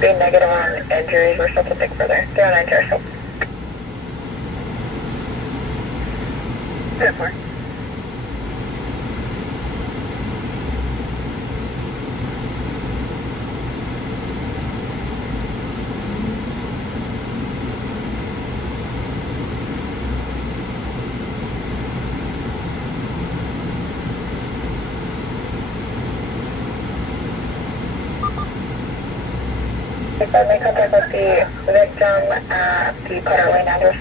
Being negative on injuries, we're still to think further. 09 Terrace. 10-4. If I make contact with the victim at the Putter Lane address.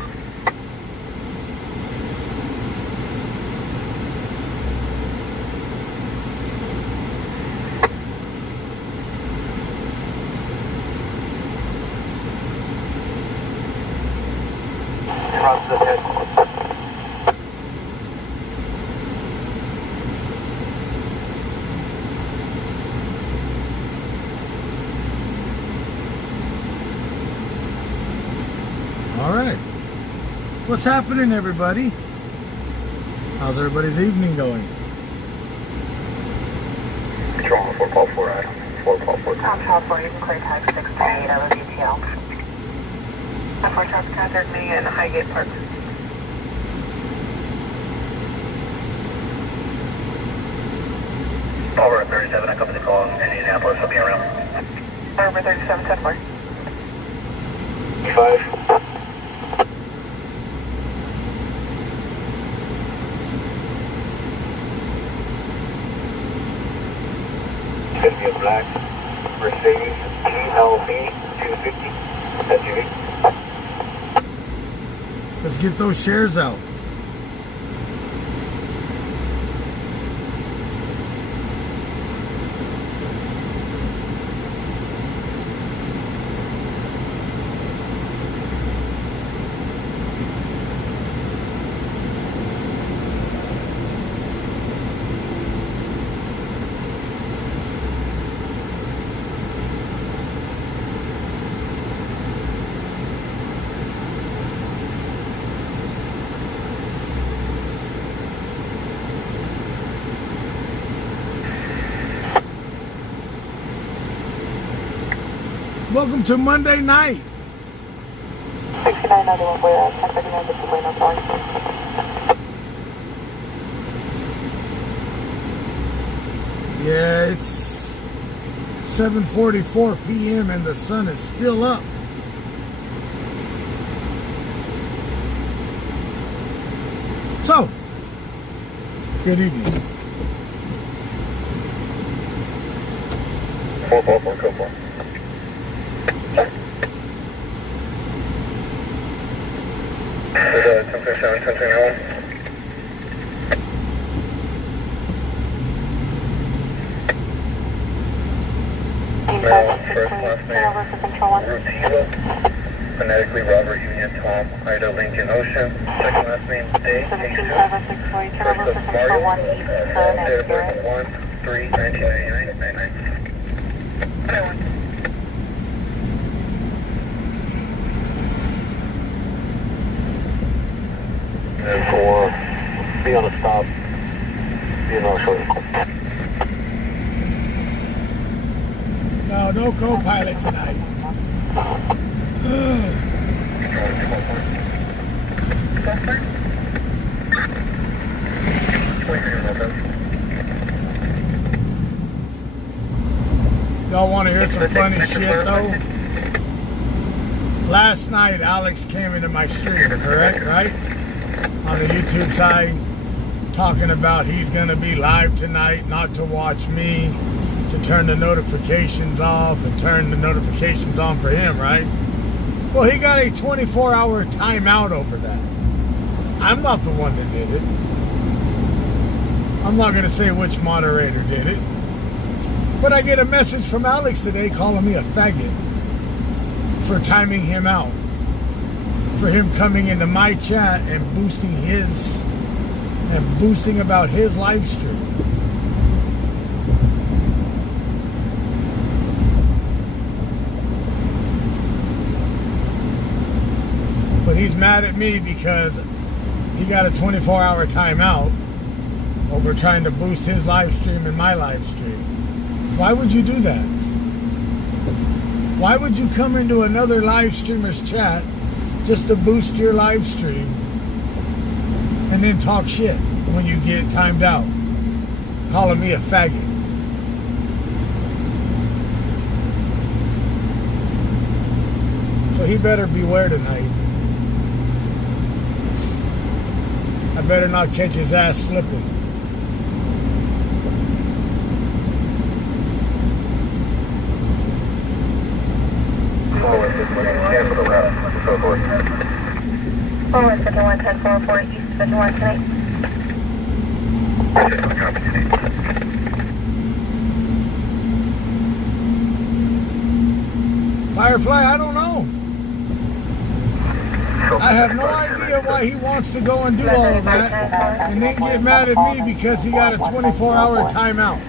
Across the head. All right. What's happening, everybody? How's everybody's evening going? Control 4 call 4 item. 4 call 4. Tom 12-4, you can clear tag 638 over BTL. F4 traffic hazard me in Highgate Park. Over 37, I copy the call in Indianapolis. I'll be around. Over 37, 10-4. 5. It's going to be a black Mercedes GLB 250 SUV. Let's get those shares out. Welcome to Monday night. 6991 Boyer, 1039 to Bueno, sorry. Yeah, it's 7:44 p.m. and the sun is still up. So, good evening. 444, go for it. There's a 1037, 1039. First last name, Rutila, phonetically Robert Union Tom, Ida Lincoln Ocean. Second last name, Day, First of Mario, date of birth 1/3/1999. And for be on a stop, be on a short. No co-pilot tonight. Y'all want to hear some funny shit though? Last night Alex came into my stream, correct, right? On the YouTube side, talking about he's going to be live tonight, not to watch me, to turn the notifications off and turn the notifications on for him, right? Well, he got a 24-hour timeout over that. I'm not the one that did it. I'm not going to say which moderator did it. But I get a message from Alex today calling me a faggot for timing him out. For him coming into my chat and boosting about his live stream. But he's mad at me because he got a 24-hour timeout over trying to boost his live stream and my live stream. Why would you do that? Why would you come into another live streamer's chat just to boost your live stream and then talk shit when you get timed out? Calling me a faggot. So he better beware tonight. I better not catch his ass slipping. Forward, cancel the route. Go for it. Forward, 511044, East 51 tonight. Firefly, I don't know. I have no idea why he wants to go and do all of that and then get mad at me because he got a 24-hour timeout.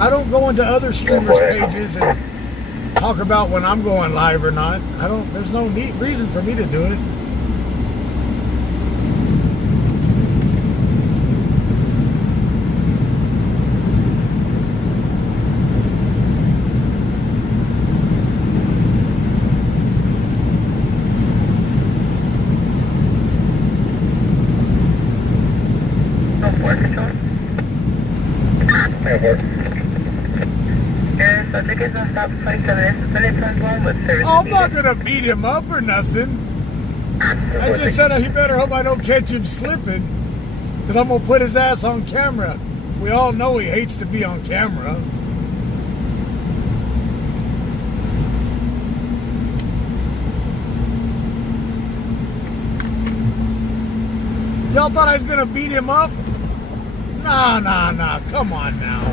I don't go into other streamers' pages and talk about when I'm going live or not. There's no reason for me to do it. I'm not gonna beat him up or nothing. I just said he better hope I don't catch him slipping, because I'm gonna put his ass on camera. We all know he hates to be on camera. Y'all thought I was gonna beat him up? Nah, come on now.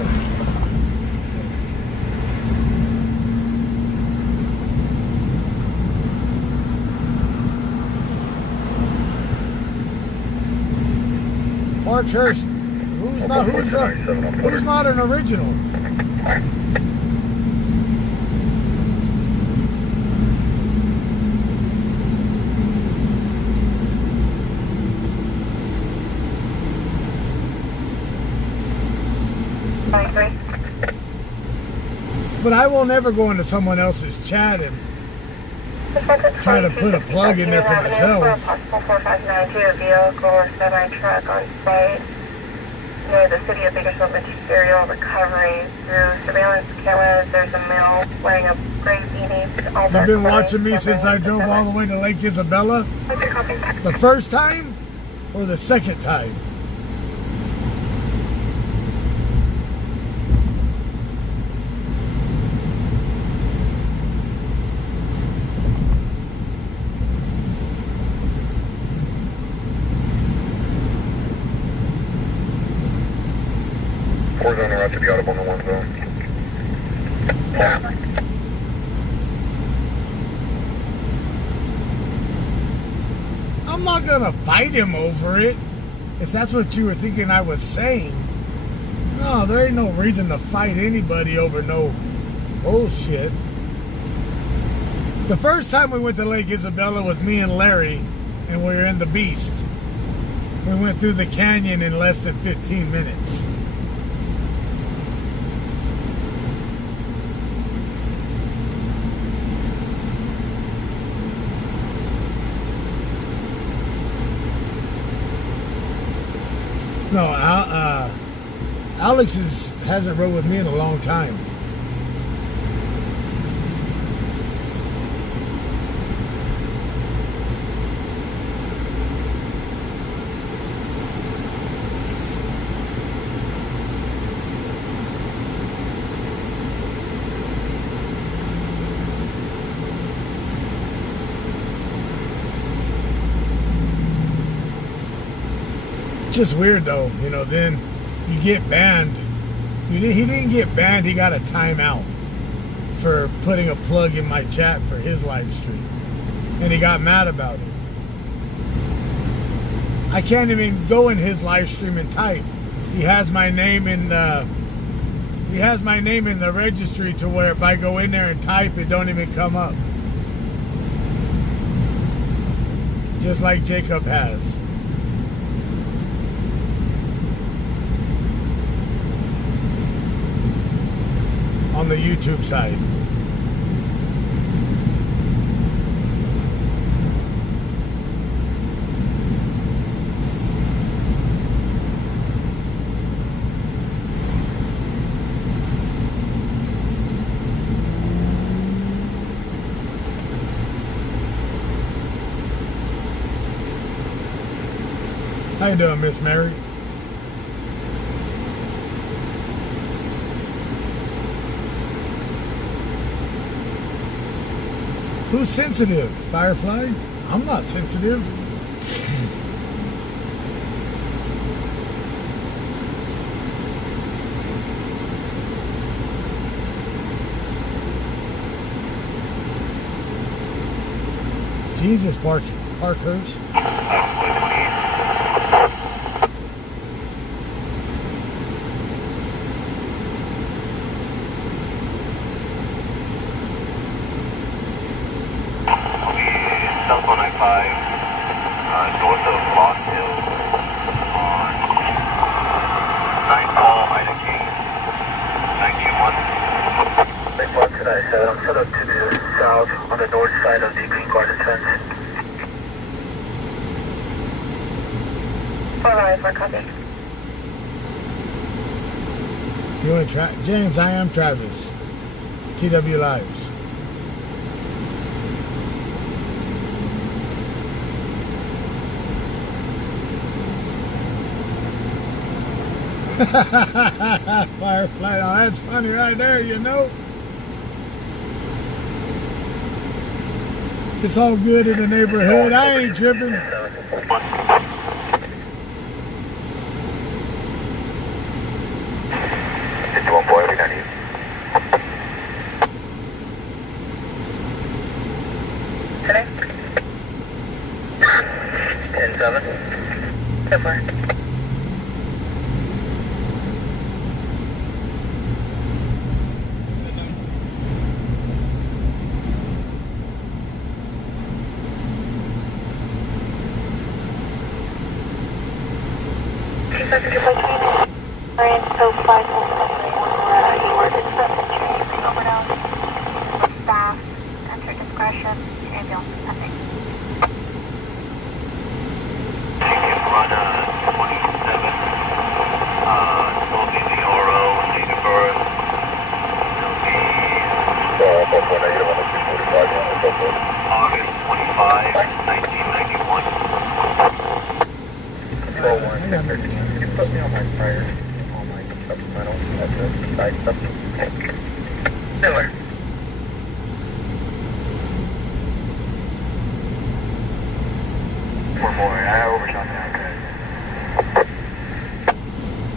Parkhurst, who's not an original? But I will never go into someone else's chat and try to put a plug in there for myself. Possible 4592, a vehicle or semi-truck on site near the city of Bakersfield material recovery. Through surveillance cameras, there's a male wearing a gray beanie. You've been watching me since I drove all the way to Lake Isabella? The first time or the second time? Four's on the route to the Audubon 1 zone. Yeah. I'm not gonna fight him over it, if that's what you were thinking I was saying. No, there ain't no reason to fight anybody over no bullshit. The first time we went to Lake Isabella was me and Larry, and we were in the Beast. We went through the canyon in less than 15 minutes. No, Alex hasn't rode with me in a long time. Just weird though, you know, then you get banned. He didn't get banned, he got a timeout for putting a plug in my chat for his live stream. And he got mad about it. I can't even go in his live stream and type. He has my name in the registry to where if I go in there and type, it don't even come up. Just like Jacob has. the YouTube side. How you doing, Miss Mary? Who's sensitive? Firefly? I'm not sensitive. Jesus, Parkhurst. South 195, north of Lost Hills, on 9-call, Ida King, 921. They parked tonight, 7. I'm set up to the south on the north side of the Green Garden fence. 494, copy. You and James, I am Travis. TW Lives. Firefly, oh, that's funny right there, you know. It's all good in the neighborhood. I ain't tripping. 51 boy, we got you. Today? 10-7. Good work. Staff, enter discretion, ambulance, nothing. Run 27, will be the Oro, date of birth. It'll be August 25, 1991. Can you put me on my prior, on my supplemental, at the side supplemental? Miller. One more, I overshot that.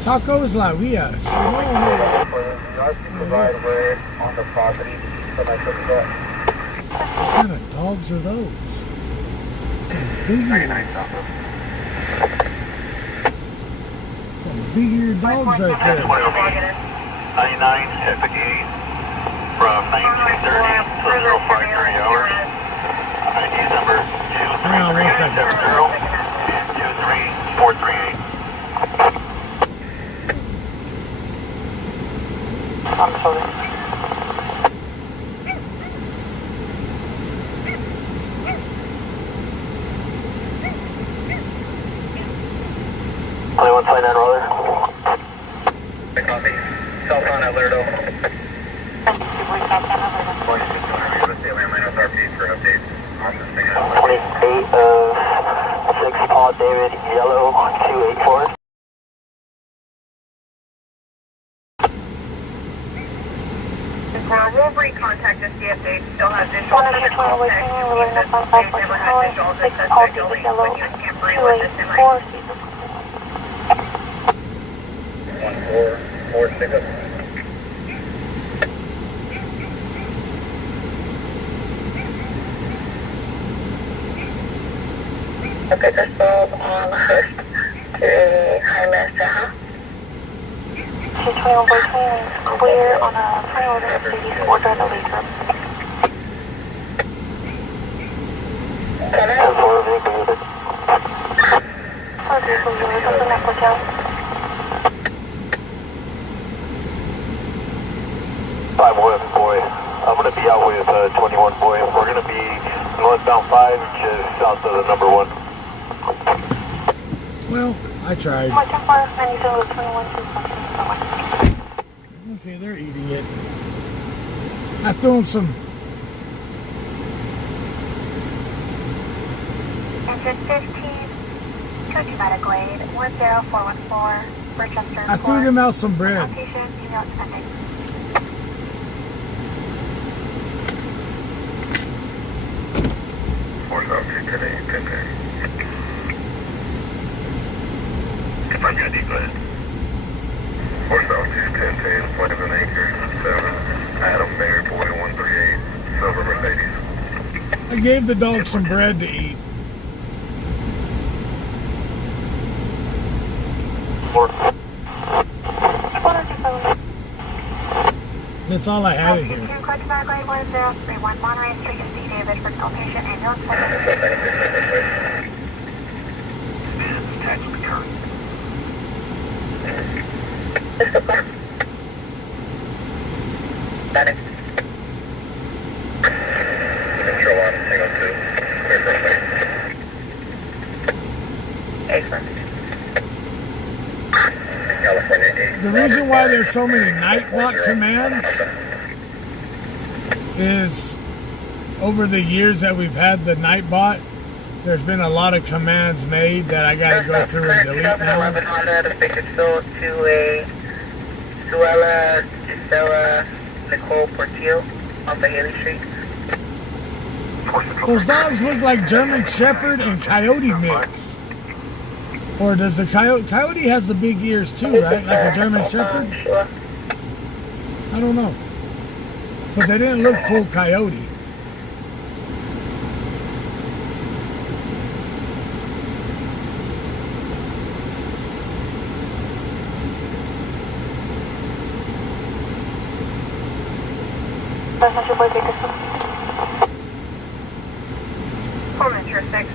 Tacos La Via. You provide way on the property, so I took that. What kind of dogs are those? Big 99 taco. some big-eared dogs right there. 99 Epic 8 from 1930 to 0530 hours. ID number Hang on 1 second. 23438. I'm sorry. Only 159 roller. Copy. Cell phone alert over. 28 6 Paul David Yellow on 284. We'll recontact the see if they still have visual on the call text. If they've never had visuals, it says visual lead when you tampering with the semi. 1446. Okay, this bulb on Hurst to High Master, huh? 21 by 20 is clear on a final city for the lead room. Kevin? Okay, so you're on the network out. 511 boy. I'm going to be out with 21 boy. We're going to be northbound 5, just south of the number 1. Well, I tried. What temper? 92, 21, 2, Okay, they're eating it. I threw them some. Engine 15, 2 Glade, 10414, Rochester. I threw them out some bread. Location, email sending. If I'm ready, go ahead. 472-1010, Pleasant Acres, 7, Adam Mary Boy 138, Silver Mercedes. I gave the dog some bread to eat. That's all I had in here. Glade 1031, Monterey Street, and C. David for location, ambulance sending. Attached to the current. Control on single 2, clear for sight. California 8. The reason why there's so many Nightbot commands is over the years that we've had the Nightbot, there's been a lot of commands made that I gotta go through and delete now. 11 Honda to Bakersfield to a Suella, Gisela, Nicole Portillo on the Haley Street. Those dogs look like German Shepherd and Coyote mix. Or does the Coyote has the big ears too, right? Like a German Shepherd? Sure. I don't know. But they didn't look full Coyote. Passenger boy Bakersfield. Pullman 6.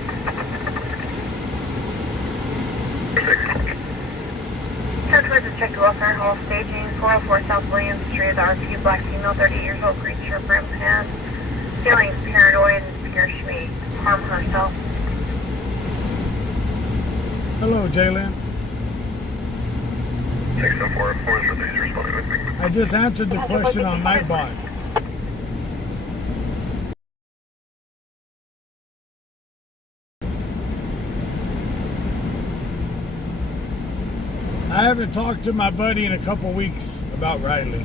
Towards the check to welfare hall staging, 404 South Williams Street, RQ black female, 30 years old, green shirt, brown pants. Feeling paranoid and appears she may harm herself. Hello, Jalen. 604, is released, responding with me. I just answered the question on Nightbot. I haven't talked to my buddy in a couple weeks about Riley,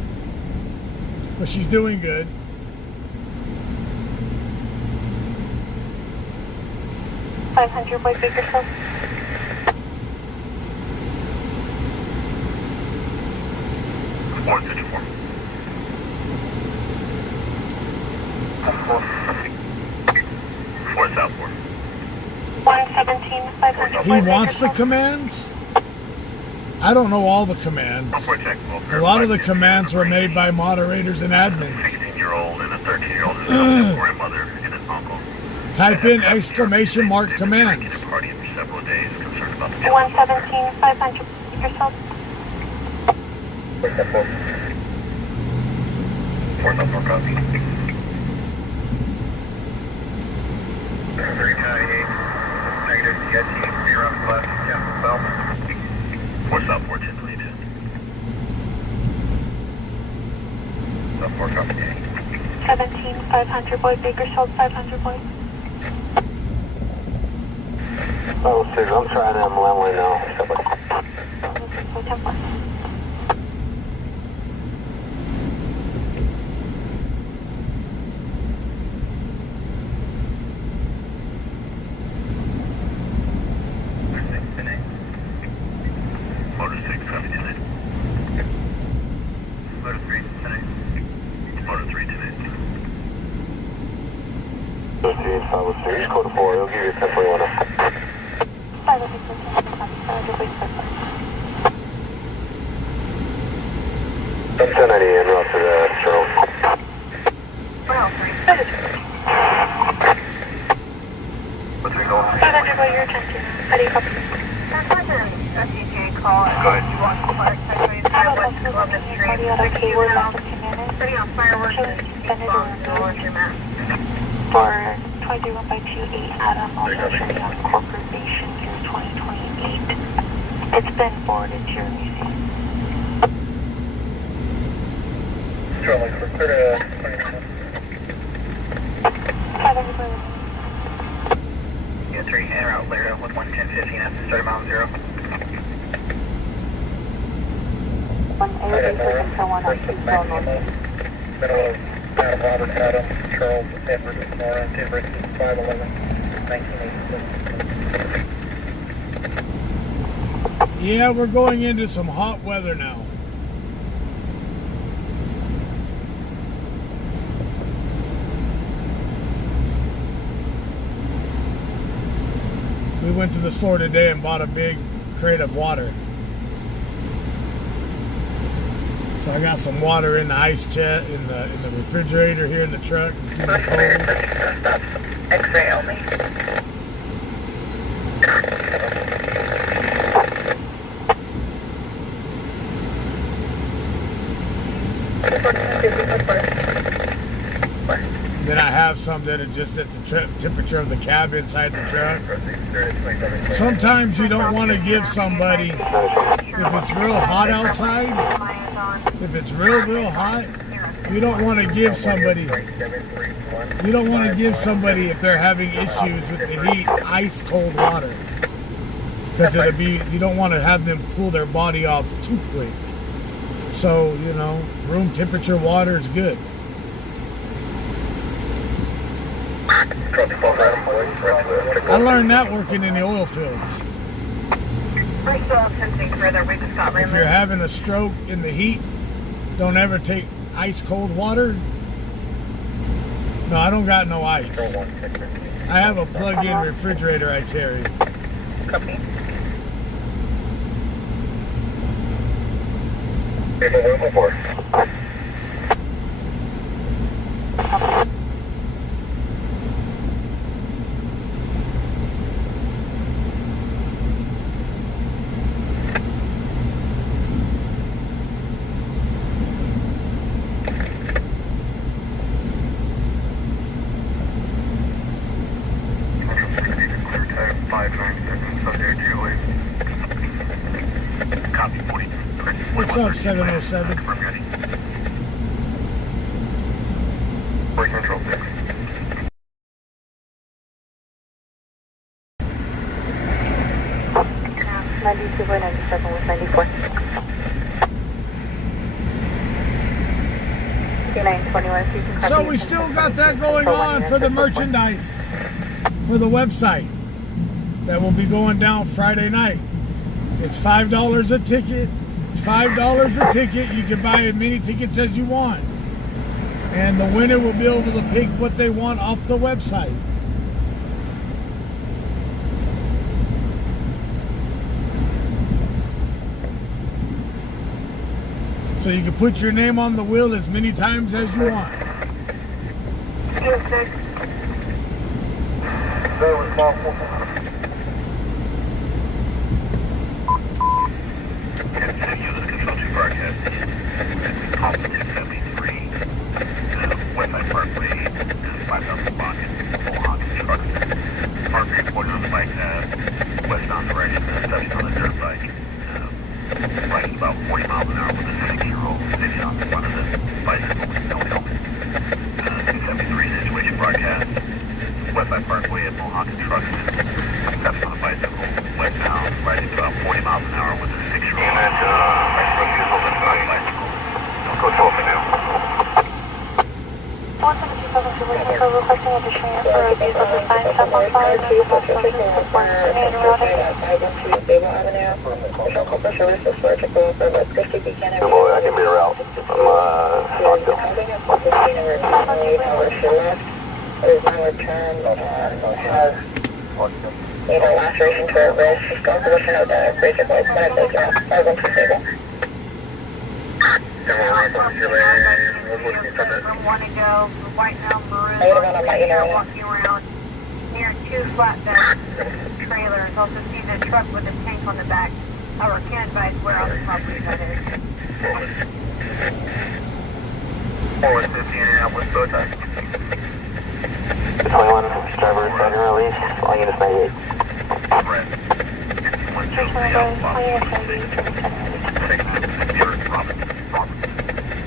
but she's doing good. $500 boy Bakersfield. More than 4. 4 South 4. 117, 500 He wants the commands? I don't know all the commands. A lot of the commands were made by moderators and admins. 16-year-old and a 13-year-old is a for a mother and his uncle. Type in exclamation mark commands. Party for several days, concerned about the 117, 500 Bakersfield. 4 South 4 copy. 398, negative, DIT, be around the left, yeah, South. 4 South 4 typically did. South 4 copy. 17, 500 boy Bakersfield, 500 boy. Oh, sir, I'm trying to landline now. So temper. Motor 6 coming in. Motor 3, 10 Motor 3 today. 503, code 4, he'll give you a 1041. 500 boy Bakersfield. 1090 en route to the Charles. Well, What's it going? 500 boy, your attention. How do you copy? that's like an SEJ call. Go ahead. You want to clarify How about West Columbus Street, audio, okay, we're 62 not the command. Setting off fireworks and bombs and all of your map. For 20128 Adam, also showing on corporation through 2028. It's been forwarded to your museum. Charlie, we're clear to 21. Yeah, 3, en route, later with 11015 at the start of Mount Zero. 188 for 102 Middle of Adam, Robert, Adam, Charles, Edward, Nora, Edward, 511, 1986. Yeah, we're going into some hot weather now. We went to the store today and bought a big crate of water. So I got some water in the ice chest, in the refrigerator here in the truck. X-ray only. Then I have some that are just at the temperature of the cab inside the truck. Sometimes you don't want to give somebody, if it's real hot outside, if it's real hot, you don't want to give somebody, if they're having issues with the heat, ice cold water. Because you don't want to have them cool their body off too quick. So, room temperature water is good. I learned that working in the oil fields. We're still attempting further. We just got If you're having a stroke in the heat, don't ever take ice cold water. No, I don't got no ice. I have a plug-in refrigerator I carry. Copy. What's up, 707? Break control 6. 92.97 with 94. 921. So we still got that going on for the merchandise, for the website that will be going down Friday night. It's $5 a ticket. It's $5 a ticket. You can buy as many tickets as you want. And the winner will be able to pick what they want off the website. So you can put your name on the wheel as many times as you want. Westbound direction, studying on the dirt bike. Riding about 40 miles an hour with a 6-year-old sitting on the front of the bicycle with no helmet. 273 situation broadcast. Westside Parkway at Mohawk and Trucks. Steps on a bicycle, westbound, riding about 40 miles an hour with a 6-year-old bicycle. Don't go too now. 172,000 requesting additional for abuse of the sign, stop on fire, and support and routing. I can be a route. Laceration to her wrist, she's going to position of the bracer blade, but it's not 512 From one to go, white now maroon, walking around near 2 flatbed trailers. Also see the truck with a tank on the back. Or can advise where on the property that is. 415 Indianapolis, bow tie. 21, driver center release, all units 98. Red. 51 Chelsea Alpha, 116. Pure Robin.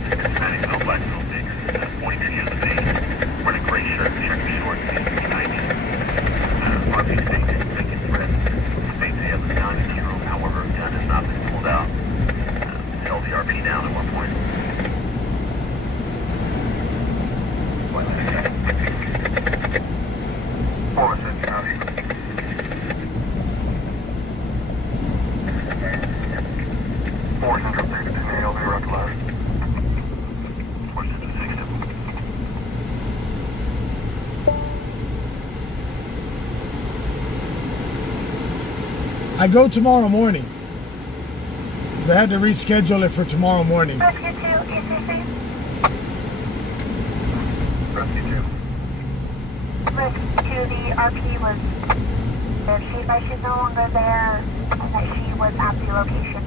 Hispanic male, black male, mix. 42 years of age. Wearing a gray shirt, checker shorts, 90. RV statement, Lincoln Red. States he has a gun in his room, however, gun has not been pulled out. Held the RV down at one point. I go tomorrow morning. They had to reschedule it for tomorrow morning. Rescue 2, ECC. Rescue 2, the RP was, she said she's no longer there and that she was at the location.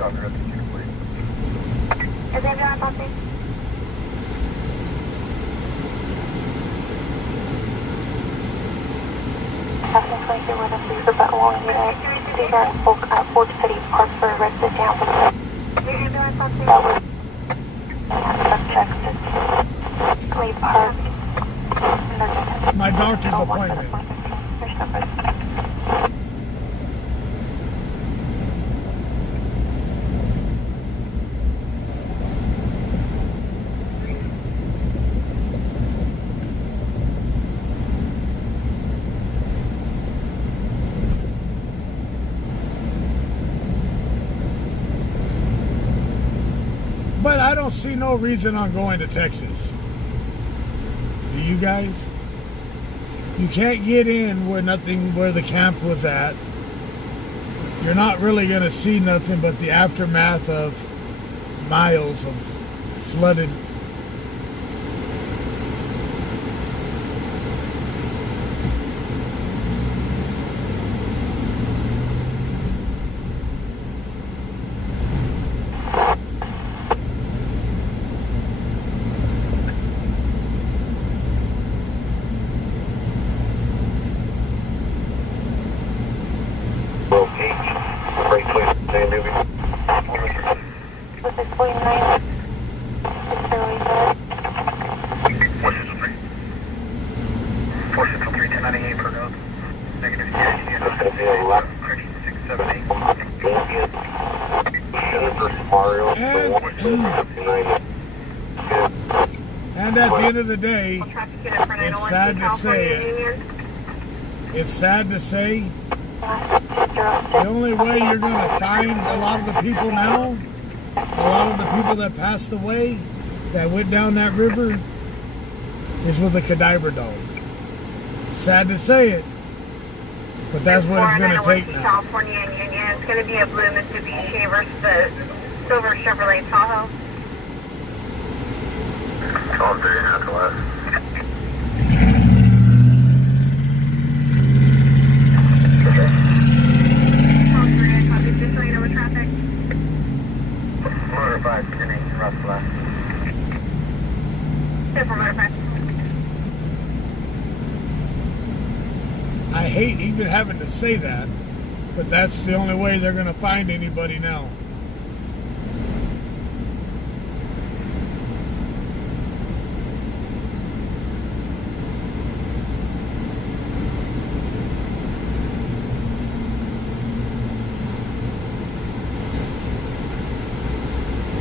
Copy, rescue 2, please. Is anyone on something? Captain 22 with us, please about along unit. These are folk at Ford City Park for a rest sit down. Is anyone something? That was check to leave parked. My doctor's appointment. But I don't see no reason on going to Texas. Do you guys? You can't get in where the camp was at. You're not really going to see nothing but the aftermath of miles of flooded. Was it 49? It's early there. 463. 463, 1098 per note. Negative unit, correction 678. And at the end of the day, it's sad to say, the only way you're going to find a lot of the people now, a lot of the people that passed away, that went down that river, is with a cadaver dog. Sad to say it, but that's what it's going to take now. California and Union. It's going to be a blue Mitsubishi versus the silver Chevrolet Tahoe. All day after last. Motor 5, 10-8, rough left. Motor 5. I hate even having to say that, but that's the only way they're going to find anybody now.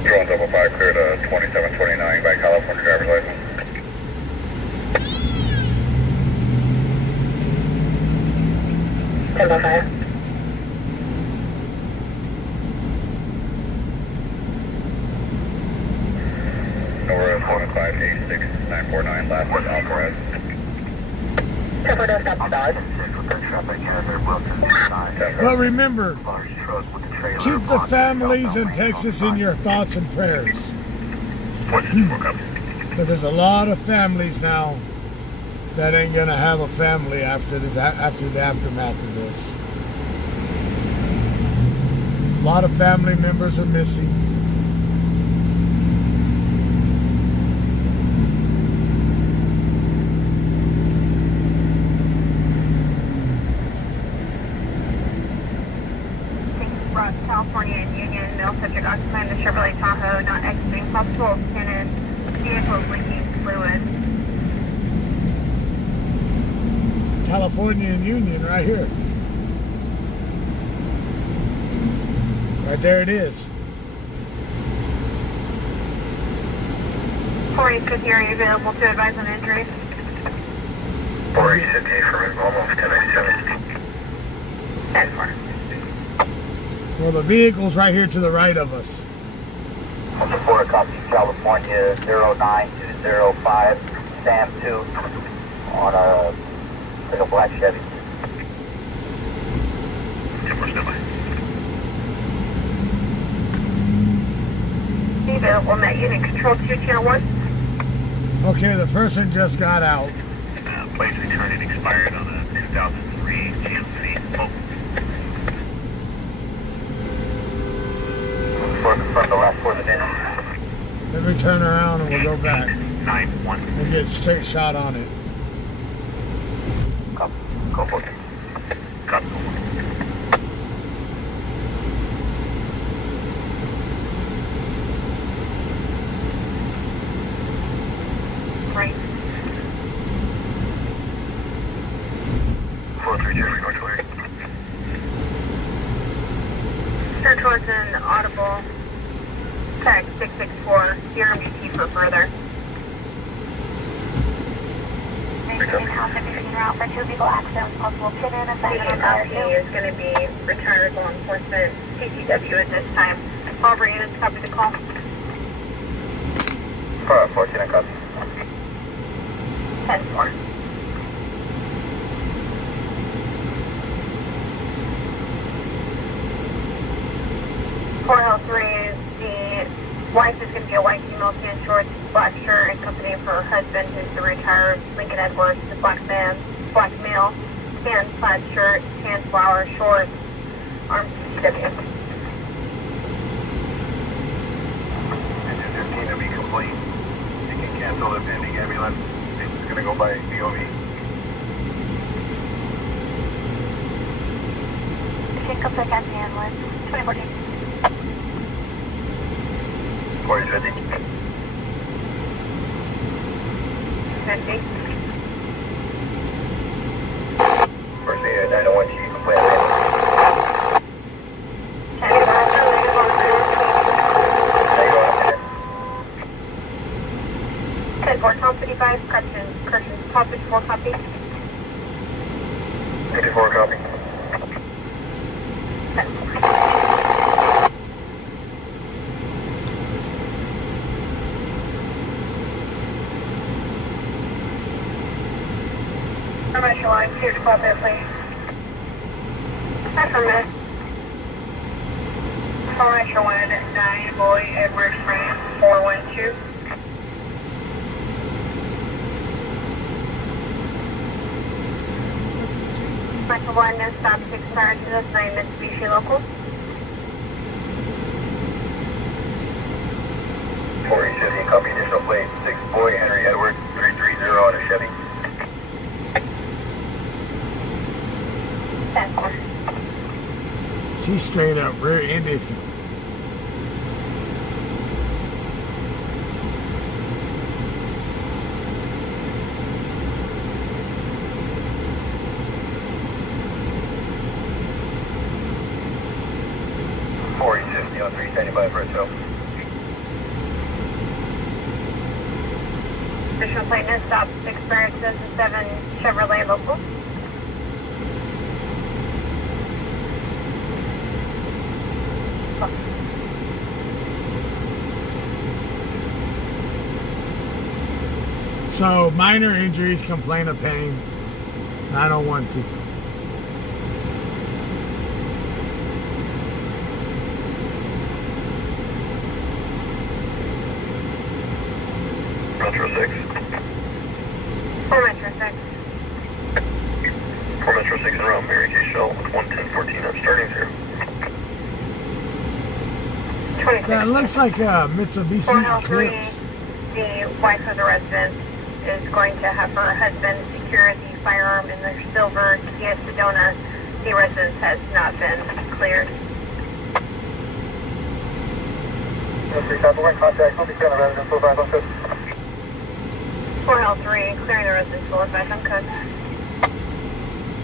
Drone 5 clear to 2729 by California driver's license. Tempo 5. Norris 1586949, last was Alvarez. Tempo does stop start. But remember, keep the families in Texas in your thoughts and prayers. Because there's a lot of families now that ain't gonna have a family after the aftermath of this. A lot of family members are missing. California and Union, male subject occupying the Chevrolet Tahoe, not exiting, possible tenant, vehicle leaking fluid. California and Union right here. Right there it is. 4050, are you available to advise on injuries? 4050 from almost 1097. 10-4. Well, the vehicle's right here to the right of us. On the 4 copy, California 09205, Sam 2, on a black Chevy. Be available, Met Unit Control 2, Tier 1. Okay, the person just got out. Plates returning expired on a 2003 GMC. From the last 4 minutes. Let me turn around and we'll go back. 9-1. We'll get straight shot on it. Go for it. Copy. Right. 432 North 20. Turn towards an audible. Tag 664, CRMGT for further. Maintaining house if you're either out for 2 vehicle accidents, possible pin in, assignment on The is going to be retired law enforcement CCW at this time. All of our units copy the call. 14 copy. 10-4. The wife is going to be a white female, tan shorts, black shirt, and company for her husband, who's the retired Lincoln Edwards, the black male, tan plaid shirt, tan flower shorts, armed CCW. And is your team to be complete? You can cancel the pending ambulance. It's going to go by BOV. Machine complete at the ambulance. 2014. 4050. 50. First aid at 901, chief, complete ambulance. Heavy Roger, leave on cruise. 10-4, Tom 55, corrections, Tom 54, copy. 54 copy. 10-4. Commercial line, clear to call there, please. Affirmative. Commercial line, 9 Boy Edwards, France, 412. Commercial line, no stop 6 stars to the 9 Mitsubishi local. 4050, copy additional plate, 6 Boy Henry Edwards, 330 on a Chevy. 10-4. She straight up rear-ended him. On 375 for itself. Additional plate, no stop 6 Barrett 7 Chevrolet local. So, minor injuries, complaint of pain, 9012. Metro 6. 4 Metro 6. 4 Metro 6 in route, Mary Kay Shell with 11014 up starting 0. That looks like a Mitsubishi 403, Eclipse. the wife of the resident is going to have her husband secure the firearm in their silver Kia Sedona. The residence has not been cleared. We're in contact. We'll be clearing the residence. 4506. 403, clearing the residence. 45 on code.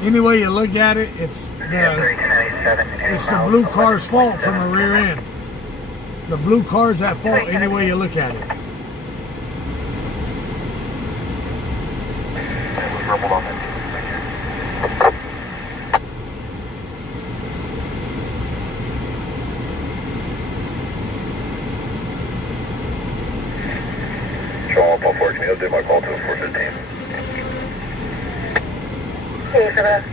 Any way you look at it, it's the blue car's fault from the rear end. The blue car's at fault any way you look at it. Show up, unfortunately, I'll do my call to 415. Hey, for that.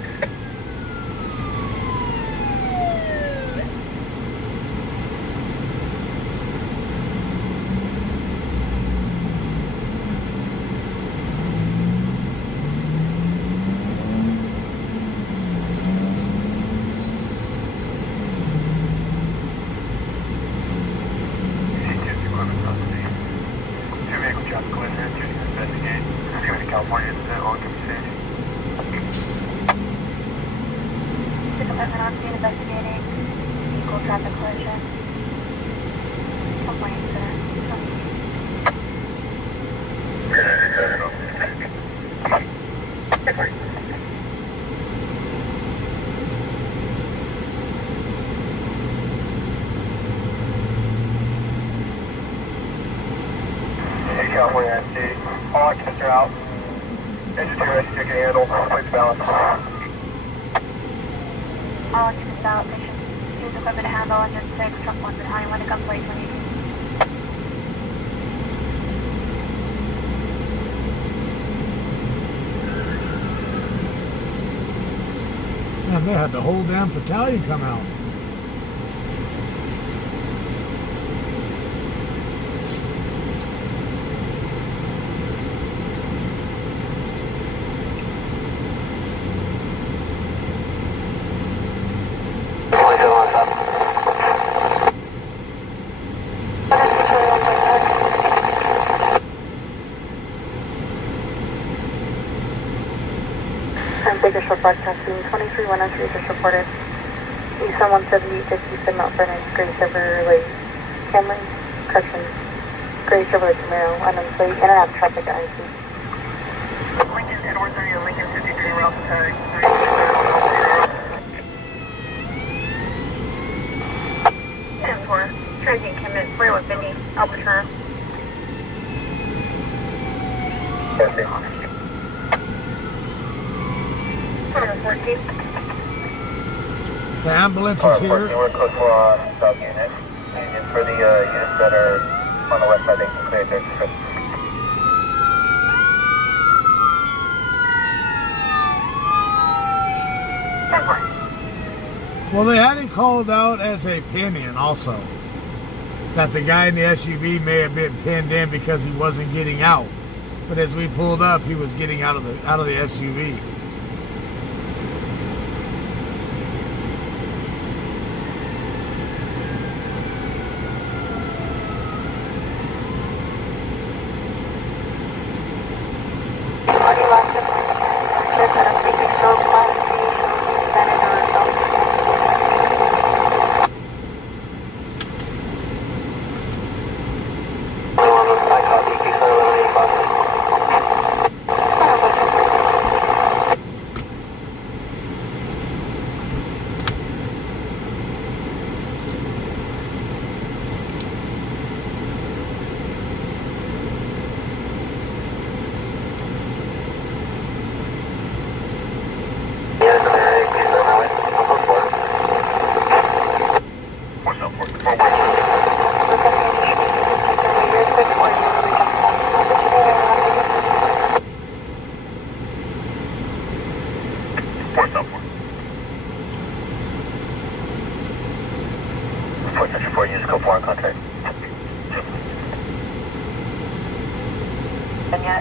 California incident on compensation. The department on scene investigating equal traffic collision. Complaint center. California NC. All occupants are out. Engine 2 rescue can handle. Please balance. All occupants out. Station use equipment to handle engine 6. Truck 1 behind. When it comes late, when you Man, they had the whole damn battalion come out. Bakersfield broadcasting 23103 just reported. East on 170, Mount Vernon, Gray Chevrolet Camry, correction, Gray Chevrolet Camaro, unknown plate, in and out of traffic at IC. Lincoln, Edward 30, Lincoln 53, we're also tag. 10-4, transient commit, 4150, Albertron. Perfect. 14. The ambulance is here. We're close to our sub unit. And for the units that are on the west side, they can clear their trip. Well, they had it called out as a pin-in also. That the guy in the SUV may have been pinned in because he wasn't getting out. But as we pulled up, he was getting out of the SUV.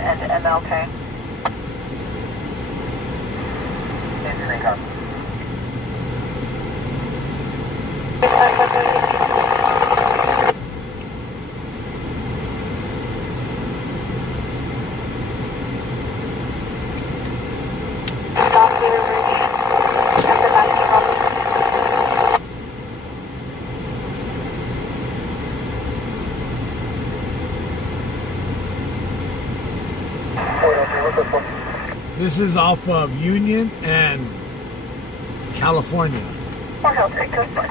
And MLK. This is off of Union and California. Or he'll take us by.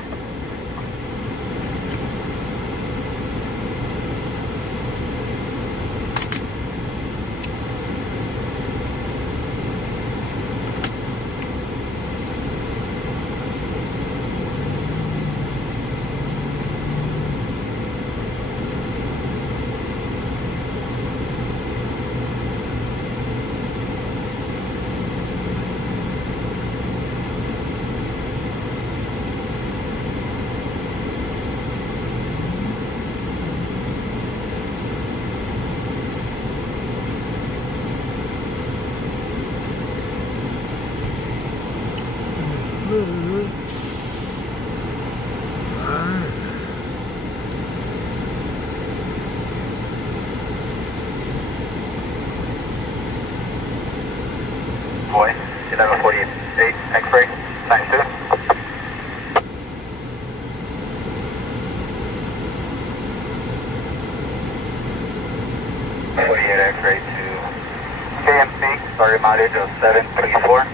Boy, 1148, X-ray, times 2. X-ray to KMC, started mileage of 734.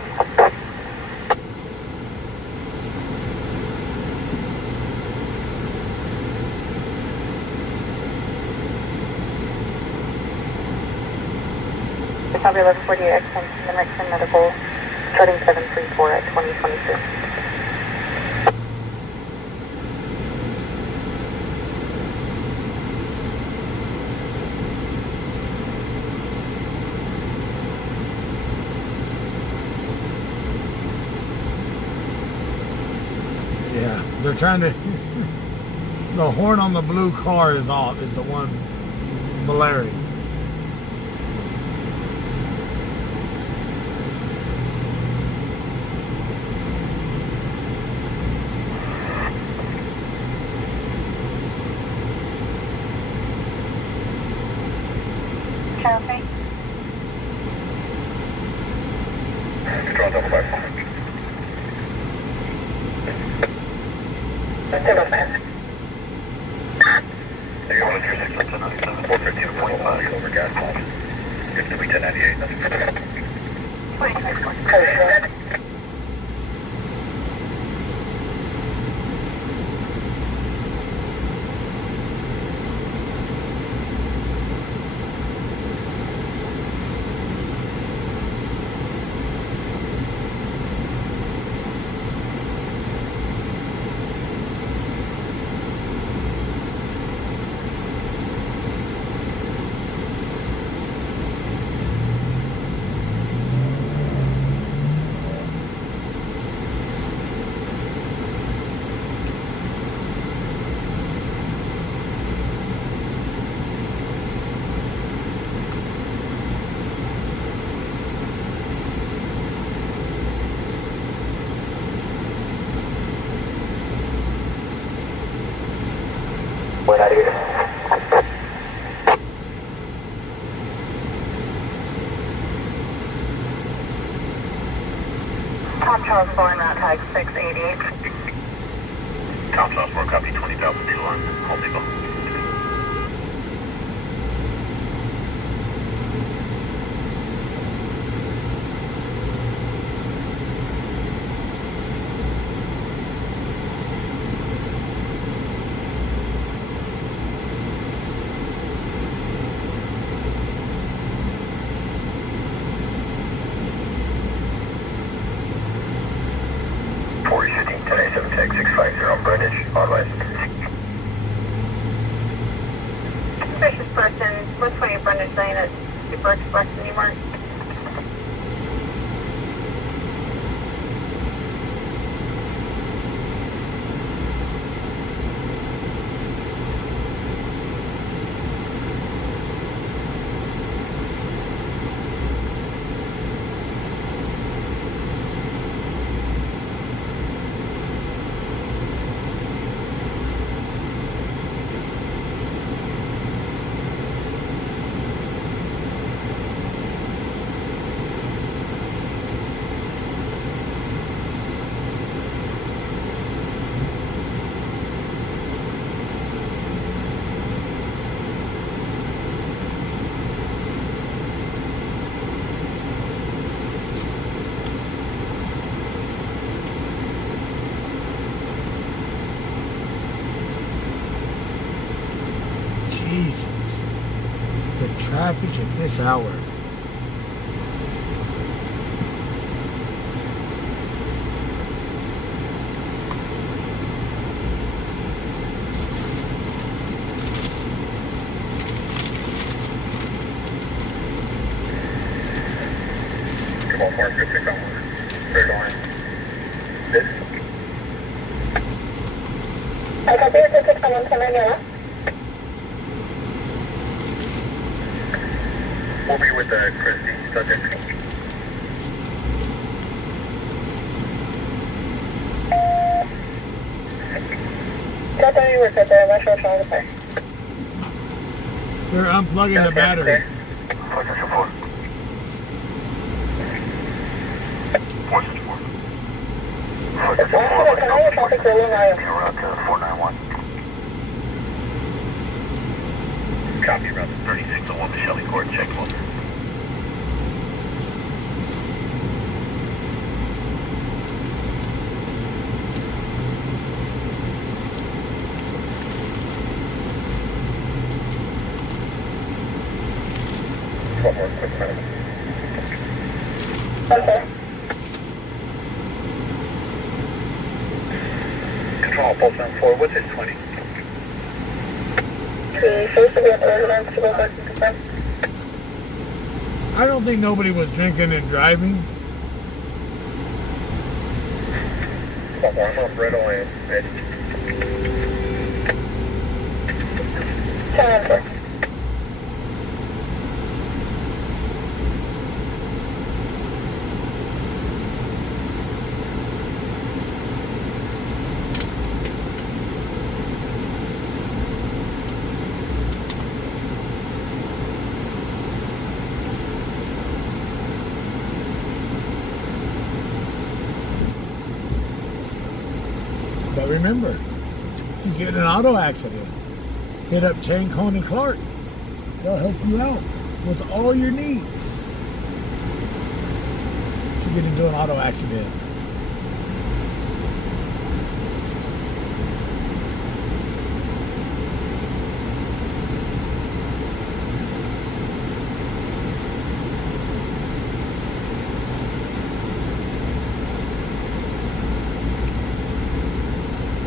Copy 1148 X-ray, Mexican Medical, starting 734 at 2022. Yeah, they're trying to. The horn on the blue car is off. Is the one blaring. Chelsea? Control double five. You're going to 3697, 415.5, over gas pump. It's to be 1098, nothing further. 26. What out of here? Tom Charles 4 Route Tag 688. Tom Charles 4, copy 20,002 on Home Depot. Suspicious person, what's funny, Brendan saying it's Super Express anymore? Traffic at this hour. Come on, Mark, good pick on one. Straight line. This. I copy your ticket from 110 yellow. We'll be with Christy, subject. That's how you work right there. I'm not sure what's wrong with her. They're unplugging the battery. Focus report. Voice report. Focus report. Can I have traffic really high? Route 491. Copy, route 3601 to Shelley Court, check one. One more quick minute. Okay. Control, pulse on 4, what's this 20? The first of the residents to go back and confirm. I don't think nobody was drinking and driving. One more, I'm on red line. Red. 10-4. But remember, if you get in an auto accident, hit up Chain Cone and Clark. They'll help you out with all your needs. If you get into an auto accident.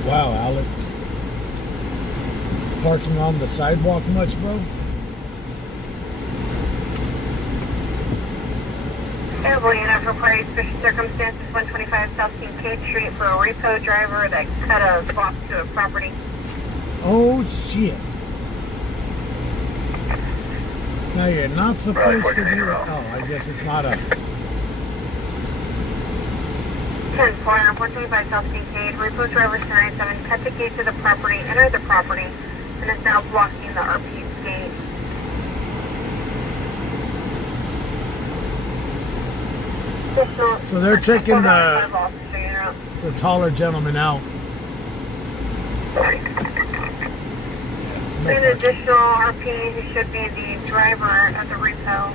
Wow, Alex. Parking on the sidewalk much, bro? Airborne unit for party special circumstances, 125 South Kincaid Street for a repo driver that cut a block to a property. Oh, shit. Now, you're not supposed to do that. Oh, I guess it's not a... 10-4, 125 South Kincaid, repo driver 97, cut the gate to the property, entered the property, and is now blocking the RP's gate. So they're taking the taller gentleman out. An additional RP who should be the driver at the repo.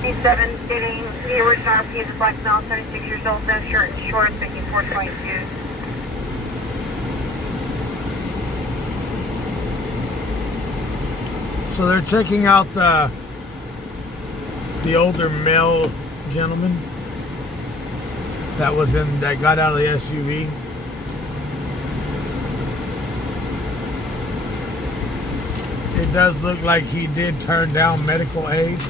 B7 stating the original RP is a black male, 76 years old, no shirt and shorts, making 422. So they're checking out the older male gentleman that got out of the SUV. It does look like he did turn down medical aid.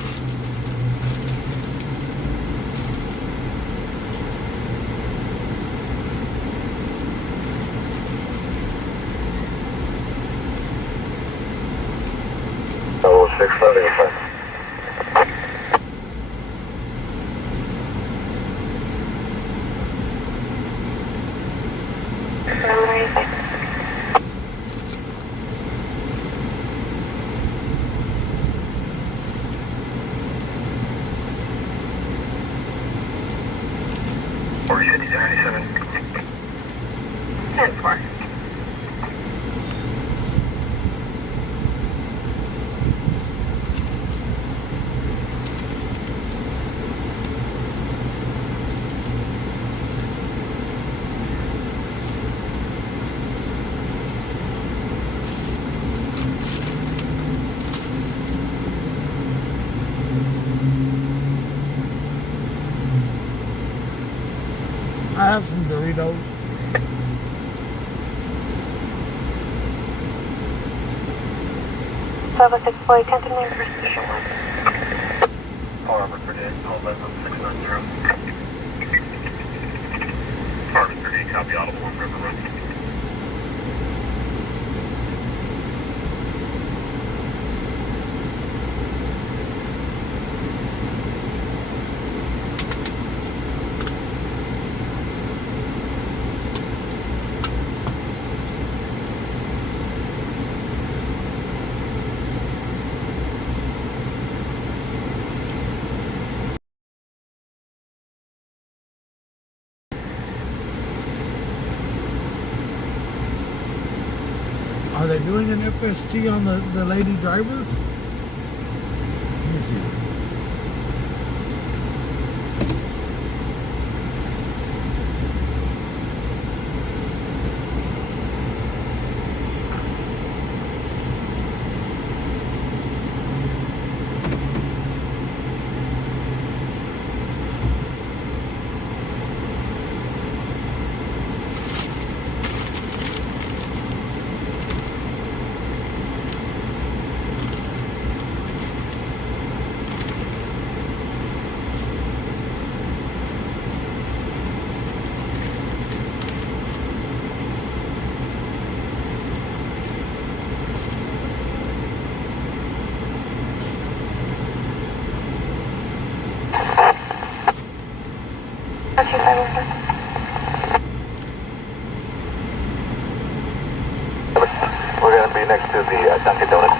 Oh, 635. Or 5097. 10-4. I have some Doritos. Bravo 6 flight, 10 to main for station 1. Harbor 38, hold that on 690. Harbor 38, copy audible on River Run. Are they doing an FST on the lady driver? Let me see. We're going to be next to the Dunkin' Donuts.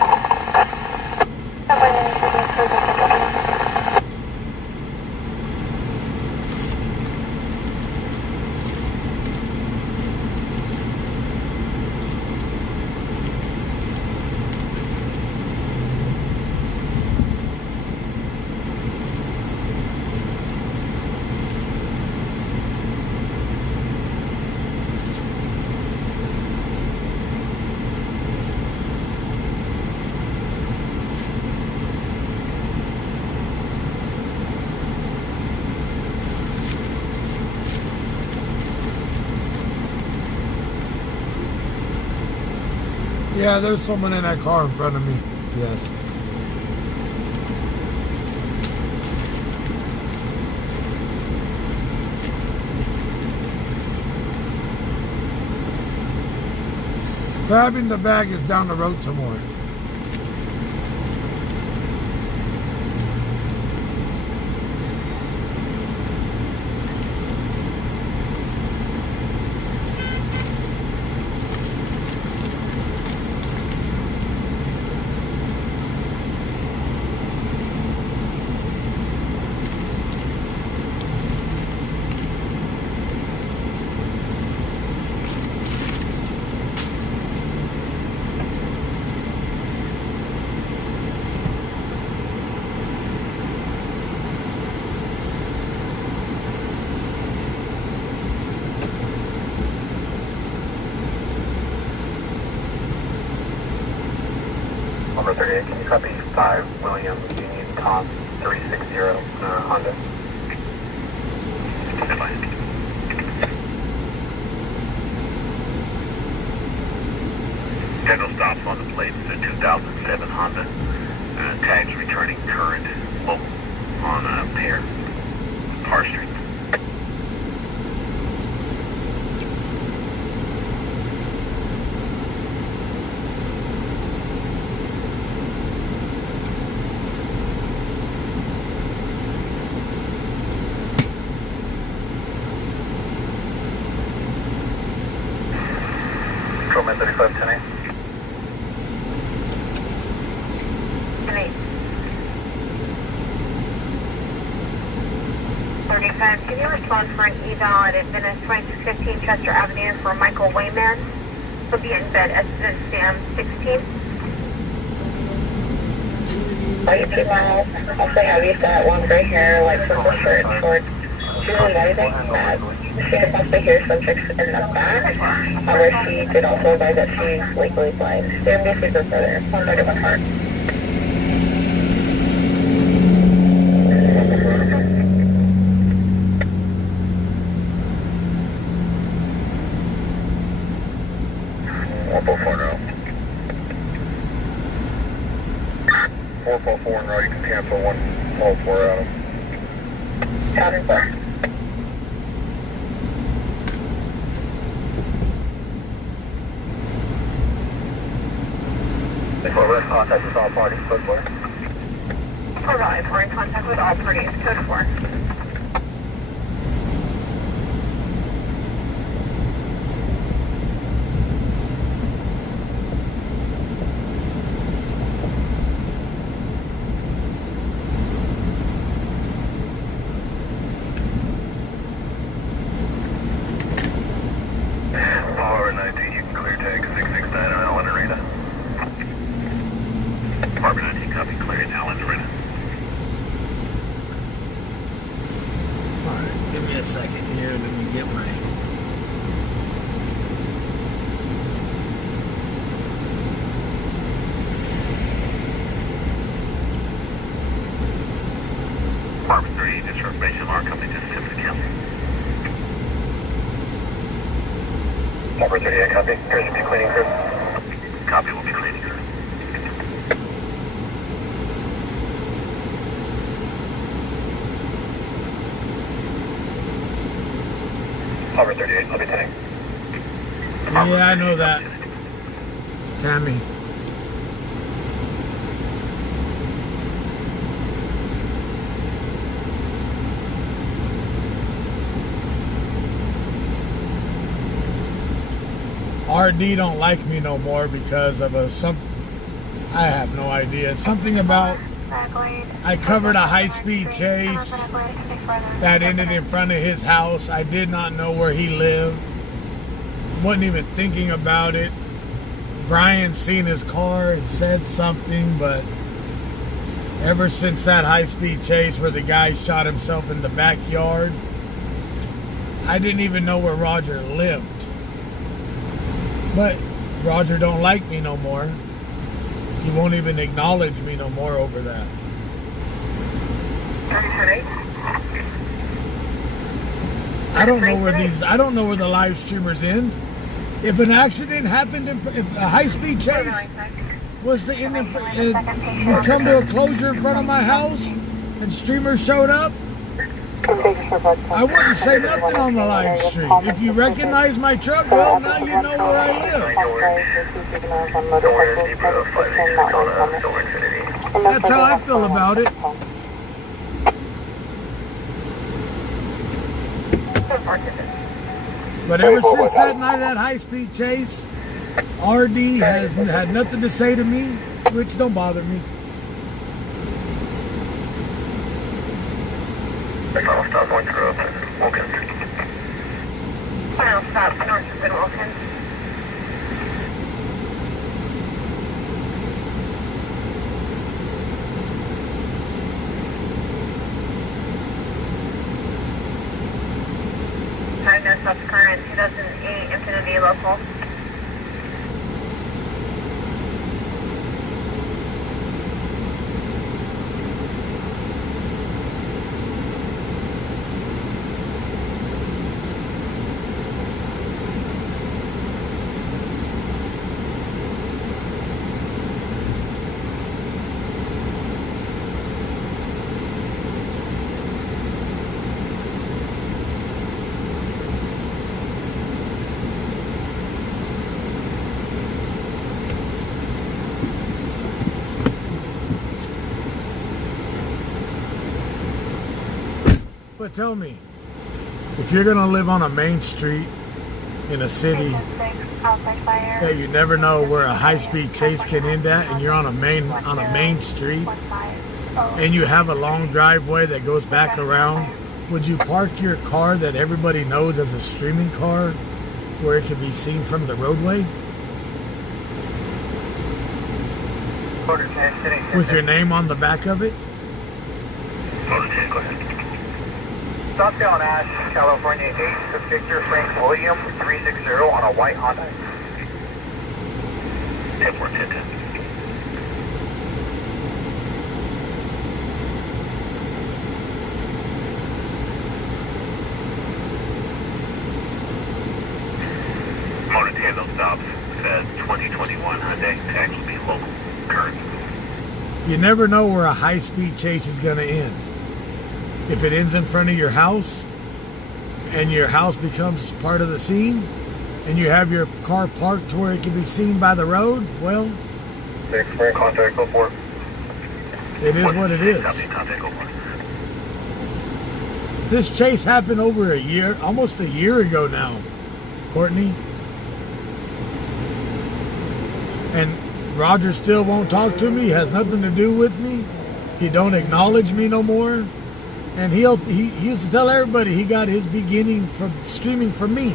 Yeah, there's someone in that car in front of me. Yes. Grabbing the bag is down the road somewhere. Number 38, can you copy 5 Williams Union Tom 360 Honda? General stops on the plate. It's a 2007 Honda. Tags returning current local on pair. Par Street. Control 3510. 35, can you respond for an eval at Adventist 2615 Chester Avenue for Michael Wayman? He'll be in bed at Sam 16. 42 miles. Also have you that one right here, like simple shirt, shorts. She was advising that she had possibly hear subjects in the back, where she did also advise that she's legally blind. Stand by for further. One side of my heart. All 4 out of Counter 4. Before we're in contact with all parties, code 4. Provide, we're in contact with all parties, code 4. Power 19, you can clear tag 669 on Allen Arena. Department 19, copy, clear in Allen Arena. Alright, give me a second here. Let me get my... Department 30, disturbance alarm coming to Tiffany County. Number 38, copy. Here's your cleaning crew. Copy, will be cleaning crew. Number 38, I'll be taking. Yeah, I know that. Tammy. RD don't like me no more because of I have no idea. Something about I covered a high-speed chase that ended in front of his house. I did not know where he lived. Wasn't even thinking about it. Brian seen his car and said something, but ever since that high-speed chase where the guy shot himself in the backyard, I didn't even know where Roger lived. But Roger don't like me no more. He won't even acknowledge me no more over that. I don't know where the live streamers end. If an accident happened, if a high-speed chase was to end, would come to a closure in front of my house, and streamers showed up, I wouldn't say nothing on the live stream. If you recognize my truck, well, now you know where I live. That's how I feel about it. But ever since that night of that high-speed chase, RD has had nothing to say to me, which don't bother me. Final stop, going through Wilkins. Final stop, north of Wilkins. Diagnosed off current 2008 Infinity local. But tell me, if you're gonna live on a main street in a city that you never know where a high-speed chase can end at, and you're on a main street, and you have a long driveway that goes back around, would you park your car that everybody knows as a streaming car, where it can be seen from the roadway, with your name on the back of it? Southbound Ash, California 8, Victor Frank William 360 on a white Honda. 10-4-10-10. Motor Tando stops, feuds 2021 Hyundai, tax will be local, current. You never know where a high-speed chase is going to end. If it ends in front of your house and your house becomes part of the scene and you have your car parked to where it can be seen by the road, well, Contact 04. it is what it is. Contact 04. This chase happened over a year, almost a year ago now, Courtney. And Roger still won't talk to me. He has nothing to do with me. He don't acknowledge me no more. And he used to tell everybody he got his beginning from streaming from me.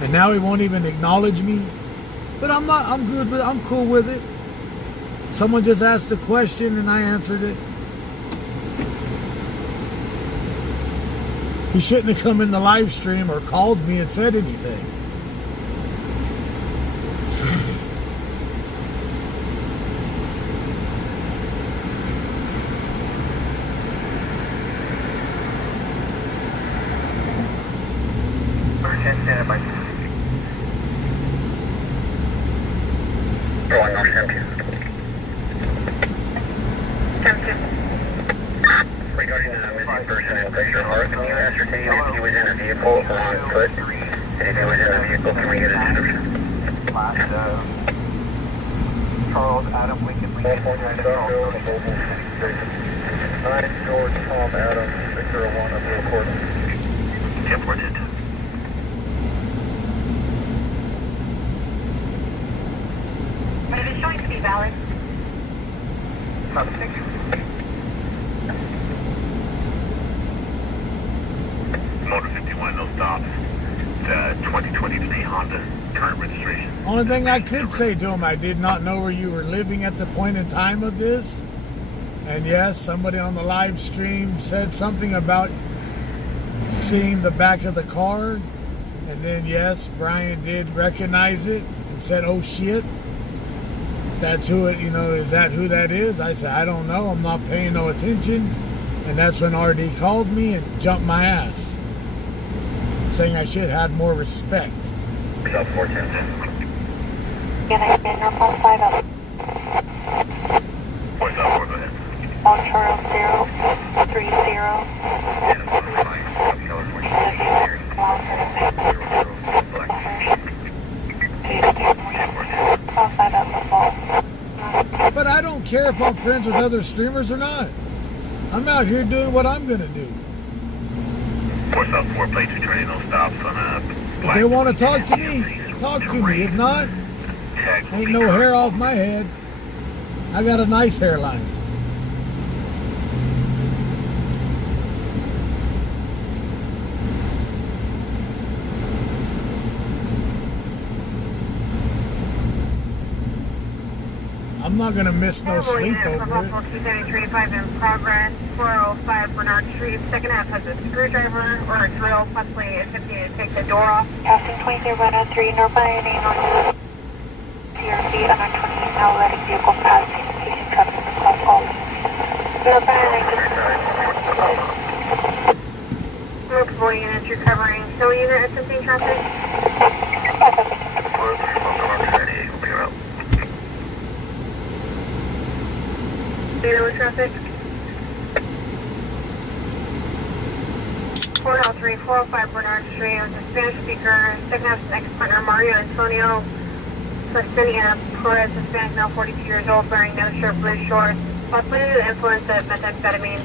And now he won't even acknowledge me. But I'm good with it. I'm cool with it. Someone just asked a question and I answered it. He shouldn't have come in the live stream or called me and said anything. Going on empty. Regarding the missing person in Glacier Heart, can you ascertain if he was in a vehicle or on foot? And if he was in a vehicle, can we get a description? Charles Adam Lincoln California Industrial Mobile Station. 9 George Tom Adam 601 of the recording. Reported. But it is showing to be valid. Thank you. Motor 51, no stops. The 2023 Honda, current registration. Only thing I could say to him, I did not know where you were living at the point in time of this. And yes, somebody on the live stream said something about seeing the back of the car. And then yes, Brian did recognize it and said, oh shit. That's who it, is that who that is? I said, I don't know. I'm not paying no attention. And that's when RD called me and jumped my ass, saying I should have more respect. South 410. Can I get your phone side up? What's up, go ahead. On Charles 030. Phone side up the phone. But I don't care if I'm friends with other streamers or not. I'm out here doing what I'm going to do. Force up 4 plates, returning no stops on If they want to talk to me, talk to me. If not, ain't no hair off my head. I got a nice hairline. I'm not going to miss no sleep over it. 233.5 in progress. 405 Bernard Street. Second half has a screwdriver or a drill, possibly attempting to take the door off. Passing 23 north ironing on CRC under 20, now letting vehicle pass increasing traffic across all lanes. North ironing. Multiple units recovering. Still unit assisting traffic. Data with traffic. 403, 405 Bernard Street with a Spanish speaker. Second half ex-partner Mario Antonio Sustenia Perez, Hispanic, now 42 years old, wearing no shirt, blue shorts. Possibly under the influence of methamphetamine,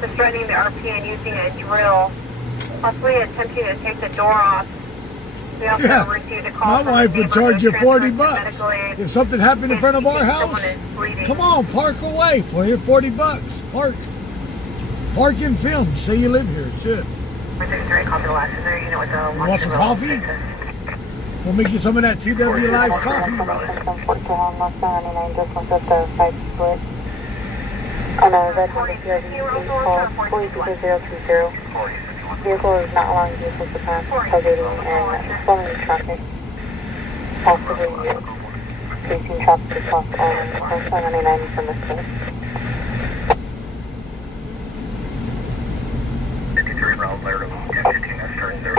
destroying the RP and using a drill. Possibly attempting to take the door off. We also received a call. My wife would charge you $40 if something happened in front of our house. Come on, park away for your $40. Park and film. Say you live here. Shit. You want some coffee? We'll make you some of that TW Live's coffee. On a red Honda CRV call 42030. Vehicle is not allowing vehicles to pass, tailgating and slowing traffic, possibly facing traffic across all lanes, 99 from this way. 53 round layer of 1015 that's turning 0.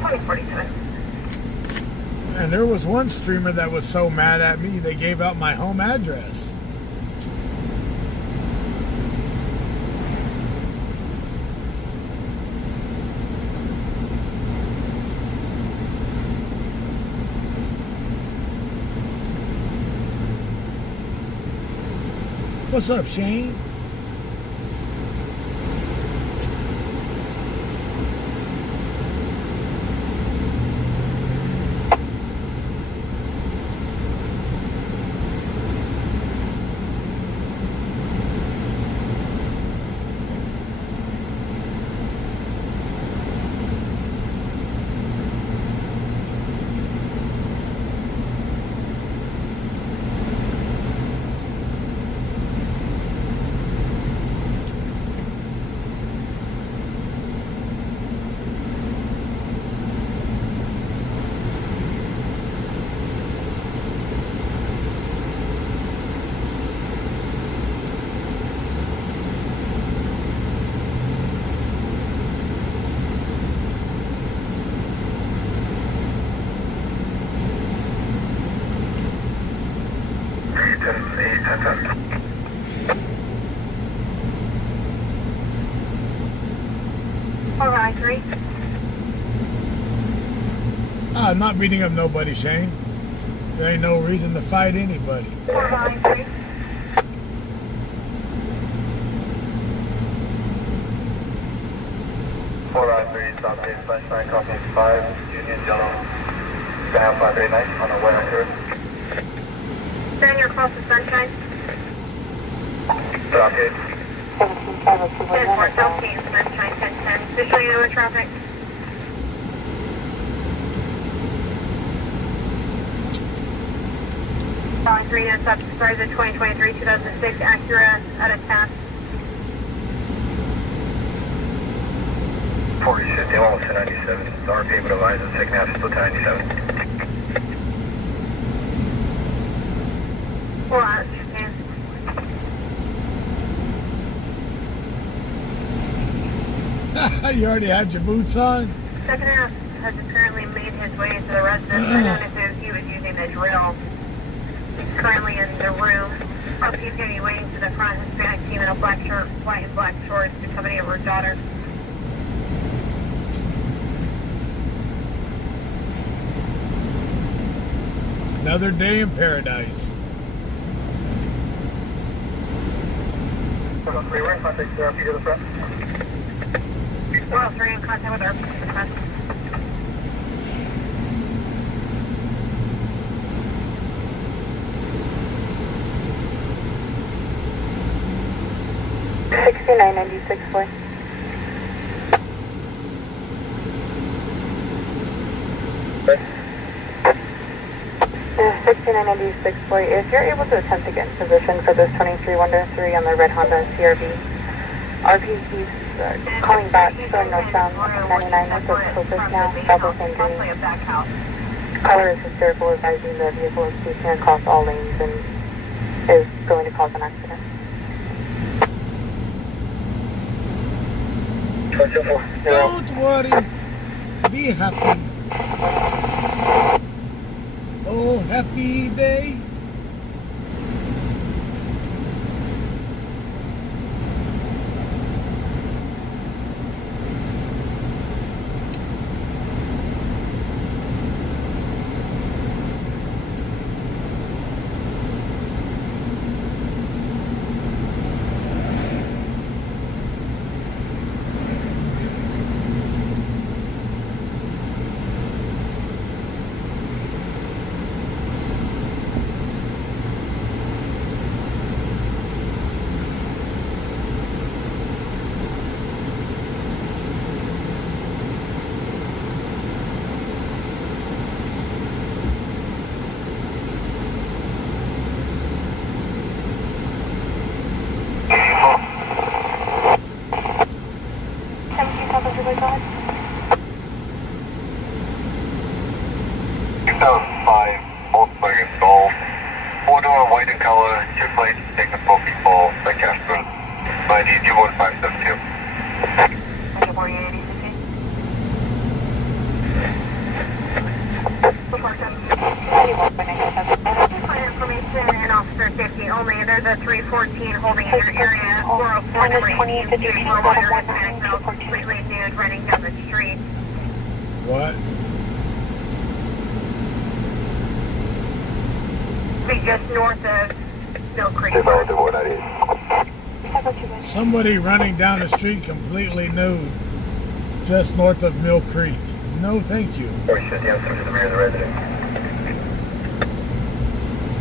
2047. And there was one streamer that was so mad at me, they gave out my home address. What's up, Shane? I'm not beating up nobody, Shane. There ain't no reason to fight anybody. 493. Southeast Sunshine, Company 5, Union Yellow, Sam 589 on the way accurate. Stand your close to Sunshine. Southeast. 10-4, Southeast, Sunshine, 1010. Visually over traffic. Calling 3 units up to start the 2023-2006 Acura out of task. 40 shifting, almost to 97. The RP would advise the second half still to 97. Watch, yeah. You already had your boots on? Second half has apparently made his way into the residence. I noticed if he was using the drill. He's currently in the room. RP's going to be waiting to the front. Hispanic team in a black shirt, white and black shorts, accompanying her daughter. Another day in paradise. We're in contact with RP to the front. Well, 3 in contact with RP to the front. boy. 6996 boy, if you're able to attempt to get in position for this 23-103 on the red Honda CRV, RPC's calling back, showing no sound, 99 with the focus now, double and green. Caller is hysterical, advising the vehicle is speeding across all lanes and is going to cause an accident. Don't worry, be happy. Oh, happy day. area, Oh, 404 minus 2052, Street, got a Water, 19, completely nude, running down the street. What? Be just north of Mill Creek. Somebody running down the street completely nude, just north of Mill Creek. No, thank you. 4050 on to the rear of the residence.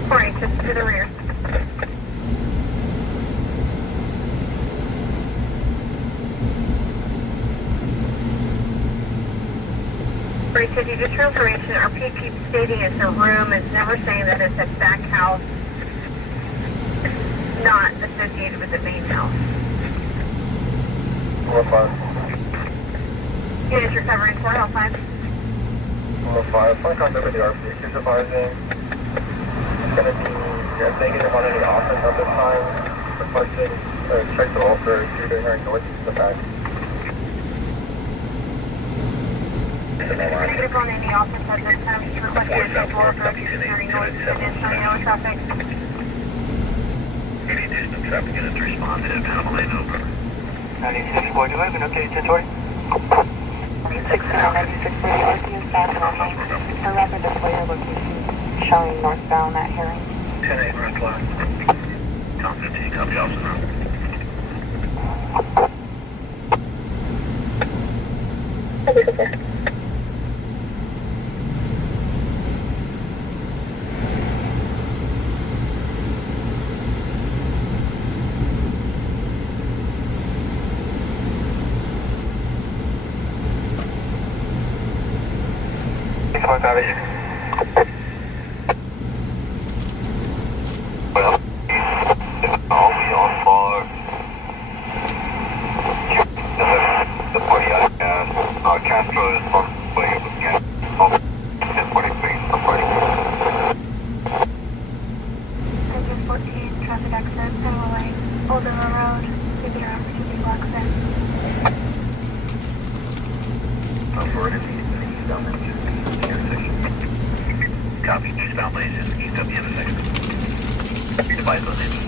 486 to the rear. Just for information, our P keeps stating it's a room. It's never saying that it's a back house. It's not associated with the main house. 405. Units recovering 405. 405. Phone contact with the RP. Here's advising. It's going to be negative on any offense at this time. Requesting check the roll for shooter here north to the back. Negative on any offense at this time. Requesting a check the roll for shooter north to the traffic. Any distance traffic units responsive, Panama Lane over. 96, do I have an okay, 1020? 6996 RC is back on line. A rapid display location showing northbound at Herring. 10-8, red flag. Tom 15, copy officer. Well, I'll be on bar. The party out of gas. Castro is on the way with gas. 1043 for party. Engine 14, traffic accident, Panama Lane, Old River Road, keep your opportunity blocks in. Forward and eastbound intersection. Copy, eastbound lane is east of the intersection. Device location.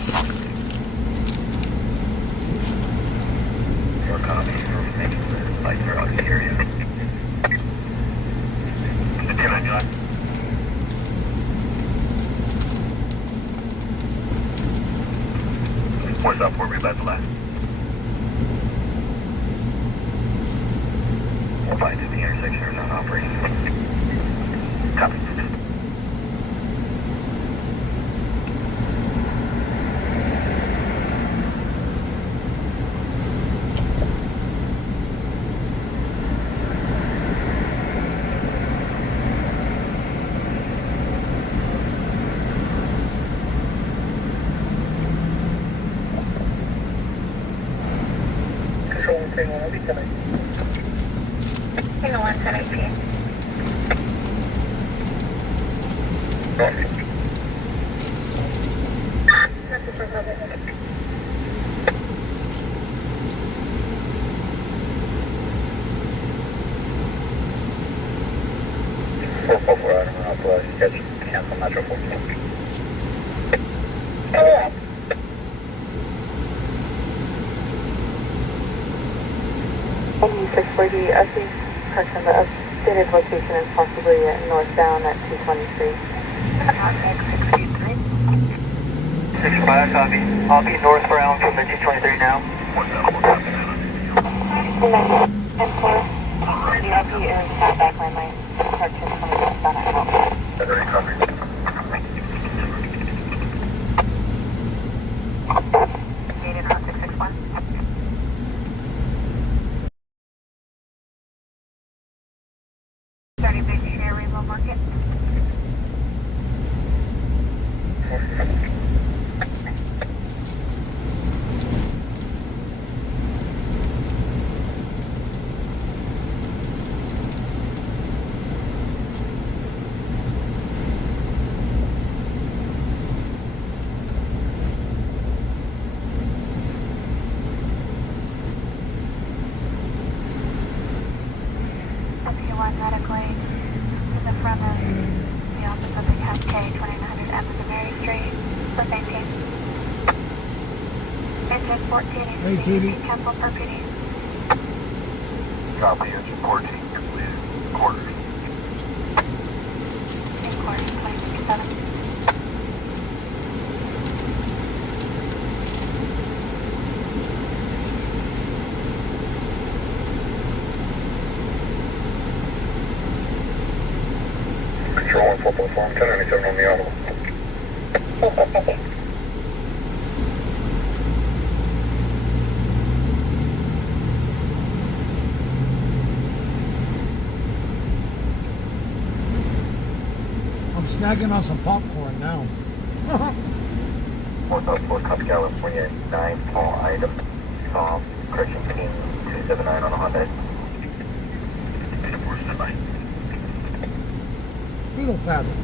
Your copy, you're making the lights are out of the area. The 10 on your What's up, we're read by the last. We'll find if the intersection are not operating. Copy. Control 131, I'll be coming. Single 178. Cancel Metro 14. NU640, I see person, the updated location is possibly northbound at 223. Contact 683. 65, copy. I'll be northbound from the 223 now. What's up, we're copy. And then, and for the RP is back line line, correction coming northbound at home. Very covered. Dated on 661. Big share Rainbow Market. LP1 medically in the front of the office of the Cascade, 2900 M of the Mary Street, with 18. Engine Hey, Tootie. Cancel for PD. Copy, engine 14, completed. Quarters. In quarters, 2057. Control 1 4.4, 1097 on the audible. I'm snacking on some popcorn now. 404 Copy California 9 small item. Correction team 279 on a Honda. Fiddle faddle.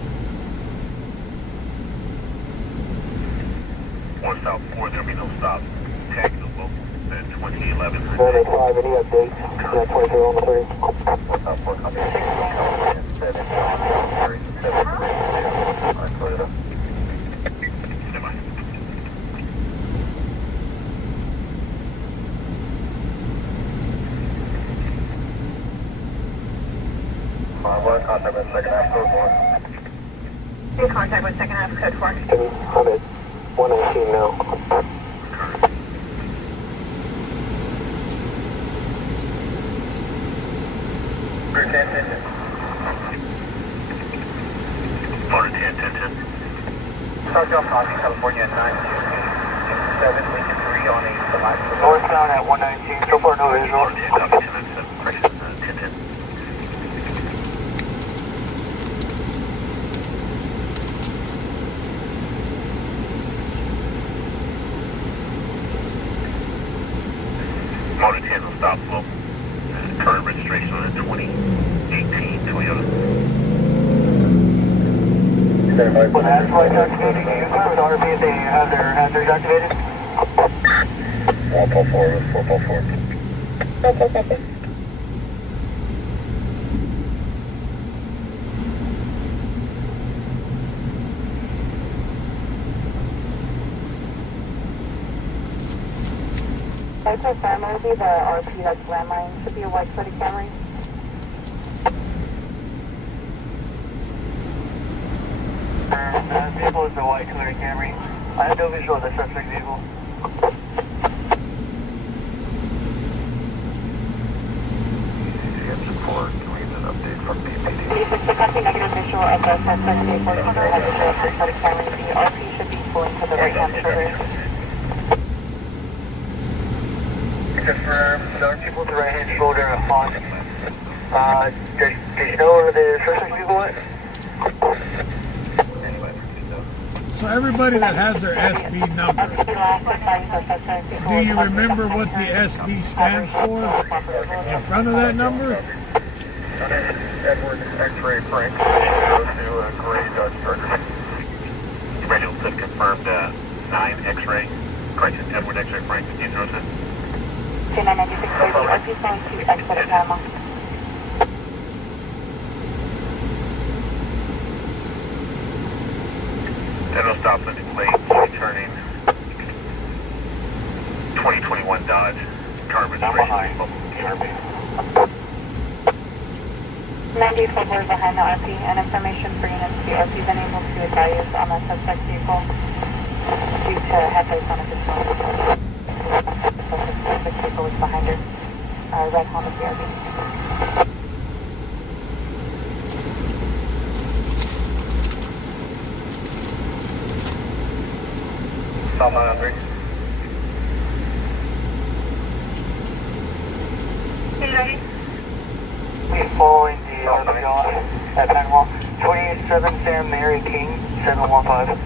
1 South 4, there'll be no stops. Tag the local at 2011. 485, any updates? 23 on the 3. 404 Copy California 7 on Toyota. Semi. Contact with second half code 1. In contact with second half code 4. I'm at 119 now. Motor 10, 10, 10. Southbound Copy California 927 Lincoln 3 on a select. Northbound at 119, so far no visual. Motor 10, copy 1097. Correction, 10, 10. Motor 10 will stop slow. Current registration on a 2018 Toyota. Well, that's why it's activating users with RP if they have their hazards activated. 144 with 444. I confirm it would be the RP that's landline. Should be a white footed Camry. That vehicle is the white Toyota Camry. I have no visual of the suspect vehicle. Engine 4, can we get an update from BPD? If it's copy negative visual of the suspect vehicle, you can have visual of the footed Camry. The RP should be pulling to the right hand shoulder. Confirm, there are people with the right hand shoulder at Font. Did you know where the suspect vehicle went? So everybody that has their SB number, do you remember what the SB stands for in front of that number? Edward X-ray Frank, goes to a gray Dodge Charger. Radial said confirmed 9 X-ray. Correction, Edward X-ray Frank, 1506. K996 RP going to exit at Panama. And no stops on the lane, returning 2021 Dodge. Current registration. 98 followers behind the RP and information for units. The RP been able to advise on the suspect vehicle due to headlights on a control. The suspect vehicle was behind her. Red Honda CRV. South 903. You ready? We following the RP at Panama. 27 Sam Mary King, 715.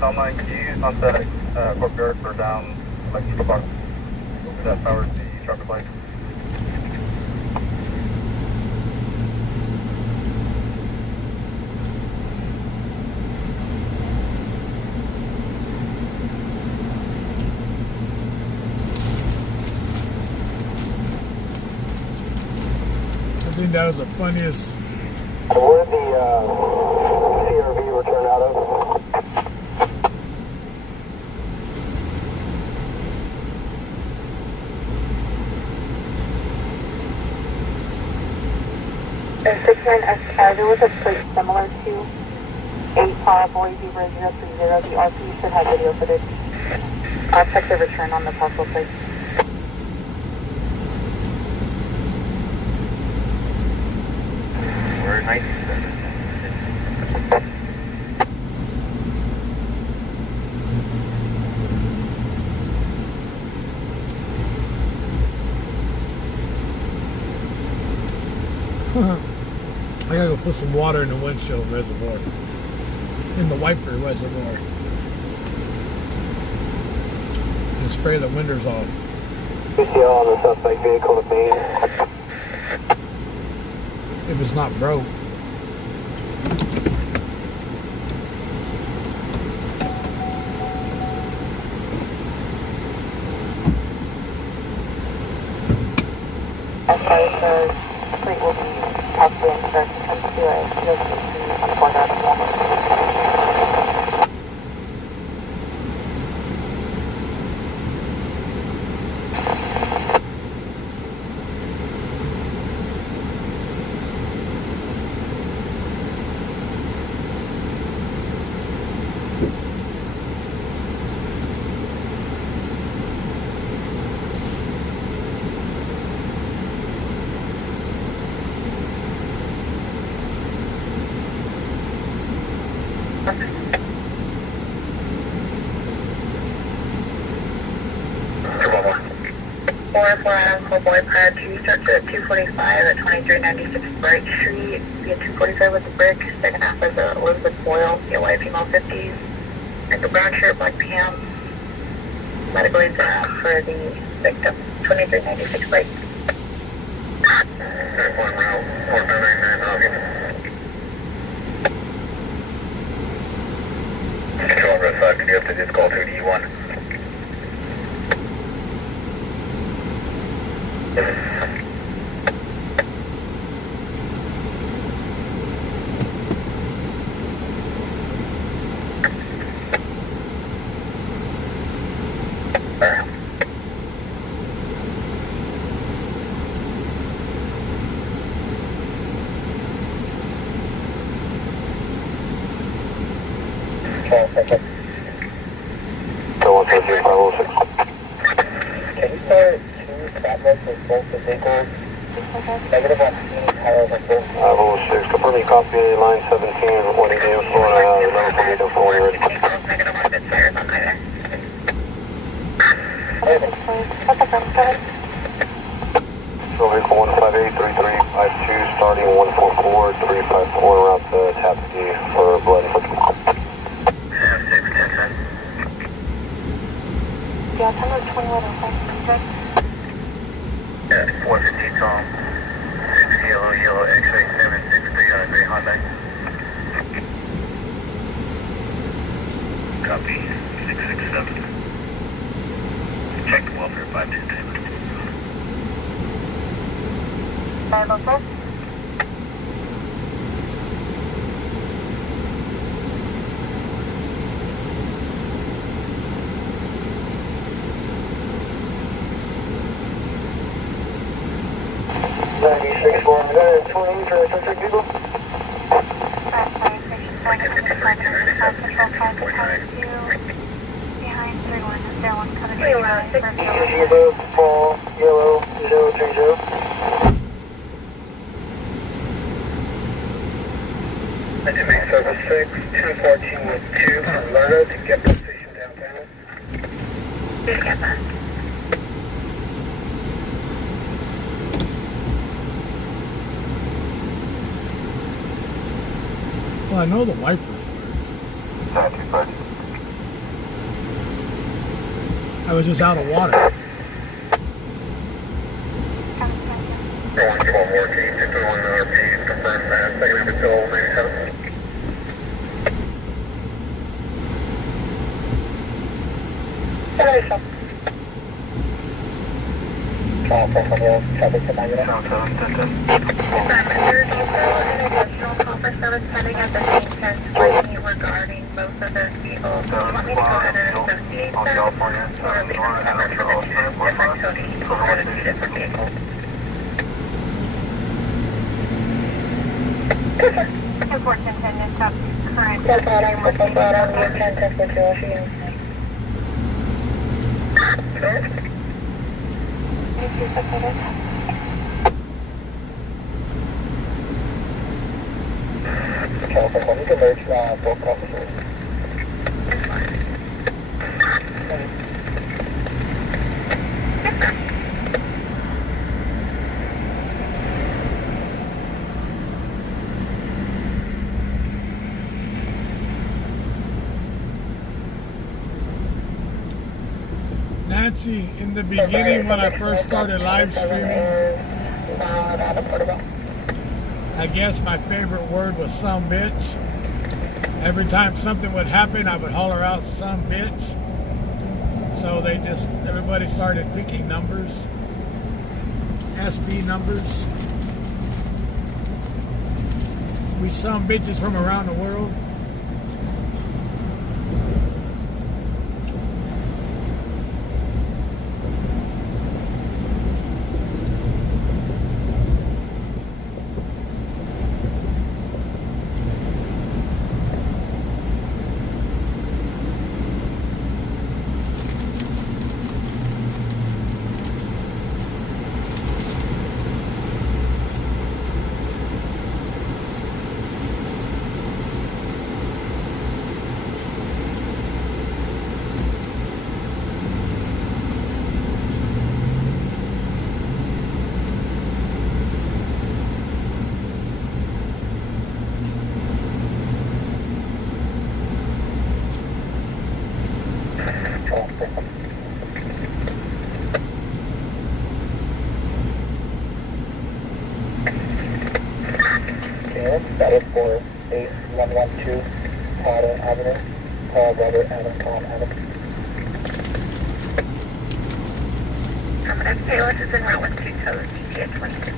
South 9, could you use contact courtyard for down electrical box that powers the traffic light? I think that was the funniest Where the If it was a plate similar to 854-030, the RP should have video footage. I'll check the return on the parcel plate. We're 97. I gotta go put some water in the windshield reservoir. In the wiper reservoir. And spray the windows off. PCL on the suspect vehicle to Maine. If it's not broke. Okay, so the plate will be possibly incorrect. Come to a location on the border of the wall. Four Adam Cowboy prior to starts at 245 at 2396 Bright Street via 245 with the brick. Second half is Elizabeth Boyle via white female 50s. And the brown shirt, black pants. Medical aids for the victim. 2396 Bright. One route, 499 Control Red 5, can you have to just call 2D1? So 133 Can you start two cameras with both the vehicles? Negative on speed, tires on both. 506, confirming copy, line 17, 1 a.m. for level 48 for when you're ready. Negative on good tires on either. So vehicle 158-3352, starting 144-354, route to Tapsy for blood and foot. Yeah, tell me 2105. Yeah, 450 Tom. 6 yellow, X-ray 763 on a gray Hyundai. Copy, 667. Check the welfare 510. 504. Behind 3101 coming Hey, in. 6 Paul, yellow, 030. I did make service 6, 214 with 2 Alerta to get the station downtown. Just get that. Well, I know the wipers work. Not too bad. I was just out of water. One more team, just one RP, confirm that. Second half until 97. Traffic to 99. There's also an additional conference service pending at the same time regarding both of those vehicles. Do you want me to go ahead and associate them? Or we can cover for the two different counties for the two different vehicles? Report intended up current. So far, I'm so far on the 10 situation. California, you can merge both officers. Nancy, in the beginning when I first started live streaming, I guess my favorite word was some bitch. Every time something would happen, I would holler out some bitch. So everybody started picking numbers, SB numbers. We some bitches from around the world. That is for 8112 Todd Avenue, Paul Robert Adam Tom Avenue. Affirmative, Payless is en route with 2 toes, ETA 26.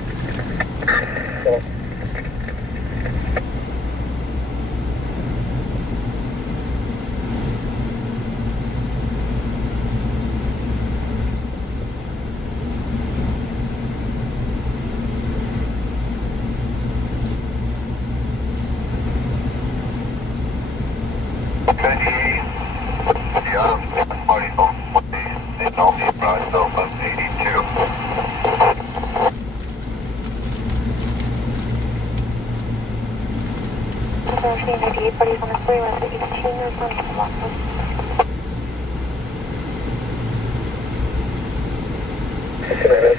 Buddies on the freeway at 18 or something.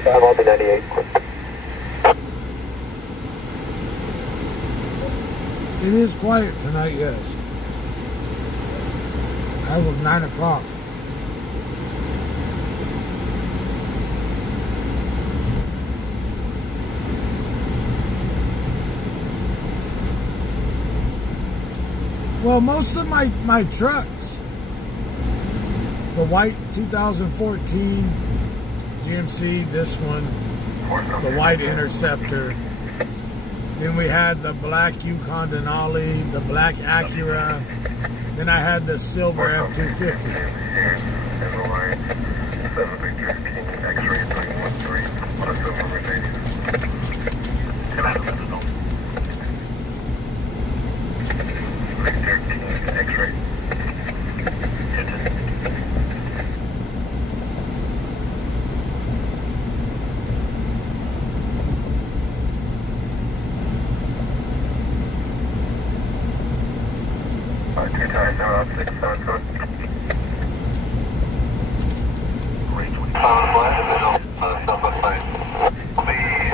I'm on the 98. It is quiet tonight, yes. As of 9 o'clock. Well, most of my trucks, the white 2014 GMC, this one, the white Interceptor, then we had the black Yukon Denali, the black Acura, then I had the silver F-250. X-ray.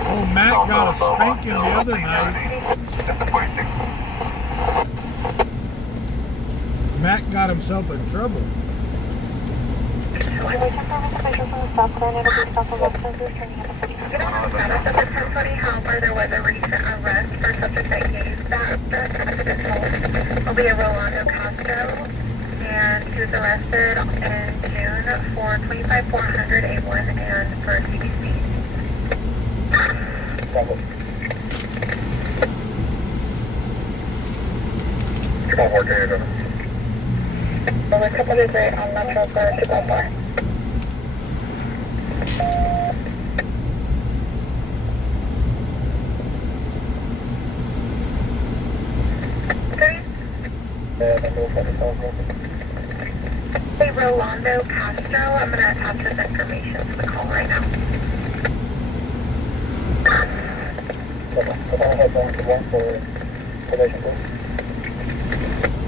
Oh, Matt got a spanking the other night. Matt got himself in trouble. However, there was a recent arrest for subject that used that address. Will be a Rolando Castro, and he was arrested in June for 25,400 A1 and for CBC. Well, a couple of days on Metro for 204. Hey, Rolando Castro, I'm going to attach this information to the call right now.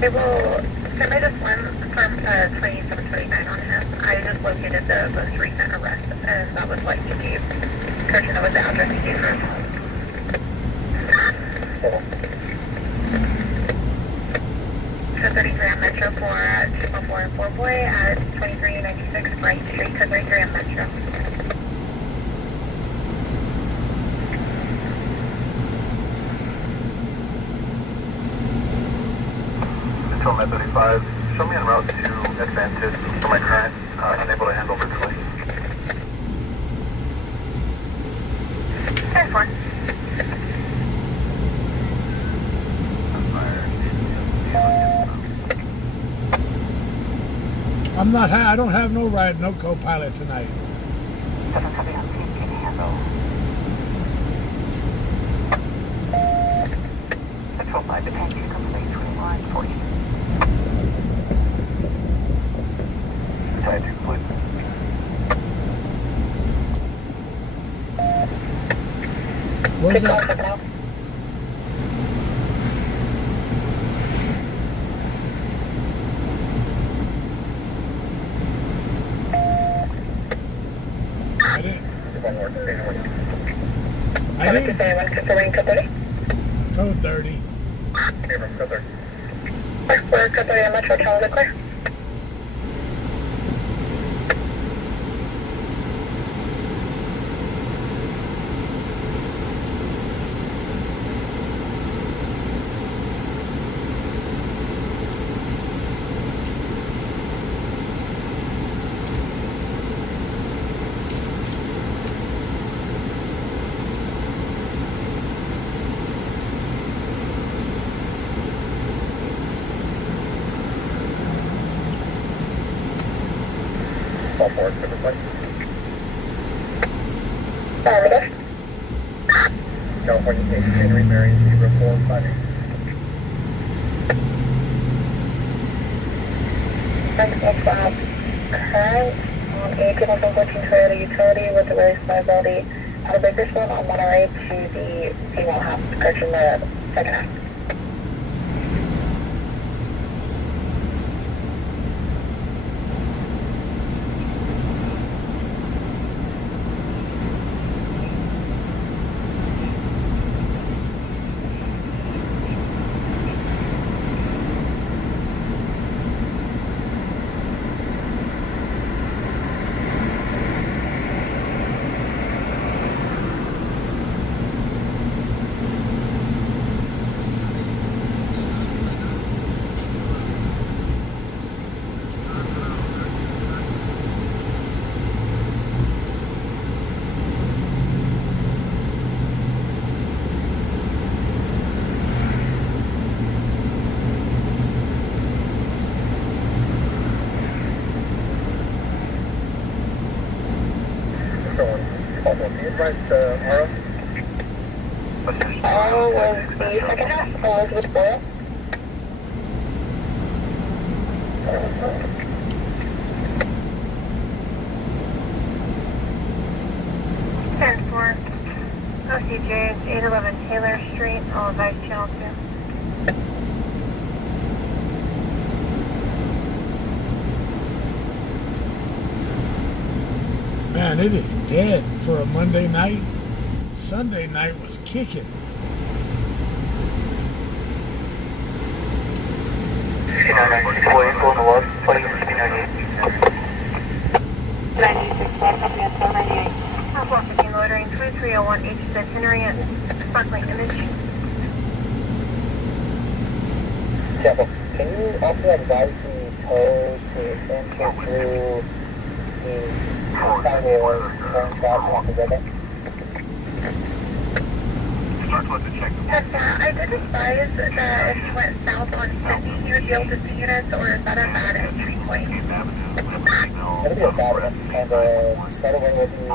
They will submit a form from 2729 on him. I just located the most recent arrest, and that was like you gave, Kirsten, that was the address you gave her. 33 on Metro for 214 and 4 boy at 2396 Bright Street, 33 on Metro. Control Med 35, show me en route to Advantage for my current, unable to handle virtually. 10-4. I don't have no ride, no co-pilot tonight. Control 5, detention complete, 21 for you. Try to flip. Where's that? I didn't. Code 30. We're code 30 on Metro, tell us clear. California State Henry Mary 0458. Current on a 2014 Toyota utility with the race liability out of Bakersfield on Monterey to the female half, correction, the second half. Was the second half Elizabeth Boyle? OCJ, 811 Taylor Street, all advice channel 2. Man, it is dead for a Monday night. Sunday night was kicking. Loitering 2301 HZ Henry at Sparkling Image. Can you also advise the tow to enter through the sidewalk turn shop together? I did advise that if you went south on 50, you would be able to see units, or is that a bad entry point? It'll be a bad one, and better way would be to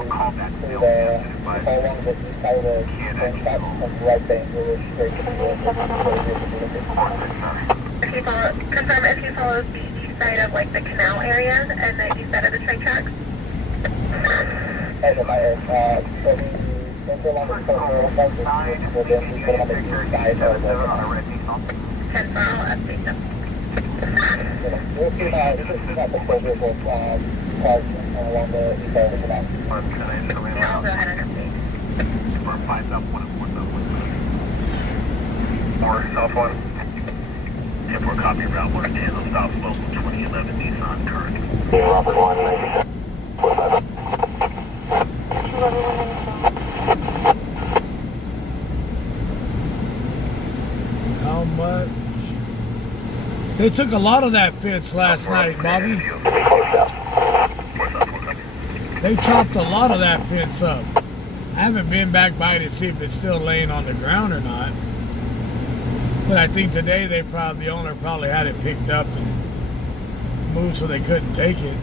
follow along the east side of the turn shop and right bank, really straight to the Okay, confirm if he follows the east side of like the canal area and the east side of the train tracks? And my so the center along the coast will then be put on the east side of the 10 file, update them. You'll see that the closure will cause along the east side of the canal. Yeah, I'll go ahead and update. Or South 1. If we're copy route 1 and on stop local 2011 Nissan current. Robert 197. How much? They took a lot of that fence last night, Bobby. They chopped a lot of that fence up. I haven't been back by to see if it's still laying on the ground or not. But I think today the owner probably had it picked up and moved so they couldn't take it.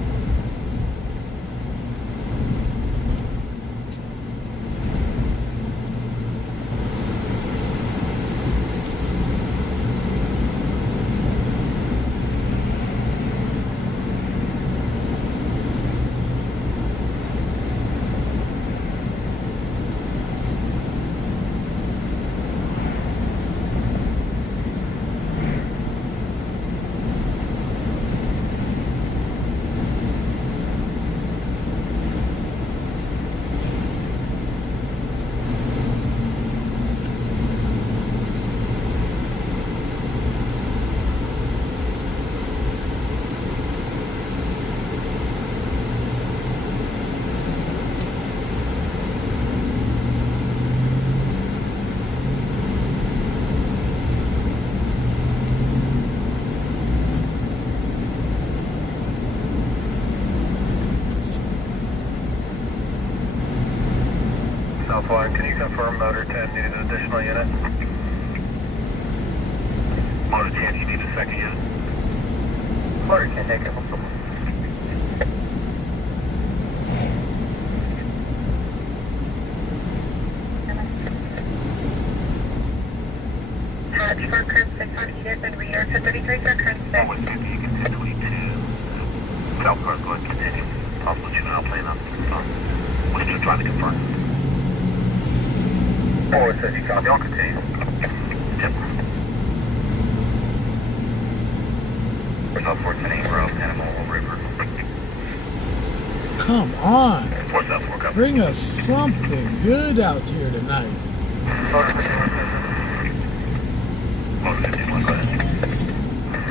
South 1, can you confirm motor 10 needed an additional unit? Motor 10, you need a second unit. Motor 10, negative. Hatch for current 6 on Edith and rear to 33 for current 6. 150, you can 1022. South Park, go ahead and continue. I'll let you know, I'll play now. We're still trying to confirm. 450, copy, I'll continue. South 410 Grove, Animal River. Come on. What's up, 4 copy? Bring us something good out here tonight. Motor 51, go ahead.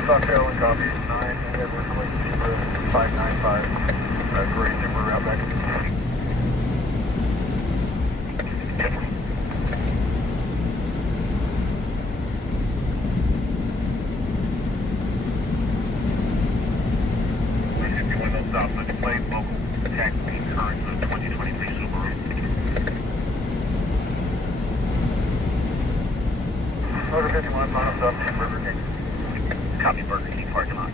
South Carolina, copy, 9, Edward Queen, 595, Great Timber route back. Stop the plate, local taxi current 2023 Subaru. Motor 51, final stop, Burger King. Copy Burger King parking lot.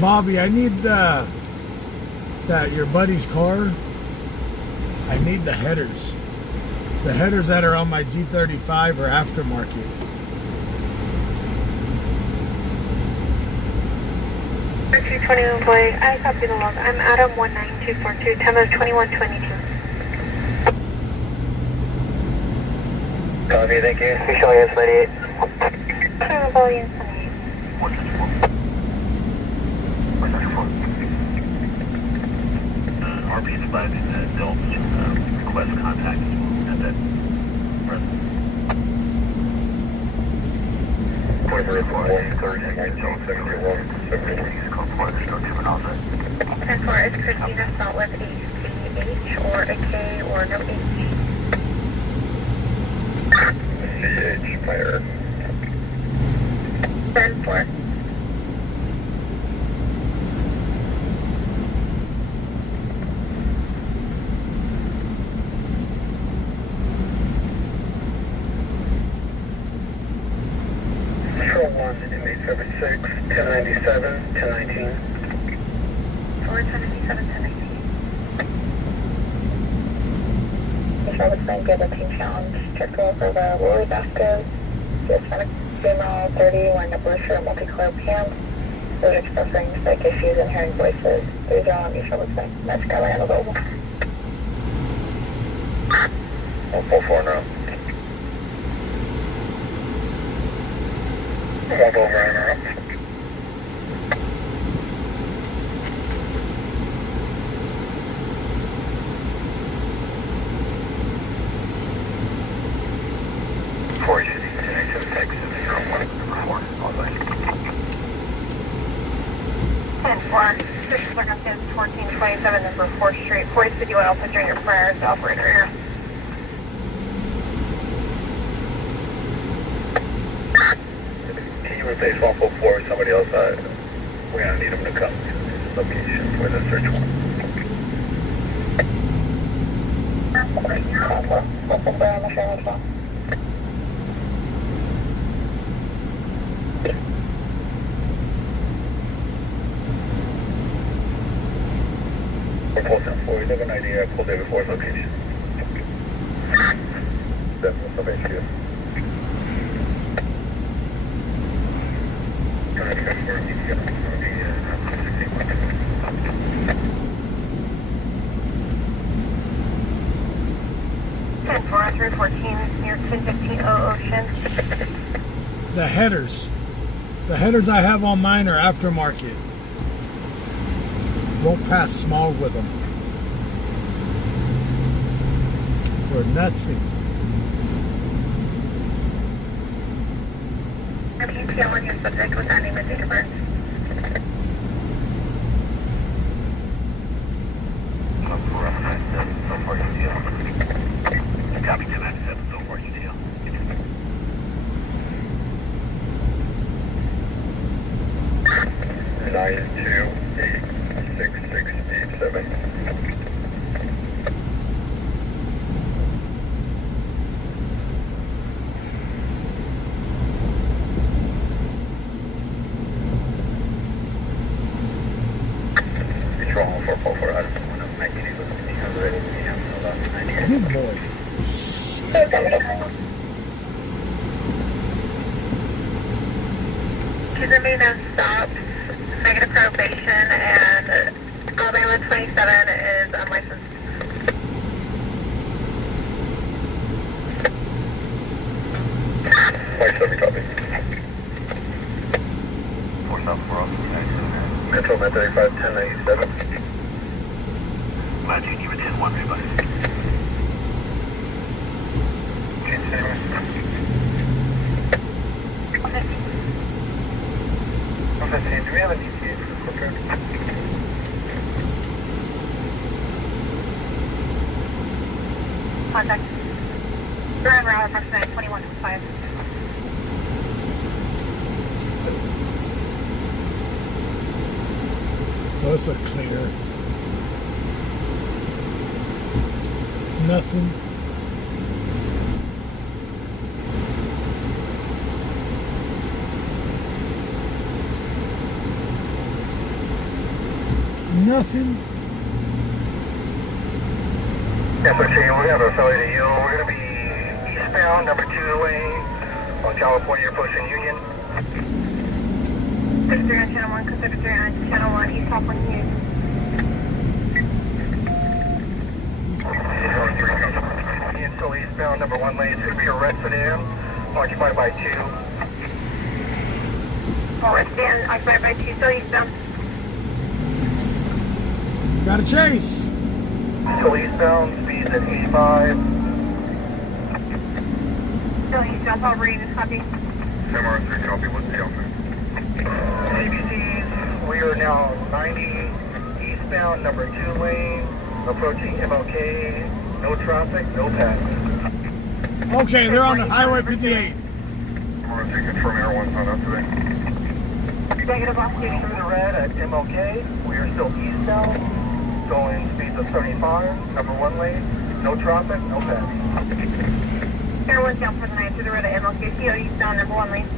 Bobby, I need your buddy's car. I need the headers. The headers that are on my G35 are aftermarket. Boy, I copy the log. I'm Adam 19242. Time is 21:22. Okay, thank you. He's showing us 98. Volume 28. 174. RP is advising that adults request contact at that present. 10-4, is Christina spelled with a CH or a K or no H? CH, my error. 10-4. Control 1, inmate 76, 1097, 1019. 1097, 1019. Michelle was saying good team challenge. Check over the Woolly Basket. Just found a female 30 wearing a blue shirt, multicolor pants. Those expressing psych issues and hearing voices. 30 on Michelle was saying. That's got land available. 144 now. 1 over and up. Circumstances 1427, number 4th Street. 4051, I'll put you in your prayers, operator here. Can you replace 144 with somebody else? We're going to need them to come to this location for the search warrant. Repulsion 4, you have an idea, I pulled David 4's location. That's what's up HQ. Through 14 near 1015 Ocean. The headers I have on mine are aftermarket. Won't pass smog with them. For nothing. PTO on your subject with that name and date of birth. Copy 297, so far UTL. 928667. Control 444 out of 198. Good boy. She's remained on stops, negative probation, and Alabama 27 is unlicensed. White 7 copy. 474 Metro Med 35 1097. Imagine you were 10-1, everybody. Do we have an ETA for the quicker? Contact. Driver hour approximately 21.5. So it's a clear. Nothing. Nothing. Yes, sir, Chief. We have a failure to yield. We're going to be eastbound, number 2 lane on California, approaching Union. Pedestrian on Channel 1, Pedestrian on Channel 1, East California News. Still east westbound, number 1 lane. It's going to be a red sedan, occupied by 2. Red sedan, occupied by 2, still eastbound. Got a chase. Still eastbound, speeds at 85. Still eastbound, Paul Reed, copy. MR3, copy. What's the outfit? CBCs, we are now 90 eastbound, number 2 lane, approaching MLK. No traffic, no pass. Okay, they're on the Highway 58. MR3, confirm Air 1's not up today. Negative off duty. Through the red at MLK, we are still eastbound, going speeds of 75, number 1 lane, no traffic, no pass. Air 1's down for the night through the red at MLK, CO eastbound, number 1 lane.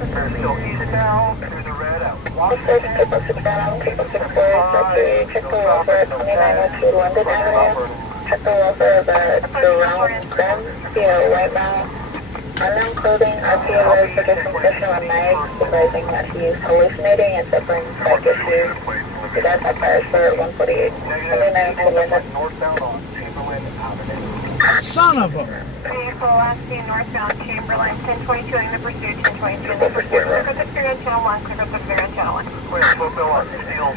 They're still eastbound, through the red at Officers, people 6 down, people 6 4, check the welfare, 2902 London Avenue. Check the welfare of the round creme via white mount. Unknown clothing, RPA verification session on night, advising that he is hallucinating and suffering back issues. He does have fires for 148. 2902 London. northbound on Chamberlain Avenue. Son of a. Vehicle last seen northbound Chamberlain, 1022 in the pursuit, 1022 in the pursuit. Clear up the clear on channel 1, clear up the clear on channel 1. Clear, footbill on steel.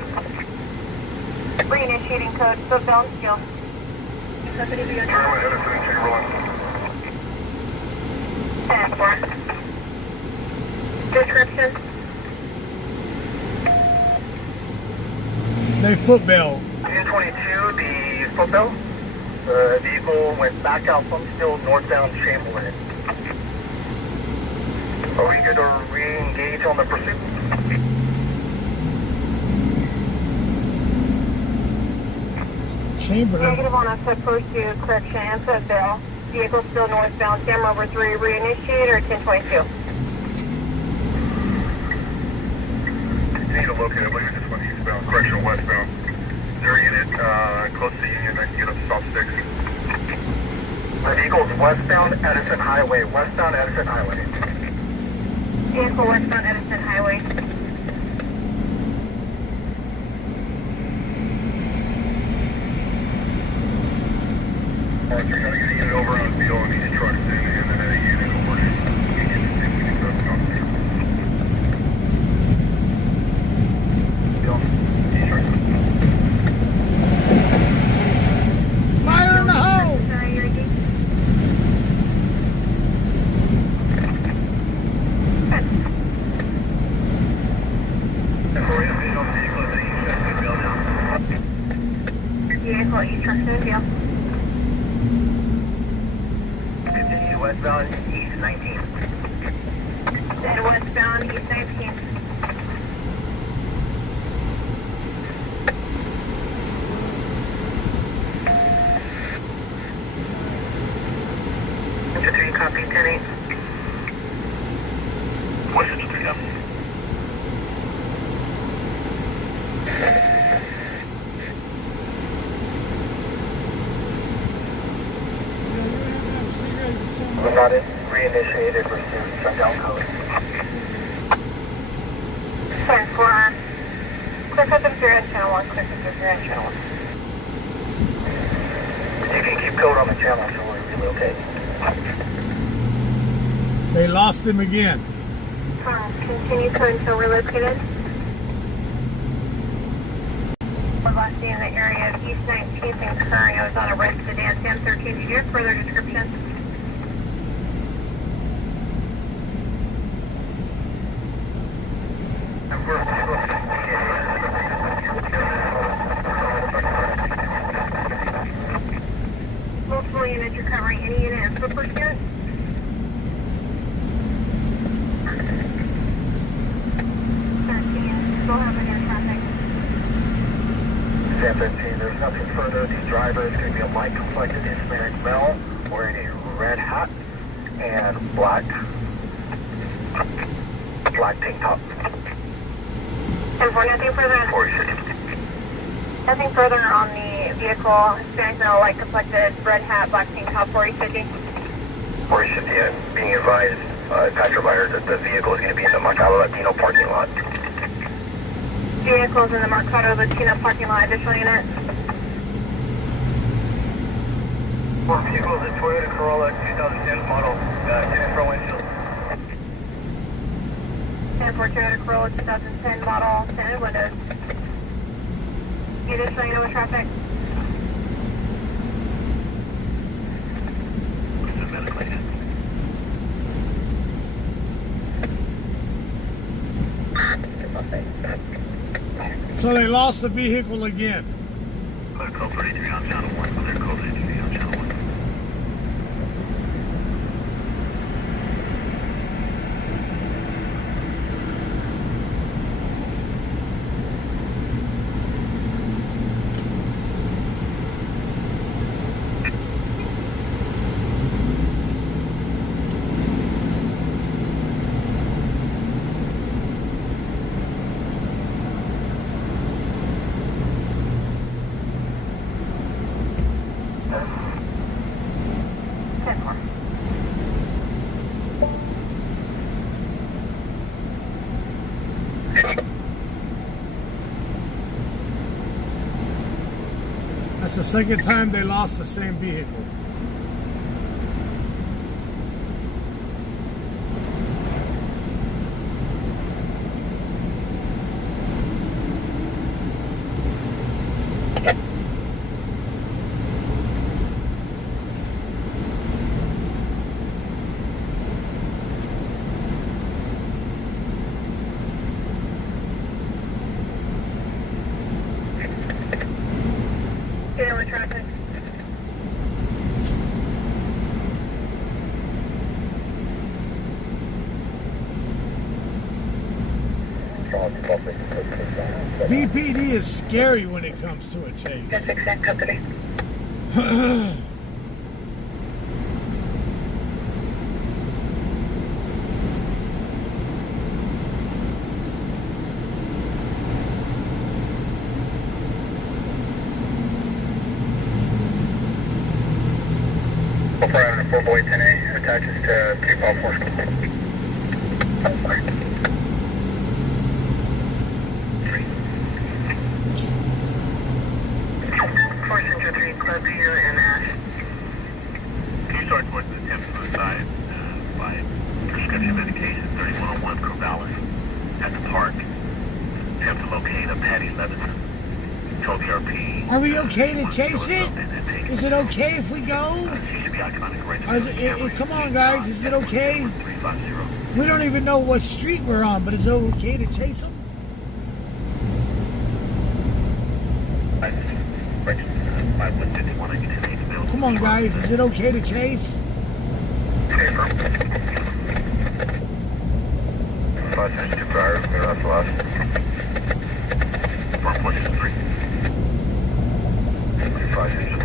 Reinitiating code, footbill on steel. Company VO Charlie Edison, Chamberlain. 10-4. Description. They footbell. 222, the footbill. The vehicle went back out from Steel, northbound Chamberlain. Are we good to re-engage on the pursuit? Chamberlain. Negative on offset pursuit, correction, and footbill. Vehicle still northbound, Sam over 3, reinitiate or 1022? You need to locate, I believe it just went eastbound, correction, westbound. Their unit, close to Union, I can get up to stop 6. The vehicle's westbound Edison Highway, westbound Edison Highway. Vehicle westbound Edison Highway. Arthur, trying to get a unit over on Beale on these trucks and then a unit over to Union to see if we can set up an officer. Beale, these trucks. Fire in the hole! Sorry, you're D. Vehicle east truck soon, Beale. Continue westbound east 19. Then westbound east 19. Continue copy 10-8. What's it, street up? We're not in reinitiated pursuit, shutdown code. 10-4. Quick up and clear on channel 1, quick up and clear on channel 1. You can keep code on the channel so we're relocate. They lost him again. Continue code until we're located. We're last seen in the area of East 19th and Curry. I was on a red sedan, Sam 13. Did you have further description? Multiple units recovering. Any unit in foot pursuit? Still have it in traffic. Sam 15, there's nothing further. The driver is going to be a light complected Hispanic male wearing a red hat and black tank top. And for nothing further, nothing further on the vehicle. Hispanic male, light complected, red hat, black tank top, 4050. 4050, being advised, passerby that the vehicle is going to be in the Mercado Latino parking lot. Vehicles in the Mercado Latino parking lot, additional unit. One vehicle is a Toyota Corolla 2010 model, 10 front windshield. 10 for Toyota Corolla 2010 model, tinted windows. You additionally know traffic. So they lost the vehicle again. Clear code 33 on channel 1. Clear code 33 on channel 1. That's the second time they lost the same vehicle. Dealing with traffic. BPD is scary when it comes to a chase. That's exact company. Private 4 boy 10A attaches to 254. Force 3 Club here and Ash. Can you start towards the tip suicide by prescription medication 3101 Corvallis at the park? Attempt to locate a Patty Levinson. Told RP. Are we okay to chase it? Is it okay if we go? Or is it, come on, guys. Is it okay? We don't even know what street we're on, but is it okay to chase them? Come on, guys. Is it okay to chase? 562 prior, that's last. 4.3. 562.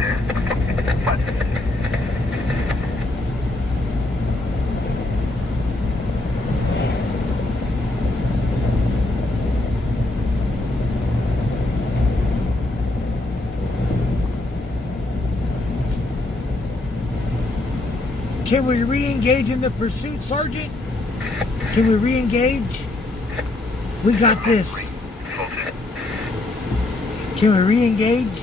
Can we re-engage in the pursuit, Sergeant? Can we re-engage? We got this. Can we re-engage?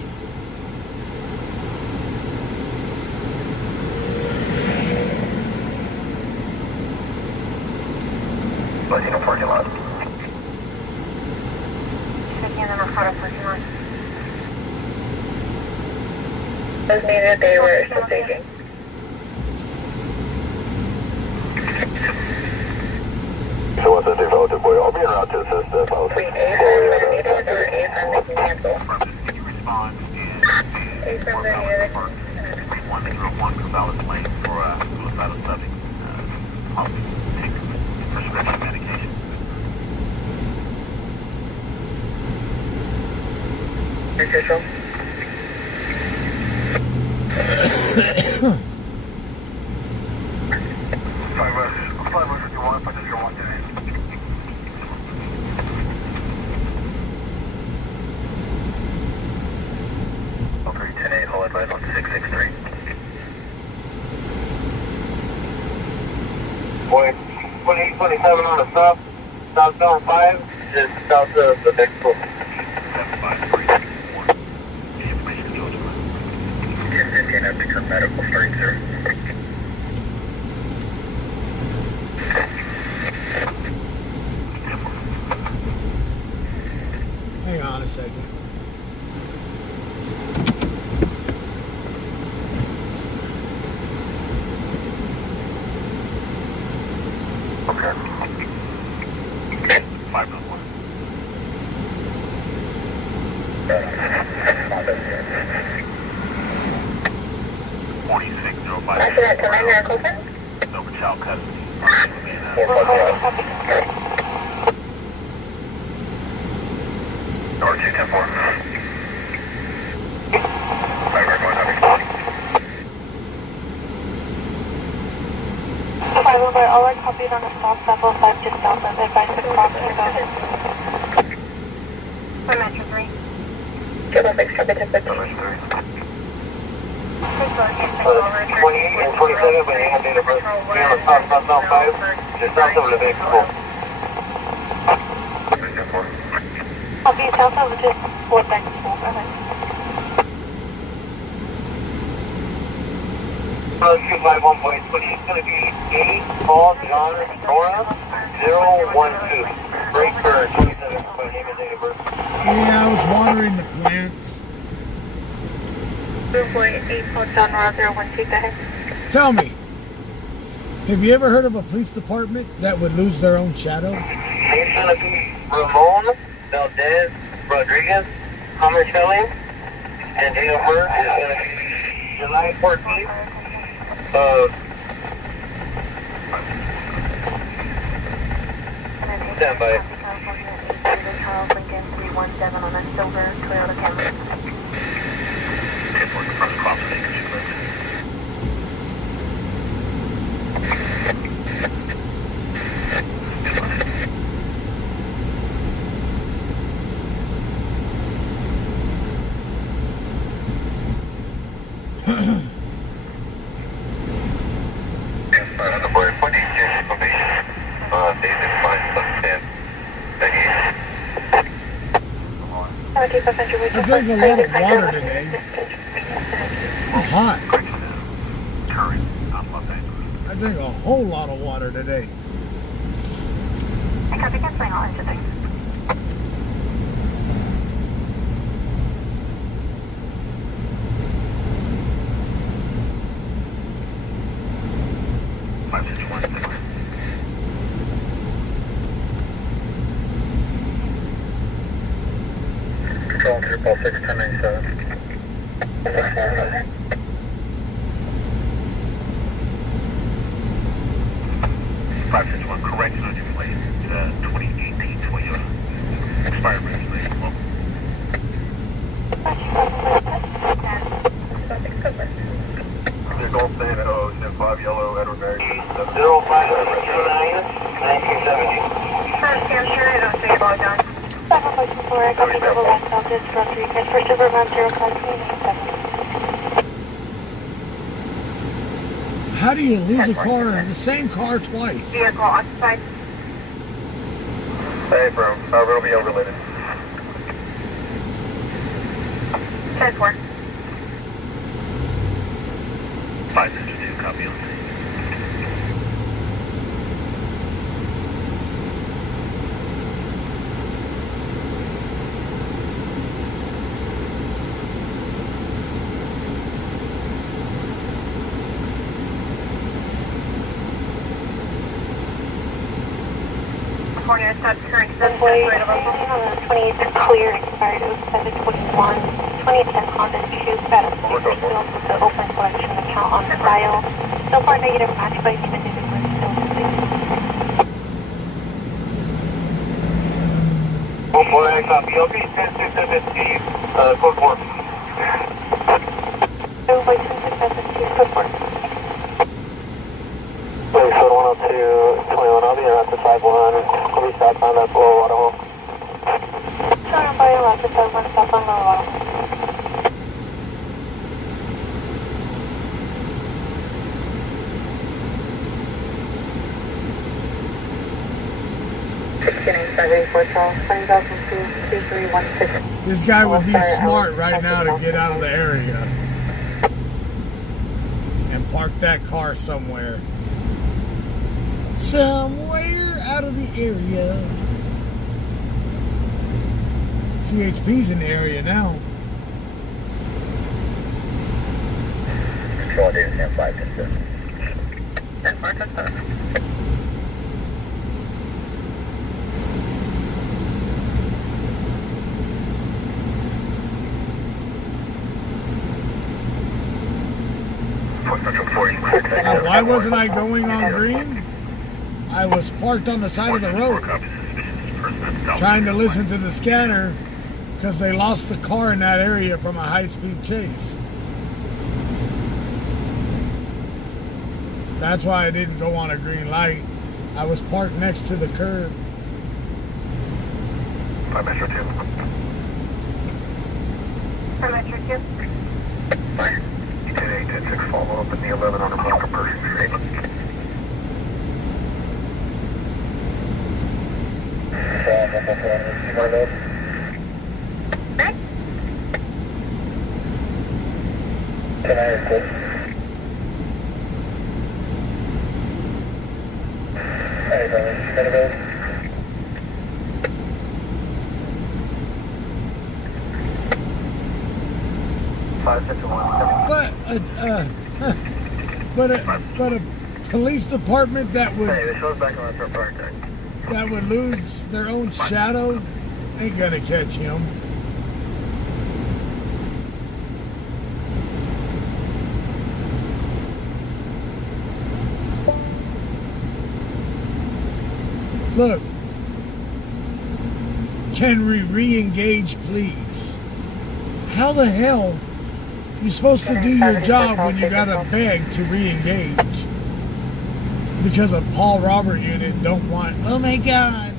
Latino parking lot. Checking in the Florida parking lot. As needed, they were still taking. So what's the default boy? I'll be around to assist if I was Between A from the needed or A from making cancel. A from the needed. 101 Corvallis Lane for a suicidal subject. Take prescription medication. Official. On 663. Point 2827 on the south, southbound 5, just south of the next pool. 753. Information control. 1015 up to medical. Accident to minor equipment. Over child custody. Number 210-4. All our copies on the stop level 5 just south of advice to cross the road. For Metro 3. 206, copy 1050. 28 and 27, when you have data birth, be on the southbound 5, just south of the Bakersfield. Copy south of just Fort Bakersfield. Road 251 boys, it's going to be A, Paul, John, Nora, 012. Break for 27, by name and date of birth. Yeah, I was watering the plants. 248 Paul John Nora 012, go ahead. Tell me, have you ever heard of a police department that would lose their own shadow? It's going to be Ramon Valdez Rodriguez, Hammerfelling, and date of birth is going to be July 14th. Stand by. Charles Lincoln 317 on a silver Toyota Camry. I drank a lot of water today. It's hot. I drank a whole lot of water today. I copy canceling all engine things. Control 346 1097. 561, correction on your plate. 2018 Toyota. Expired registration. Well, They're Golf Sand, 05 Yellow, Edward Mary. 0529 1970. First, I'm sure I don't see it all done. 754, copy double left Delta Rodriguez for Superman 0527. How do you lose a car, the same car twice? Vehicle occupied. Hey, bro. It'll be overlaid. 10-4. 552, copy on that. California, stop current Runway 28 clear, expired 0721. 2010 Honda Coupe at a Bakersfield with the open collection account on file. So far negative match, but even if it was still missing. Code 4, copy. LP 1067, code 4. Runway 1067, code 4. Code 102, 21, I'll be around to 51. I'll be southbound at Lower Waterhole. Sorry, I'm by left to 51, stop on Lower Waterhole. This guy would be smart right now to get out of the area and park that car somewhere. Somewhere out of the area. CHP's in the area now. Control data 10-5 10-7. 10-4, 10-7. Why wasn't I going on green? I was parked on the side of the road trying to listen to the scanner because they lost the car in that area from a high-speed chase. That's why I didn't go on a green light. I was parked next to the curb. 5 Metro 2. 5 Metro 2. 10-8-10-6, follow up in the 1100 block of Pershing Street. Can I record? Hey, brother, can I go? But a police department that Hey, the show's back on our park deck. would lose their own shadow ain't gonna catch him. Look, can we re-engage, please? How the hell you supposed to do your job when you gotta beg to re-engage? Because a Paul Robert unit don't want, oh my God,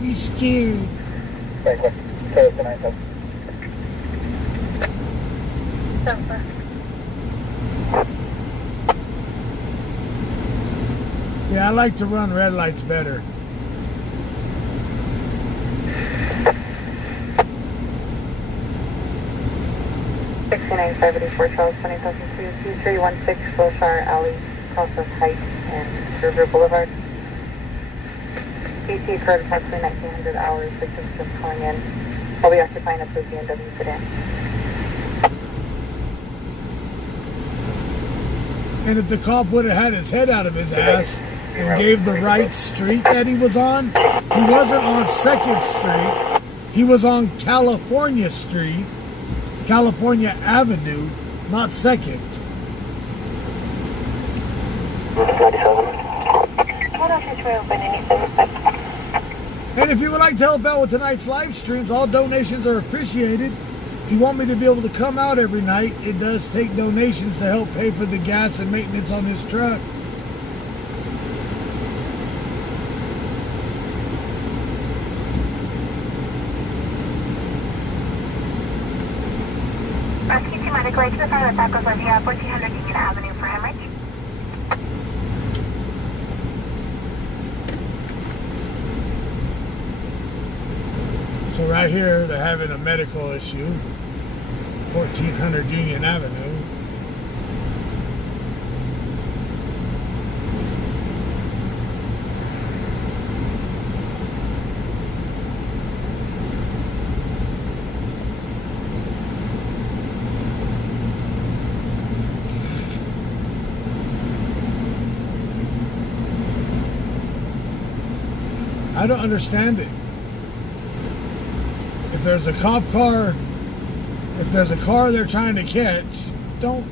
he's scared. Yeah, I like to run red lights better. Charles 20,002, 2316 Wilshire Alley, across of Heights and River Boulevard. ET occurred approximately 1900 hours. Victims just calling in. We'll be occupying a blue BMW sedan. And if the cop would have had his head out of his ass and gave the right street that he was on, he wasn't on 2nd Street. He was on California Street, California Avenue, not 2nd. And if you would like to help out with tonight's live streams, all donations are appreciated. If you want me to be able to come out every night, it does take donations to help pay for the gas and maintenance on this truck. Rescue 2 Medical Aid to the front of the back of Olivia, 1400 Union Avenue for hemorrhage. So right here, they're having a medical issue. 1400 Union Avenue. I don't understand it. If there's a cop car, if there's a car they're trying to catch, don't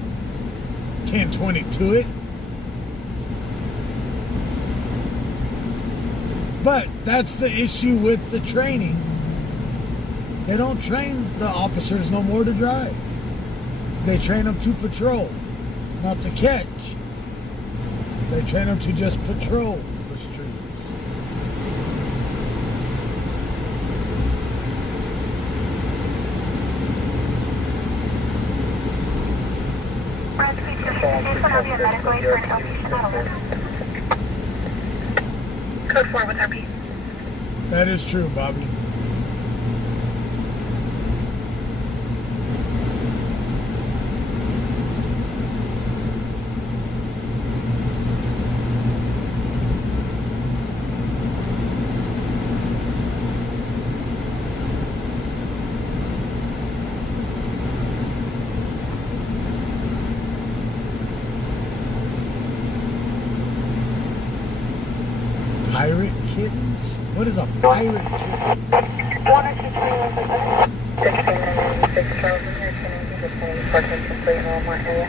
1020 to it. But that's the issue with the training. They don't train the officers no more to drive. They train them to patrol, not to catch. They train them to just patrol the streets. Code 4 with RP. That is true, Bobby. Pirate kittens? What is a pirate kitten? 1 or 2 trailers are better. 1696 Charles, and your 10 just saying parking complete in the Walmart area.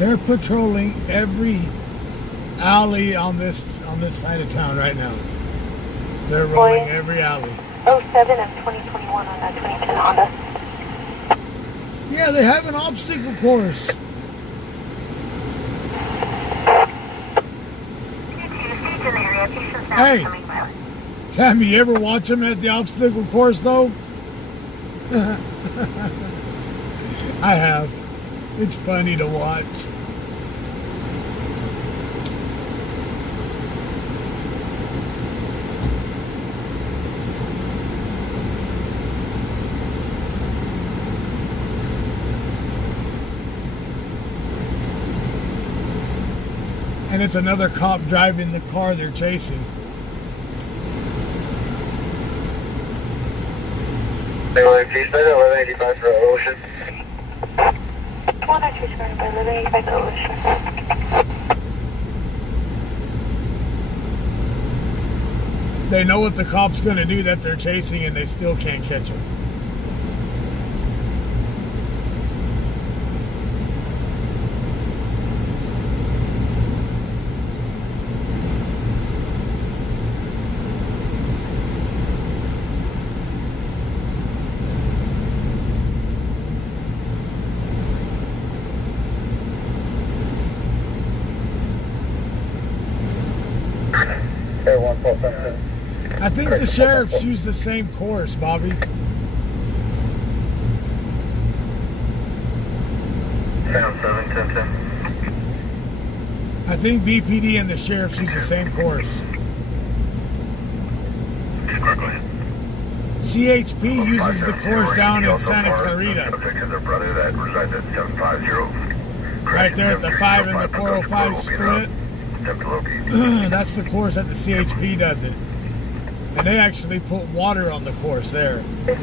They're patrolling every alley on this side of town right now. They're rolling every alley. 07 of 2021 on that 2010 Honda. Yeah, they have an obstacle course. Hey, Tammy, you ever watch them at the obstacle course though? I have. It's funny to watch. And it's another cop driving the car they're chasing. They want to choose by the 1185 for Ocean. 102 squared by 1185 Ocean. They know what the cop's going to do that they're chasing, and they still can't catch him. I think the sheriffs use the same course, Bobby. Sound 71010. I think BPD and the sheriffs use the same course. CHP uses the course down in Santa Clarita. Their brother that resides at 750. Right there at the 5 and the 405 split. That's the course that the CHP does it. And they actually put water on the course there. They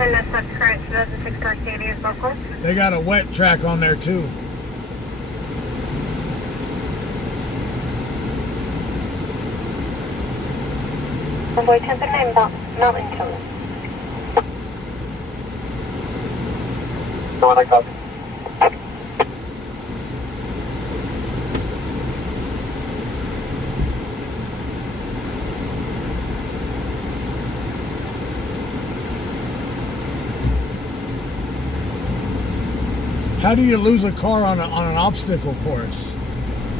got a wet track on there too. Boy, 1039 Mountain Cone. So when I copy. How do you lose a car on an obstacle course?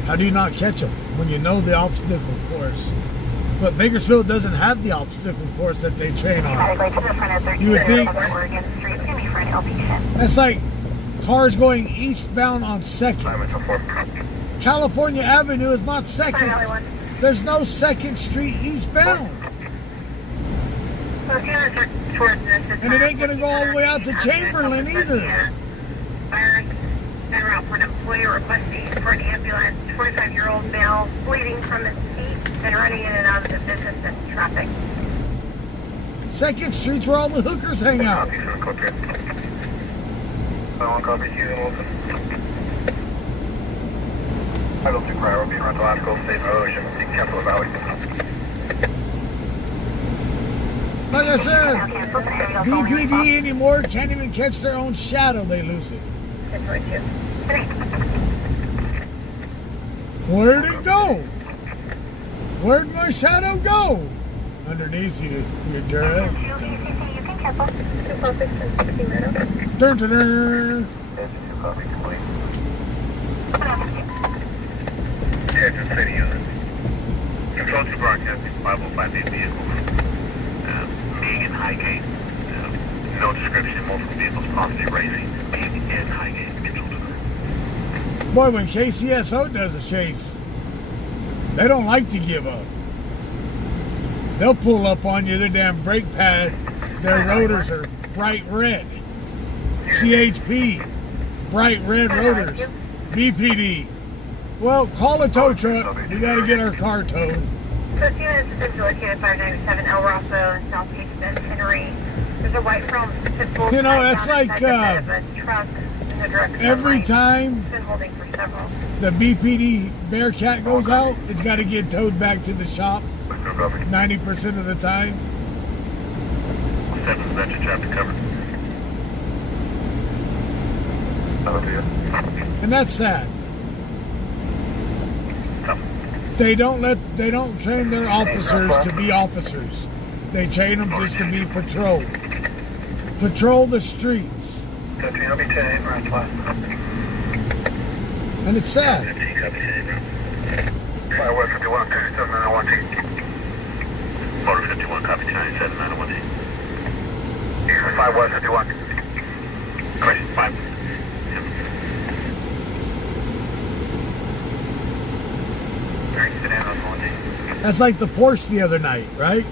How do you not catch them when you know the obstacle course? But Bakersfield doesn't have the obstacle course that they train on. You would think that's like cars going eastbound on 2nd. California Avenue is not 2nd. There's no 2nd Street eastbound. And it ain't going to go all the way out to Chamberlain either. En route for an employee requesting for an ambulance, 45-year-old male bleeding from his feet and running in and out of the business and traffic. 2nd Street's where all the hookers hang out. Copy, I don't think Ryan will be rental article, state Ocean, Capital Valley. Like I said, BPD anymore can't even catch their own shadow, they lose it. Where'd it go? Where'd my shadow go? Underneath you, you dirt. Dun, dun, dun. Kansas City unit. Control to broadcasting 5058 vehicles. Being in Highgate. No description, multiple vehicles possibly racing. Being in Highgate. Control to. Boy, when KCSO does a chase, they don't like to give up. They'll pull up on you, their damn brake pad, their rotors are bright red. CHP, bright red rotors. BPD, well, call a tow truck. We got to get our car towed. So units is located 597 El Rosso in Southeast Bend, Henry. There's a white chrome pit bull. You know, that's like every time the BPD Bearcat goes out, it's got to get towed back to the shop 90% of the time. 7 Metro traffic covered. And that's sad. They don't train their officers to be officers. They train them just to be patrol. Patrol the streets. Pedestrian, I'll be 10 around 12. And it's sad. 5 West 51, 27901T. Motor 51, copy 29791T. 5 West 51. Correct, 5. That's like the Porsche the other night, right?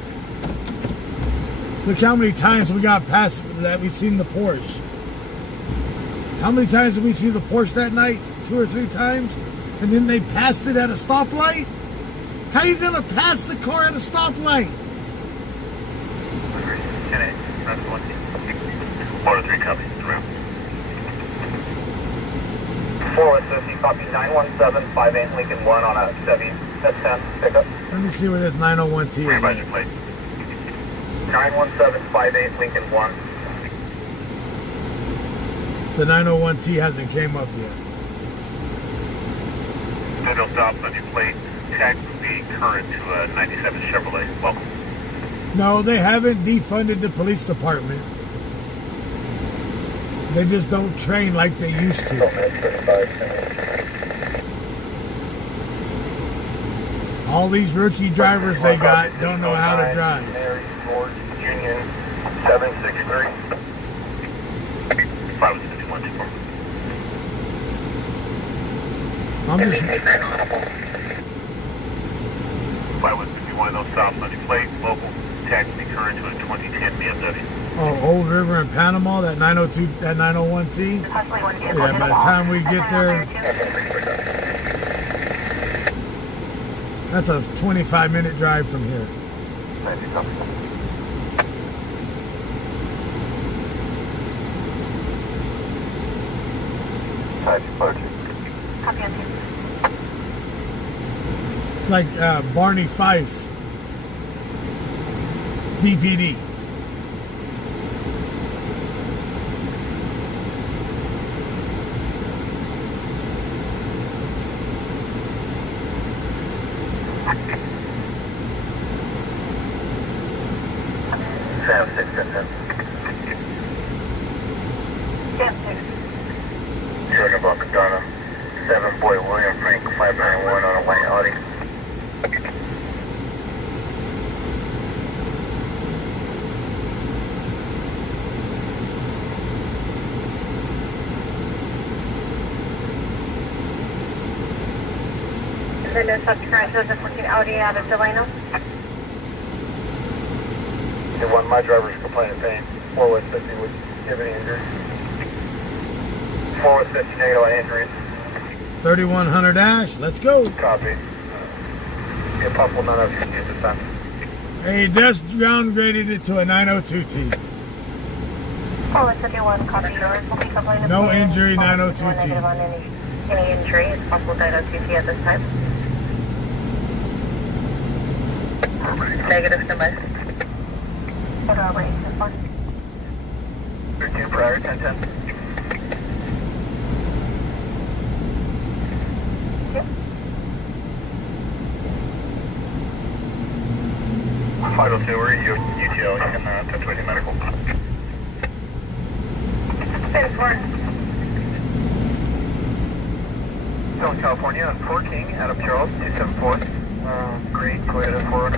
Look how many times we got past that we seen the Porsche. How many times did we see the Porsche that night? 2 or 3 times? And then they passed it at a stoplight? How you gonna pass the car at a stoplight? 10-8, Motor 3, copy, around. 4 West 50, copy 91758 Lincoln 1 on a Chevy S10 pickup. Let me see where this 901T is Revise at. your plate. 91758 Lincoln 1. The 901T hasn't came up yet. No stops on your plate. Tag would be current to a 97 Chevrolet. Welcome. No, they haven't defunded the police department. They just don't train like they used to. All these rookie drivers they got don't know how to drive. Mary George Union 763. 5 51, 24. I'm just 5 51, no stops on your plate. Local. Tag would be current to a 2010 BMW. Old River in Panama, that 902, that 901T. Yeah, by the time we get there, that's a 25-minute drive from here. It's like Barney Fife, DPD. Sam 6 Trucking about Madonna. 7 Boy William Frank 591 on a white Audi. The no subscribe to the 14 Audi out of Delano. The one my driver's complaining pain. 4 West 50 would give any injuries. 4 West 50 negative on injuries. 3100 Ash, let's go. Copy. Get possible none of you at this time. Hey, just downgraded it to a 902T. 4 West 51, copy yours. We'll be complaining. No injury, 902T. Negative on any injury. It's possible 902T at this time. Negative, standby. Wait, this one. 13 prior, 1010. Yep. 502, we're at UTL. You can touch with your medical. Same for Southern California, on Fort King, Adam Charles, 274. Green, Toyota forward.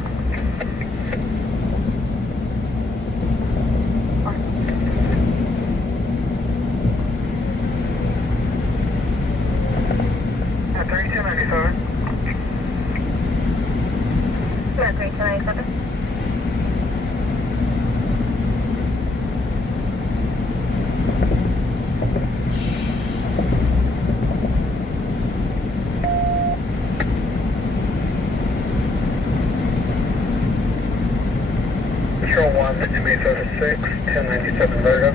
At 3297. Yeah, 3297. Control 1, 5806, 1097 Vertigo.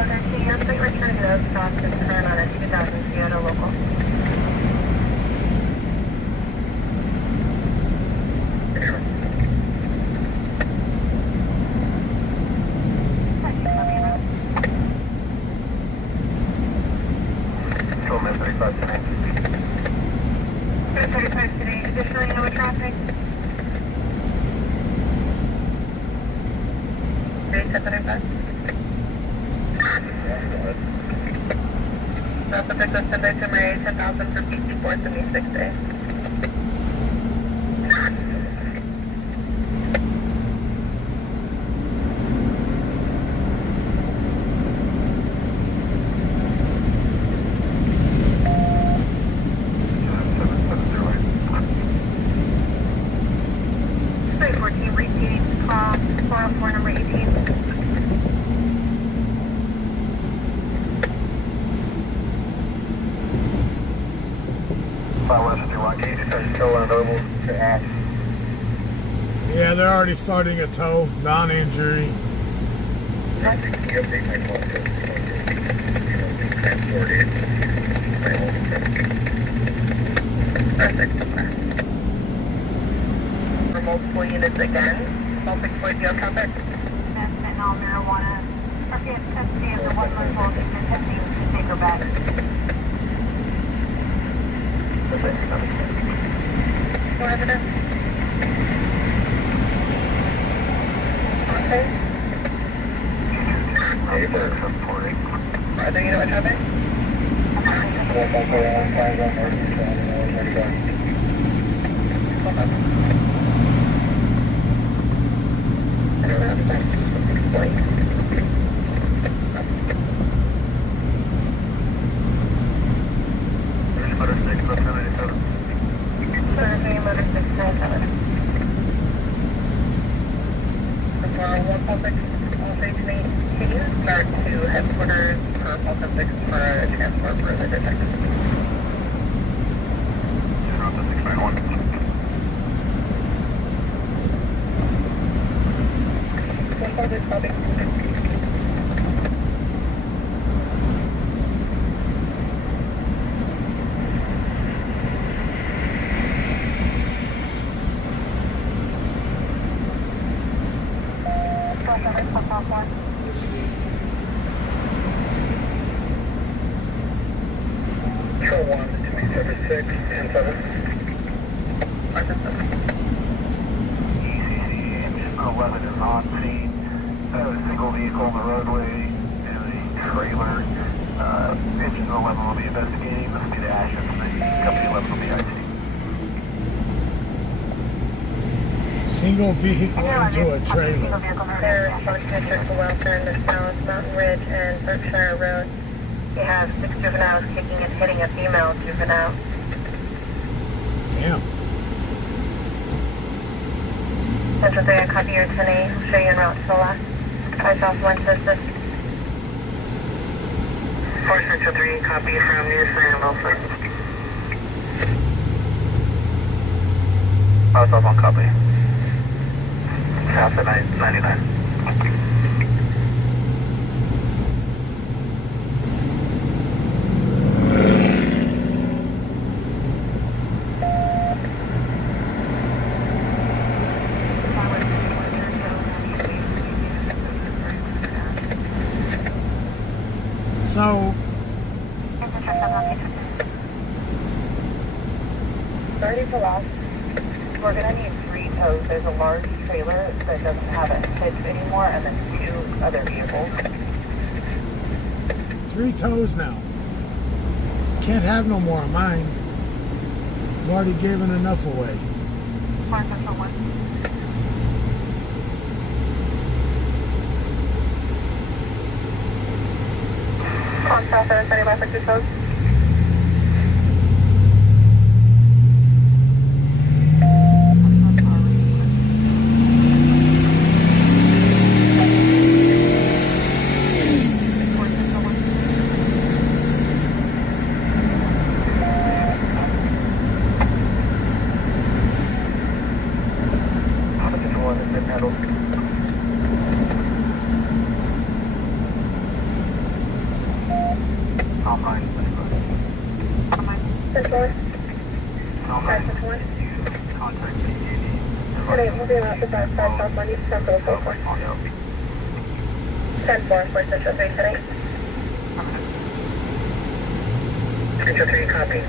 Okay, so your freight return no stop is current on a 2000 Toyota local. Subject to Mary 10,000 for PT 476 day. Yeah, they're already starting a tow, non-injury. For multiple units again, multi-point traffic. Fentanyl, marijuana, FC of the 1 month old, attempting to take her back. More evidence. Okay. Are there unit traffic? Motor 697. One public, all stage meet, can you start to headquarters for Falcon 6 for a transport for the detective? One public, public. Control 1, 276, 10-7. ECC 11 is on scene. A single vehicle on the roadway and a trailer. Engine 11 will be investigating. This will be the Ashes. The company 11 will be IC. Single vehicle into a trailer. They're responding to district welfare in the South Mountain Ridge and Berkshire Road. We have 6 juveniles kicking and hitting a female juvenile. Damn. Central 3, I copy your 10A. I'll show you en route to the left. I south 1 to assist. 4 Central 3, copy from near San Wilson. South 1 copy. South at 99. So, Starting to last, we're going to need 3 tows. There's a large trailer that doesn't have a hitch anymore, and then 2 other vehicles. 3 toes now. Can't have no more of mine. I've already given enough away. On south 75 for 2 tows. Central 3, copy.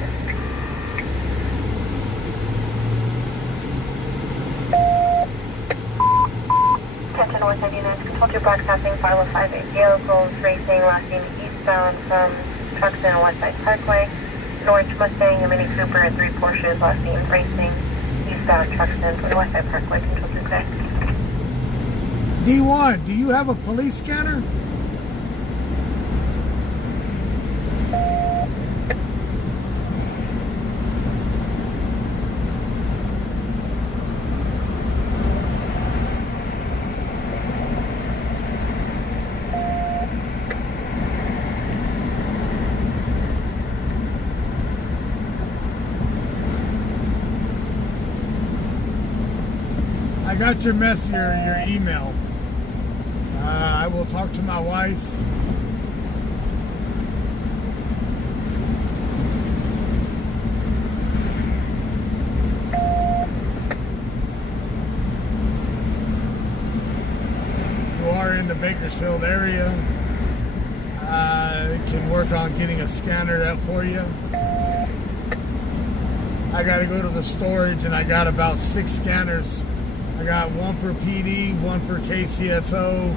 Attention North 99, Control 2 broadcasting 5058 vehicles racing last seen eastbound from trucks in on West Side Parkway. An orange Mustang, a Mini Cooper, and 3 Porsches last seen racing. Eastbound trucks in from the West Side Parkway. Control 2 connect. D1, do you have a police scanner? I got your message, your email. I will talk to my wife. You are in the Bakersfield area. I can work on getting a scanner out for you. I got to go to the storage, and I got about 6 scanners. I got 1 for PD, 1 for KCSO.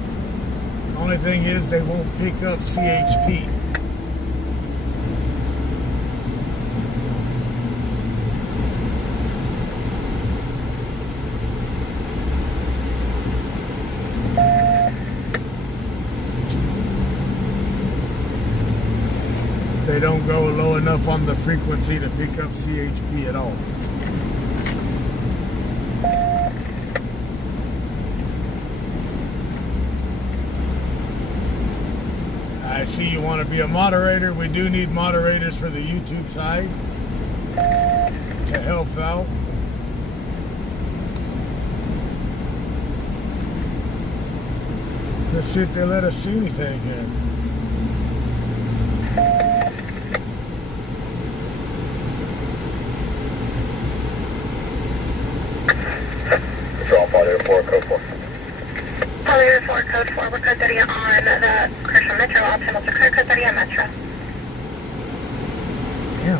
Only thing is they won't pick up CHP. They don't go low enough on the frequency to pick up CHP at all. I see you want to be a moderator. We do need moderators for the YouTube side to help out. Let's see if they let us see anything here. Drop on Airport Code 4. Collier 4, Code 4, we're Code 30 on the Commercial Metro option. What's your Code 30 on Metro? Yeah.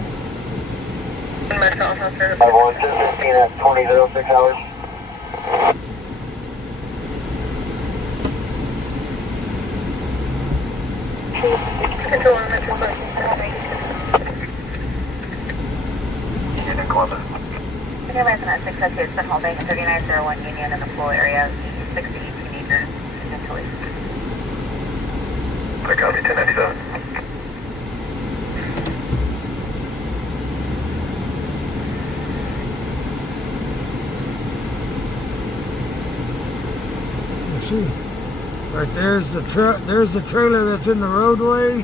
Metro officer. I want 215 at 2006 hours. Control on Metro 4. Union Columbus. Okay, resident 602 has been holding 3901 Union in the pool area, 60 meters potentially. I copy 1097. Let's see. Right there's the truck. There's the trailer that's in the roadway,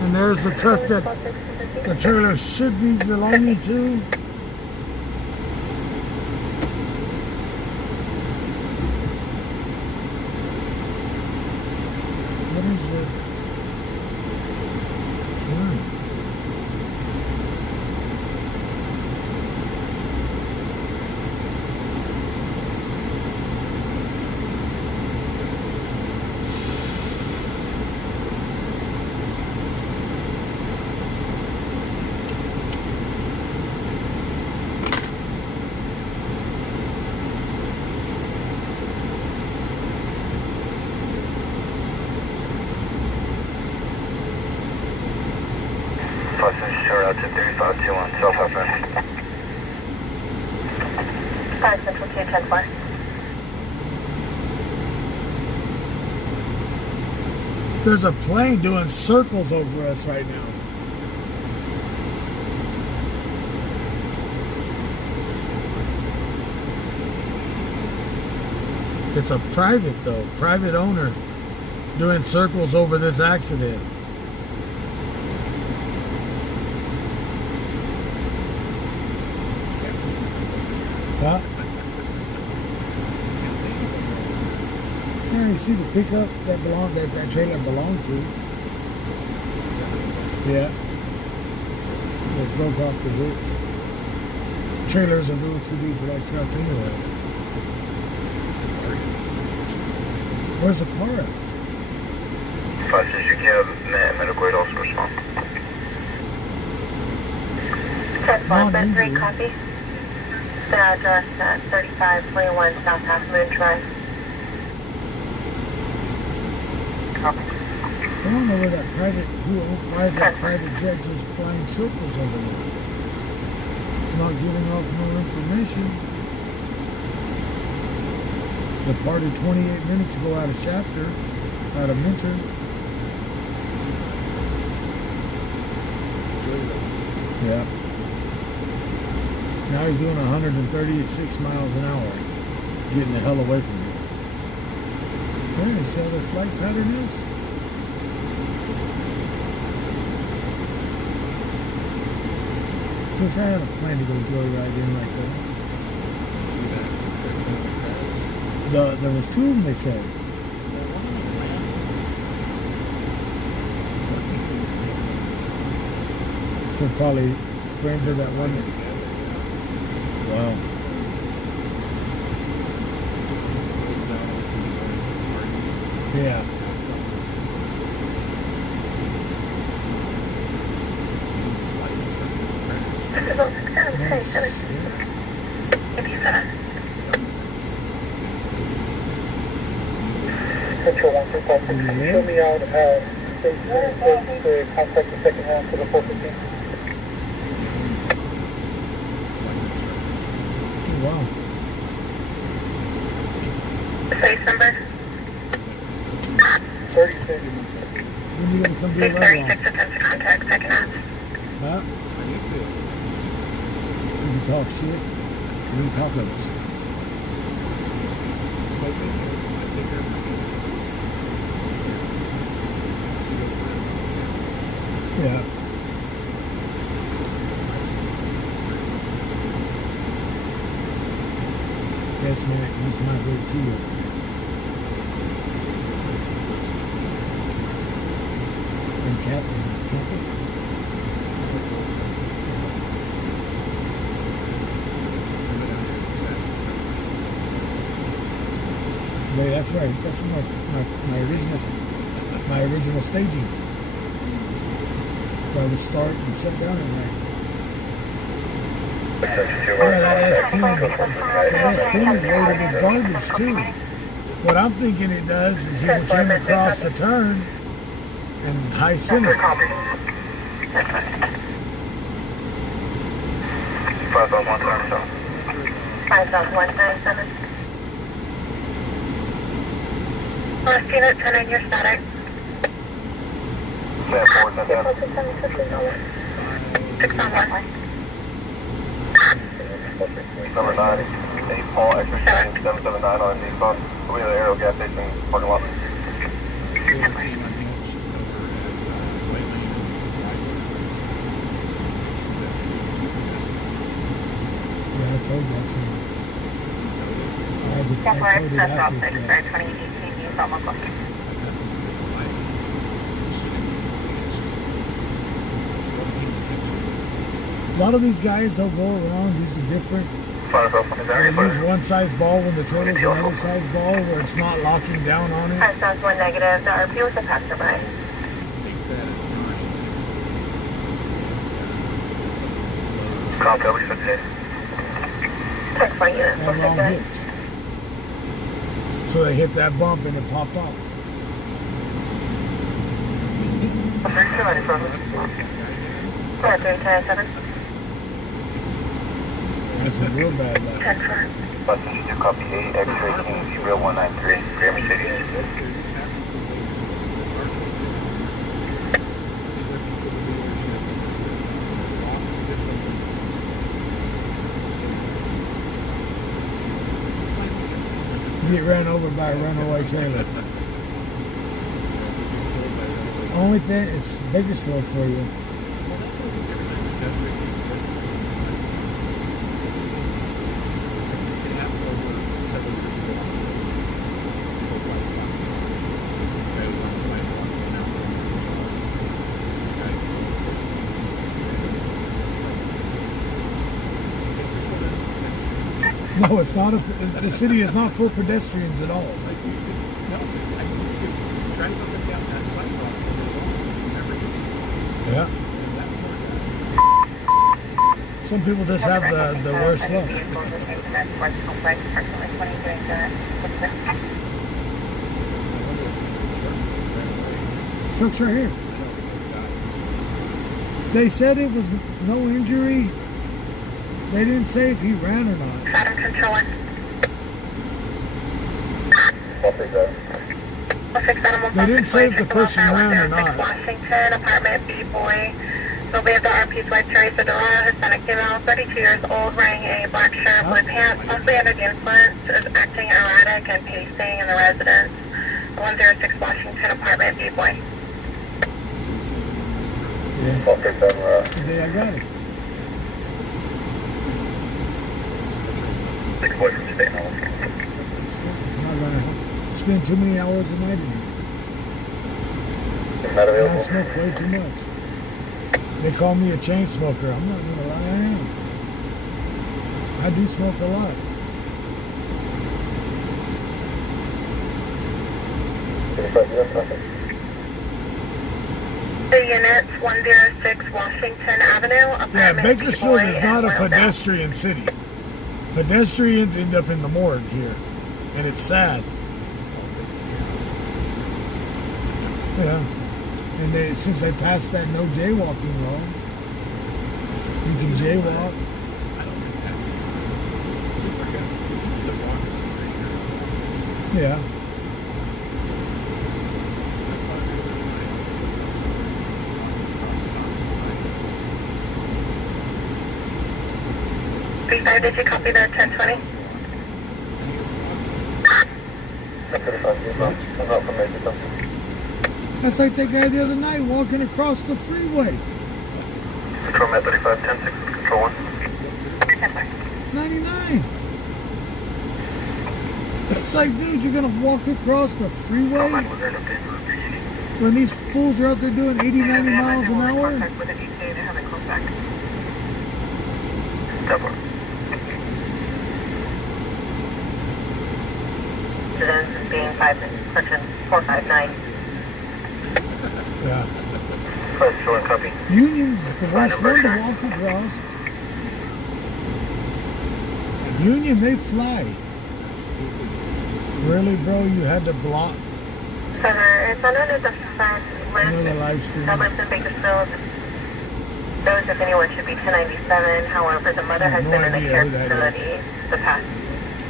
and there's the truck that the trailer should be belonging to. What is this? Short out to 3521 South Halfman. 5 Central 2, 10-4. There's a plane doing circles over us right now. It's a private though, private owner doing circles over this accident. Huh? Yeah, you see the pickup that trailer belonged to. Yeah. It broke off the roots. Trailer's a little too deep for that truck anyway. Where's the car at? 56, you can have medical aid also respond. 10-4, 3 copy. The address at 3521 South Half Moon Drive. Copy. I don't know where that why is that private jet just flying circles over there? It's not giving off no information. Departed 28 minutes ago out of Shafter, out of Minter. Yeah. Now he's doing 136 miles an hour, getting the hell away from here. Yeah, see how their flight pattern is? Wish I had a plan to go joyride in like that. There was two of them, they said. So probably friends of that one. Wow. Yeah. Central 125, show me out stage to contact the second round for the 415. Wow. Face number? 36. When are you going to come do a ride on? 36 attempts to contact second round. Huh? You can talk shit. You can talk of us. Yeah. That's my hood too. And campus. Yeah, that's right. That's my original staging. Where I would start and shut down at night. Yeah, that S10 is loaded with garbage too. What I'm thinking it does is it came across the turn and high center. 5197. Last unit, turn in your static. 6 on 1. Number 9, 8 Paul, extra 779 on the phone. We have the Aero gas station parking lot. Yeah, I told that to him. I told it after. 2018, use almost like A lot of these guys, they'll go around using different. They use one size ball when the turtle's another size ball where it's not locking down on it. 5 sounds 1 negative. The RP was a passerby. Copy, we should say. 6 for unit. And wrong hitch. So they hit that bump and it popped off. 327. That's a real bad luck. 10 for. Bus 2 copy 8, X-ray King, 0193, Grand Mercedes. Get ran over by a runaway trailer. Only thing is Bakersfield for you. No, it's not. The city is not for pedestrians at all. Yeah. Some people just have the worst luck. Truck's right here. They said it was no injury. They didn't say if he ran or not. Saturn Control 1. They didn't say if the person ran or not. Washington, apartment B-boy. He'll be at the RP's White Cherry Fedora, Hispanic female, 32 years old, wearing a black shirt, blue pants, mostly under the influence, is acting erratic and pacing in the residence. 106 Washington, apartment B-boy. Yeah, I got it. 6 boy from State Hall. I'm not gonna spend too many hours a night in here. Not I available. smoke way too much. They call me a chain smoker. I'm not gonna lie, I am. I do smoke a lot. The units, 106 Washington Avenue, Yeah, apartment Bakersfield B-boy, is not a and Willowdale. pedestrian city. Pedestrians end up in the morgue here, and it's sad. Yeah, and since they passed that no jaywalking law, you can jaywalk. Yeah. Did you copy the 1020? That's like that guy the other night walking across the freeway. Control Met 35, 10-6, Control 1. 99. It's like, dude, you're gonna walk across the freeway when these fools are out there doing 80, 90 miles an hour? Residence being 5, section 459. Yeah. First, showing copy. Union's the worst one to walk across. Union, they fly. Really, bro? You had to block So it's under the friend another list live stream? that lives in Bakersfield. Those, if anyone, should be 1097. However, the mother has No been in the idea care who that facility the past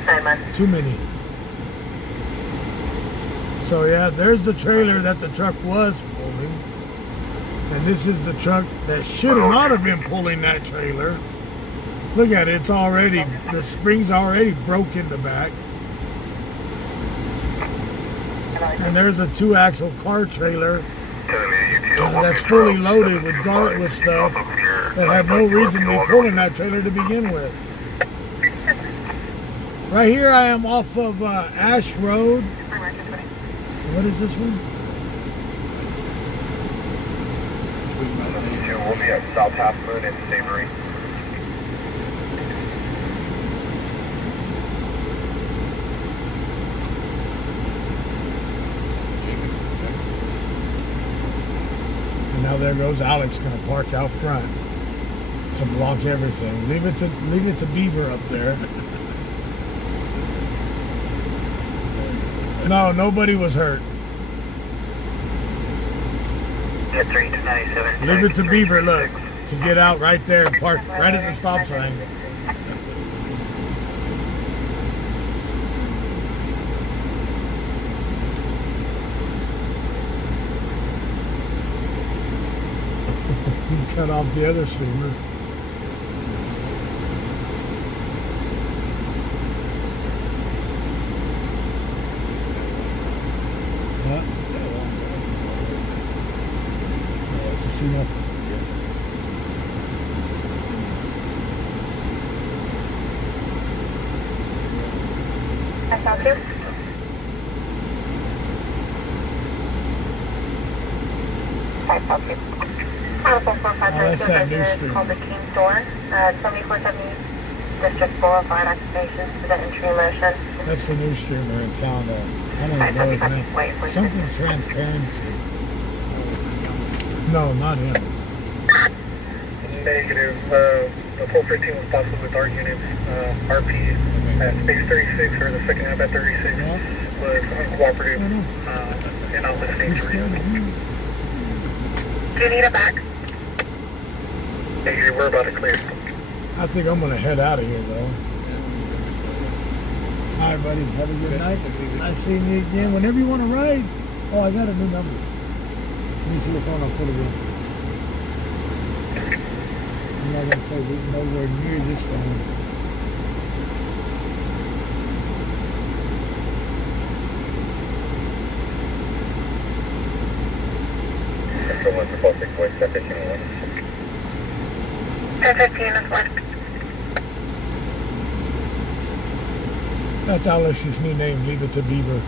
9 months. Too many. So yeah, there's the trailer that the truck was pulling. And this is the truck that should have not have been pulling that trailer. Look at it, it's already, the spring's already broke in the back. And there's a 2-axle car trailer that's fully loaded with stuff that had no reason to be pulling that trailer to begin with. Right here I am off of Ash Road. What is this one? We'll be at South Half Moon and Savory. And now there goes Alex, gonna park out front to block everything. Leave it to Beaver up there. No, nobody was hurt. Get 3 to 97. Leave it to Beaver, look, to get out right there and park right at the stop sign. He cut off the other streamer. Yeah. To see nothing. I found you. I found you. That's that new stream. Called the King Store, 7470 District Boulevard, occupation, sedentary motion. That's the new streamer in town. I don't even know his name. Something transparency. No, not him. Negative. The 415 was possible with our units. RP at space 36 or the second half at 36 was uncooperative and not listening He's for scared of reason. him. Do you need it back? Hey, we're about to clear. I think I'm gonna head out of here though. All right, buddy. Have a good night. Nice seeing you again. Whenever you want to ride. Oh, I got a new number. Let me see the phone. I'll put it in. I'm not gonna say we're nowhere near this phone. Central 1 to 46 West, 1015 1015 is what? That's Alex's new name. Leave it to Beaver.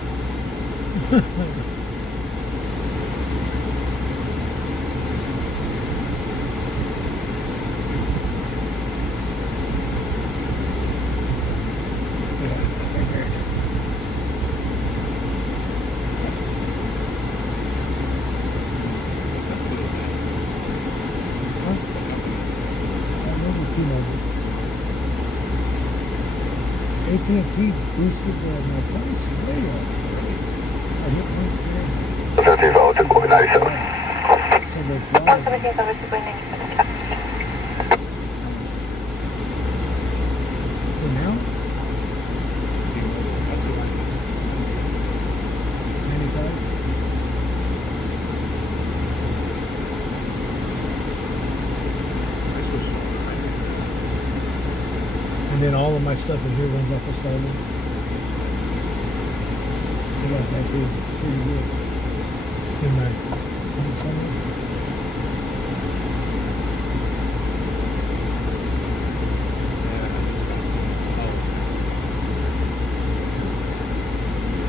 AT&T boosted my price way up. I hit one today. 17 over 2.97. So they fly. 17 over 2.97. For now? 95? And then all of my stuff in here runs off of Starlink. I got that pretty good. In my summer.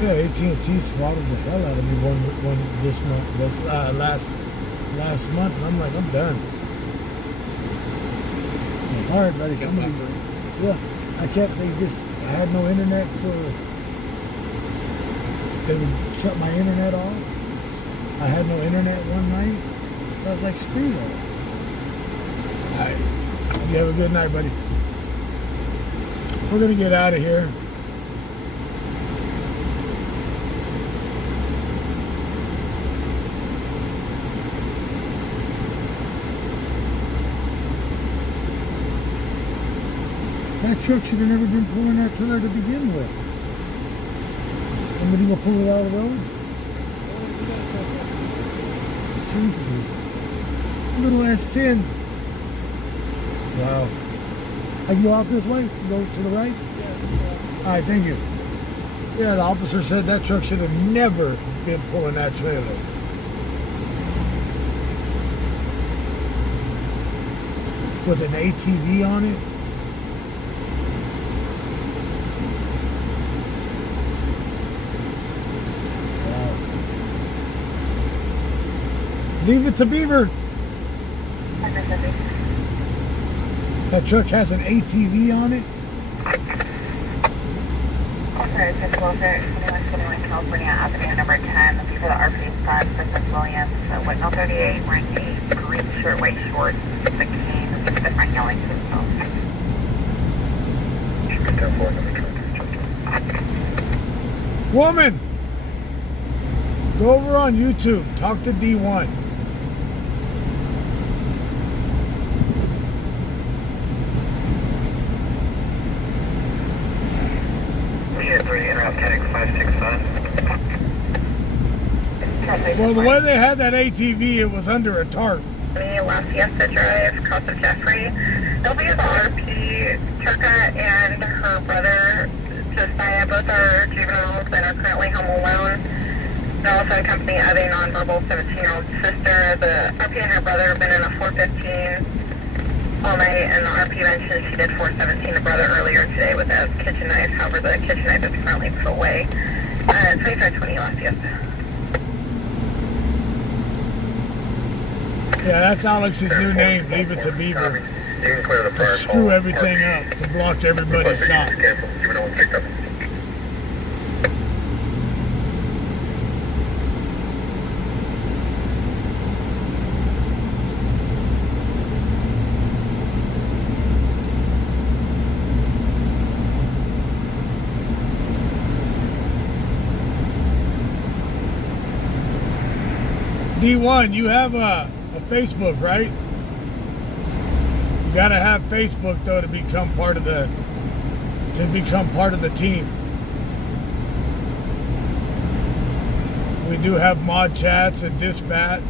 Yeah, AT&T swallowed the hell out of me one this month, last month, and I'm like, I'm done. All right, buddy. Yeah, I had no internet they would shut my internet off. I had no internet one night. So I was like, screw that. All right. You have a good night, buddy. We're going to get out of here. That truck should have never been pulling that trailer to begin with. And then you gonna pull it out of the road? Jesus. Little S10. Wow. I can go out this way? Go to the right? Yeah. Alright, thank you. Yeah, the officer said that truck should have never been pulling that trailer. With an ATV on it? Leave it to Beaver. That truck has an ATV on it. Okay, Prince Welfare, 2121 California Avenue, number 10. Looking for the RP start for Prince Williams. Whitnell 38, wearing a green shirt, white shorts, the cane, the front yelling system. Woman! Go over on YouTube. Talk to D1. Well, the way they had that ATV, it was under a tarp. La Fiesta Drive, Cross of Jeffrey. They'll be the RP, Turka, and her brother, Josiah. Both are juveniles that are currently home alone. They're also accompanied of a nonverbal 17-year-old sister. The RP and her brother have been in a 415 all night, and the RP mentioned she did 417 the brother earlier today with a kitchen knife. However, the kitchen knife is currently put away. 2520 La Fiesta. Yeah, that's Alex's new name. Leave it to Beaver. You can clear the To prior screw call. everything up, to block everybody's shot. D1, you have a Facebook, right? You gotta have Facebook though to become part of the team. We do have mod chats and dispatch.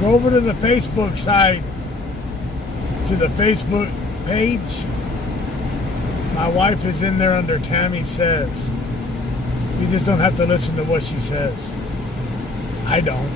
Go over to the Facebook side, to the Facebook page. My wife is in there under Tammy Says. You just don't have to listen to what she says. I don't.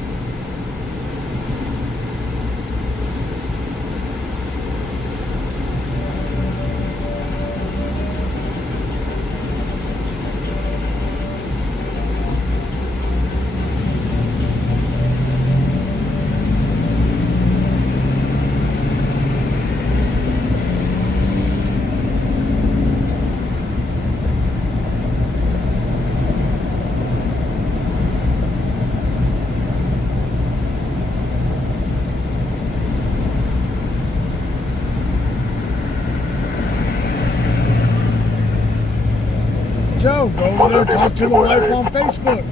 Joe, go over there and talk to the wife on Facebook.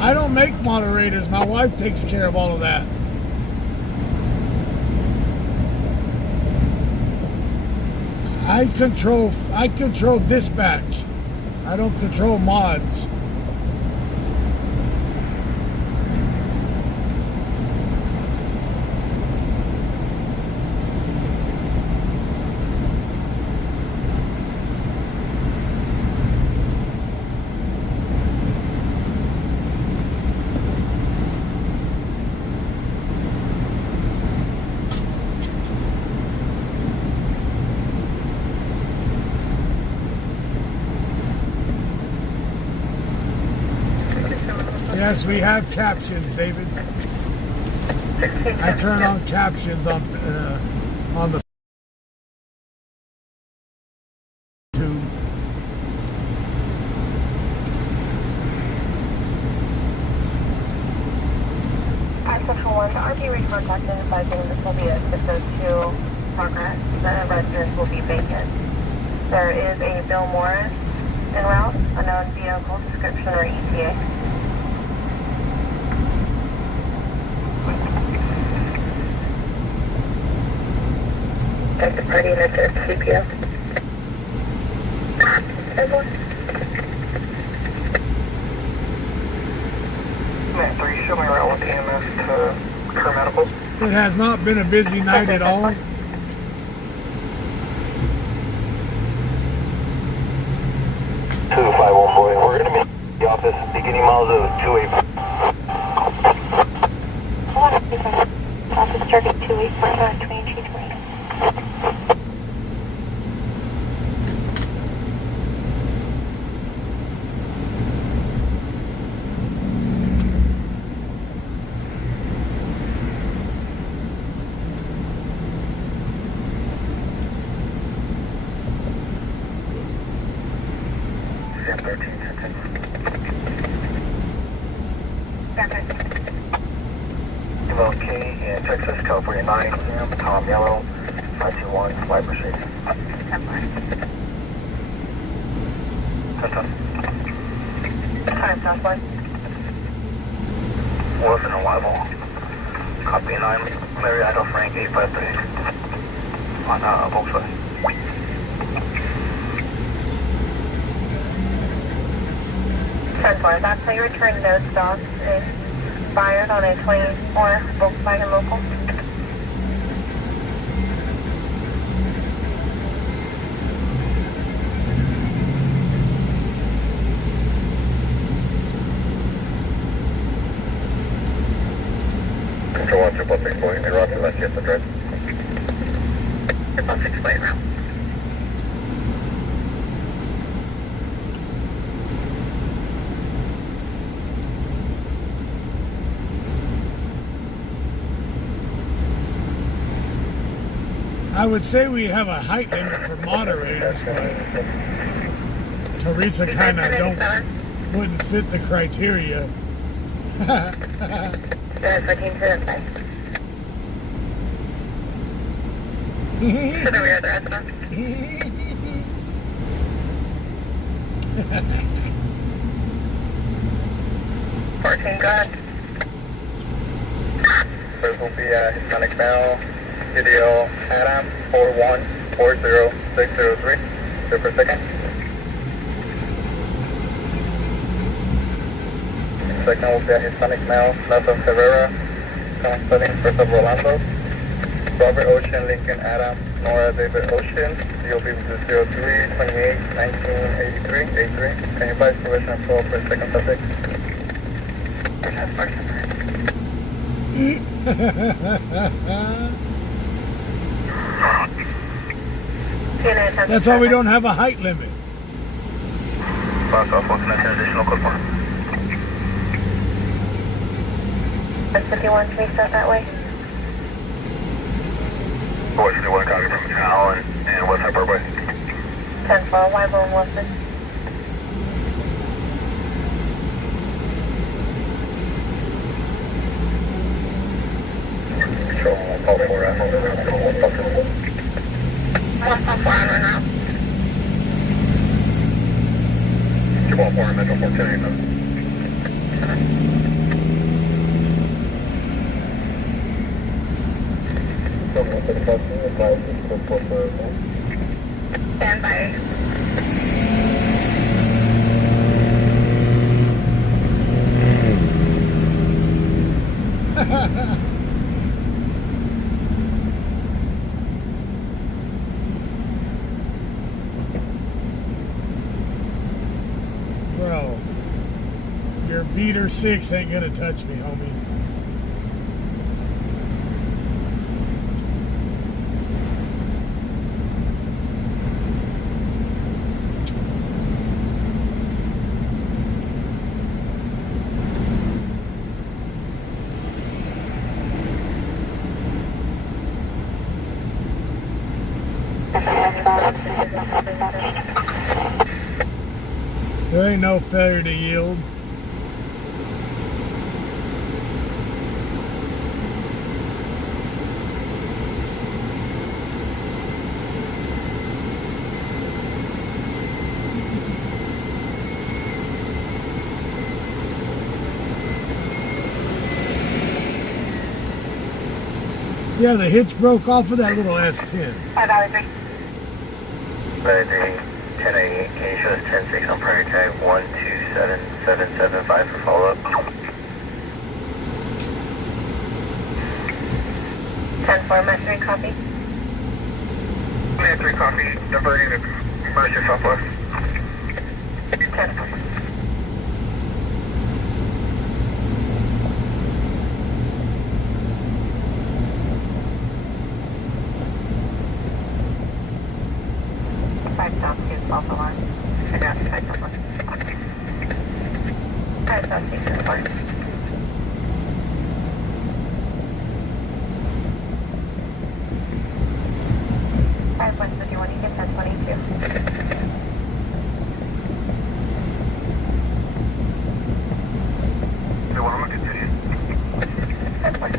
I don't make moderators. My wife takes care of all of that. I control dispatch. I don't control mods. Yes, we have captions, David. I turn on captions on the tube. At Central 1, the RP contacted advising this will be a SIS-02 progress. The residence will be vacant. There is a Bill Morris en route, unknown vehicle description or ETA. Take the party in at the CPS. Everyone. Man, 3, show me around with EMS to Kerr Medical. It has not been a busy night at all. 2514, we're going to be at the office beginning miles of 28. Office target 28.5, 2320. Sam 13, 10. Develop K in Texas, California 9, Tom Yellow, 521, flight proceed. 10 South line. Was an arrival. Copy 9, Mary Idle Frank 853 on Volkswagen. Transport, that's how you return no stops is fired on a 24 Volkswagen local. Control 1, 664, you may roger, let's get the address. 6 route. I would say we have a height limit for moderators, but Teresa kind of wouldn't fit the criteria. Good, 14 to the side. To the rear of the residence. 14, go ahead. This will be a Hispanic male, CDL Adam 4140603, 2 per second. Second will be a Hispanic male, Nathan Herrera, studying first of Rolando. Robert Ocean, Lincoln Adam, Nora David Ocean, you'll be with 03 28 1983 83. Can you advise provision of 12 for second subject? That's why we don't have a height limit. Box off, one connection, additional code 1. 51, can we start that way? 51, copy from Cal and West High Parkway. 10-4, Wyville and Wilson. Control 144 now. 214 Metro 410. Stand by. Bro, your beater 6 ain't gonna touch me, homie. There ain't no failure to yield. Yeah, the hitch broke off of that little S10. 5 hours, 3. Validity 1088, can you show us 106 on prior tag 127775 for follow-up? 10-4, Met 3, copy. Met 3 copy, diverting to Mercer Southwest. 10-4. False alarm. Figure out your type number. 5 South Station 4. 5 West 51, you get 1022. So I'm going to continue. 10-4.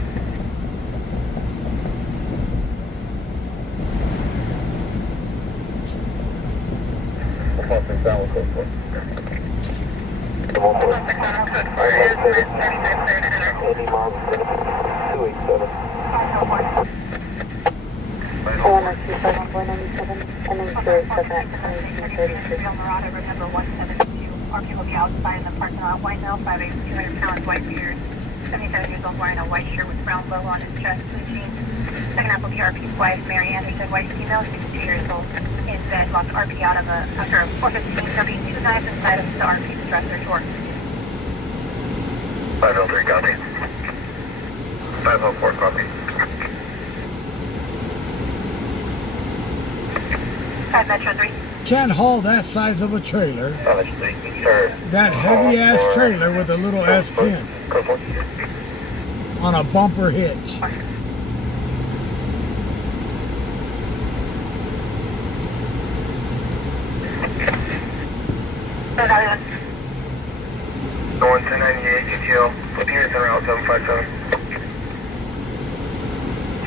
RP will be outside in the parking lot. White male, 5'8", 200 pounds, white beard, 77 years old, wearing a white shirt with brown logo on his chest, blue jeans. Second up will be RP's wife, Mary Anderson, white female, 62 years old, in bed, locked RP out of after a 415. There being 2 knives inside of the RP's dresser drawer. 503, copy. 504, copy. 5 Metro 3. Can't haul that size of a trailer. That heavy ass trailer with a little S10 on a bumper hitch. Going 1098 GTL. Appears en route 757.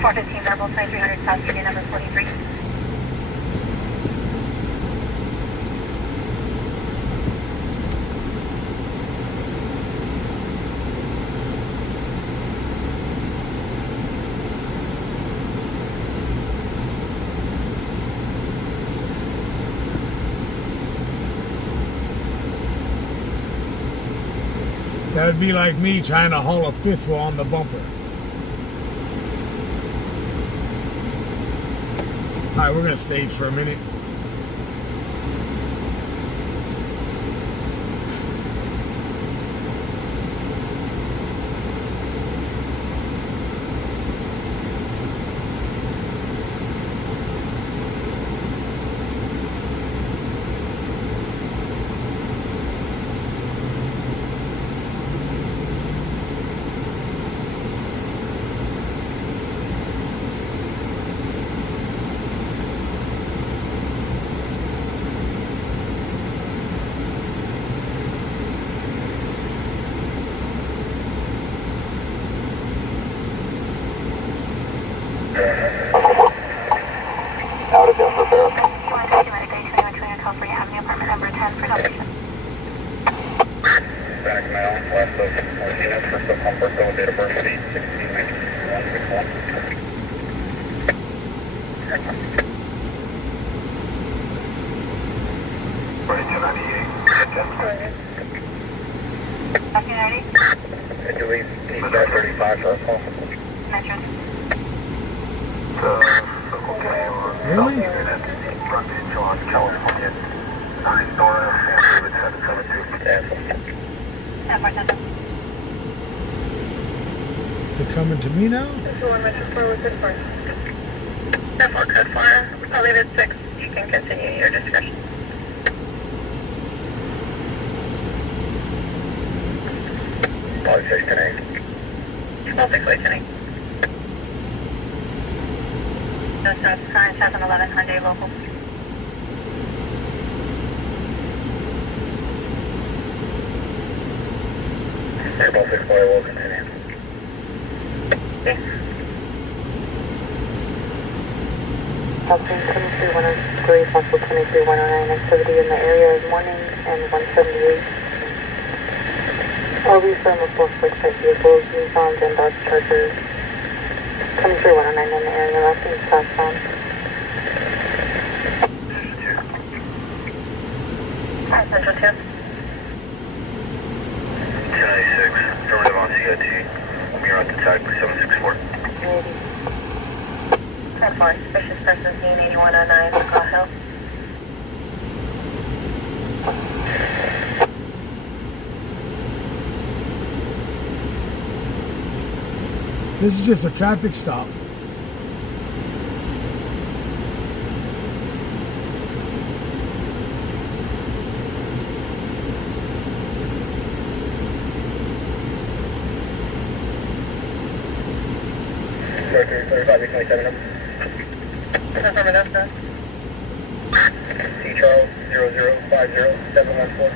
415 Verbal 2300 South Union number 43. That would be like me trying to haul a fifth wheel on the bumper. Alright, we're going to stage for a minute. Out of Denver, Fair. California Avenue, apartment number 10 for location. Back now, west of Martinez for some comfort zone, date of birth 8/16/1961. Right, 298. 1990? Could you leave P-35 for a call? Metro. Really? Frontage on California, 9 North, and David 772. They're coming to me now? This is 1 Metro 4 with good fire. That 4 code fire. I'll leave it 6. You can continue at your discretion. Probably 610. 12-6 listening. No stops, current 711 Hyundai local. Airball 64 will continue. Passing 23103, possible 23109, activity in the area is morning and 178. All refirm of both type vehicles, Nissan and Dodge Charger. 23109 in the area, last name southbound. Central 2. 1096, affirmative on CIT. We're on the tag for 764. 10-4, suspicious person seen 8109, call help. This is just a traffic stop. Mercury 35-27. Affirmative, sir. C. Charles 0050714.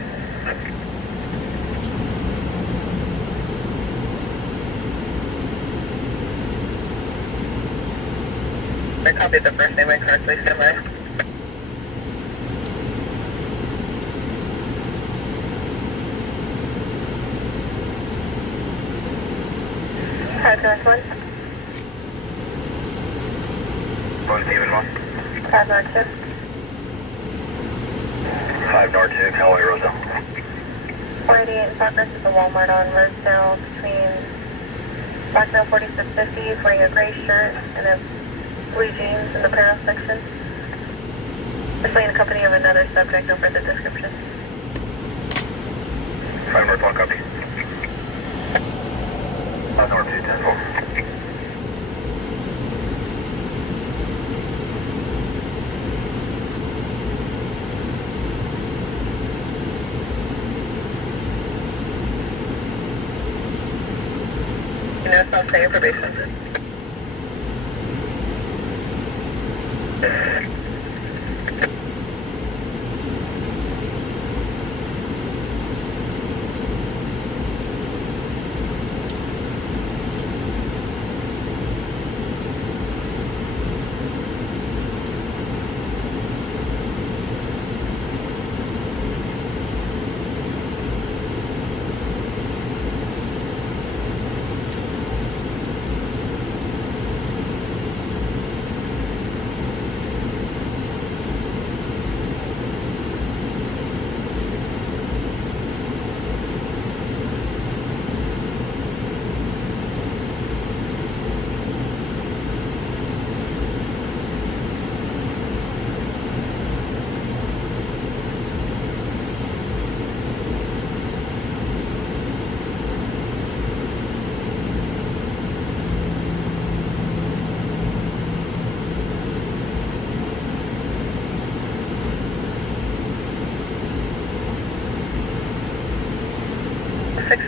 I copied the first name incorrectly, stand by. Five North 1. 1 Steven 1. 5 North 2. 5 North 2, Callaway Rosa. 488 in progress at the Walmart on Rosedale between Blackmail 4650. He's wearing a gray shirt and a blue jeans in the apparel section. Displaying the company of another subject, no further description. 5 North 1, copy. 5 North 2, 10-4. You know, it's not saying probation.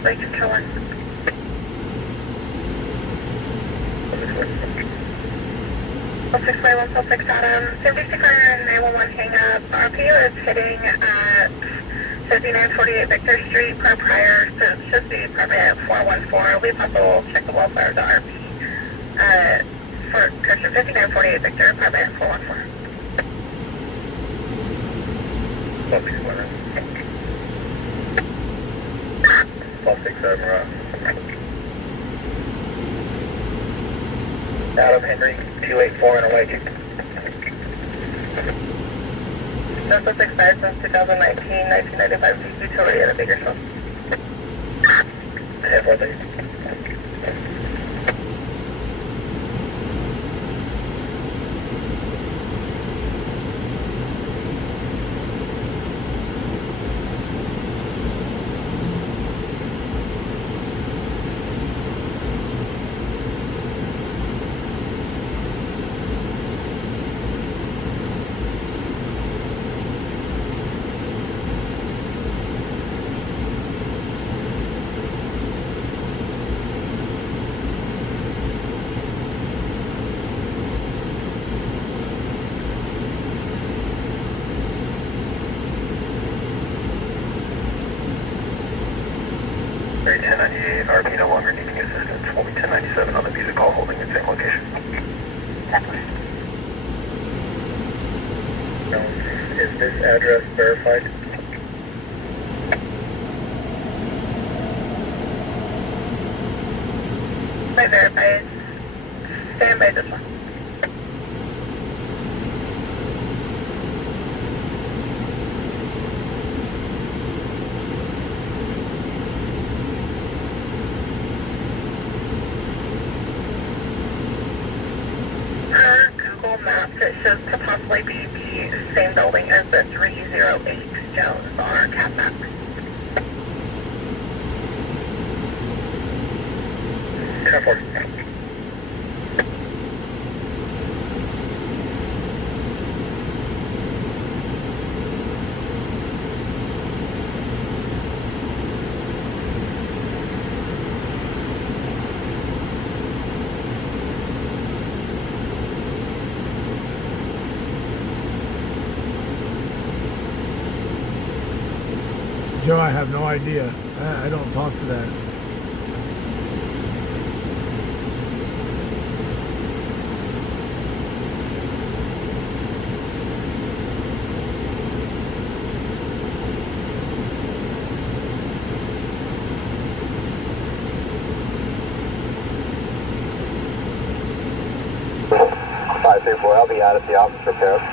Lake Killer. 16116 Adam, 56 911 hang up. RPO is hitting at 5948 Victor Street per prior, so it should be permit 414. We possible check the welfare of the RP. For correction 5948 Victor, permit 414. 167 Rock. Adam Henry, 284 and away. Delta 65 since 2019, 1995 utility at a Bakersfield. 10-4-3. Very 1098, RP no longer needing assistance. We'll be 1097 on the music call holding at same location. Is this address verified? I verified. Stand by this one. Per Google Maps, it shows to possibly be the same building as the 308 Jones on our cat map. Joe, I have no idea. I don't talk to that. I'll be out at the office repair.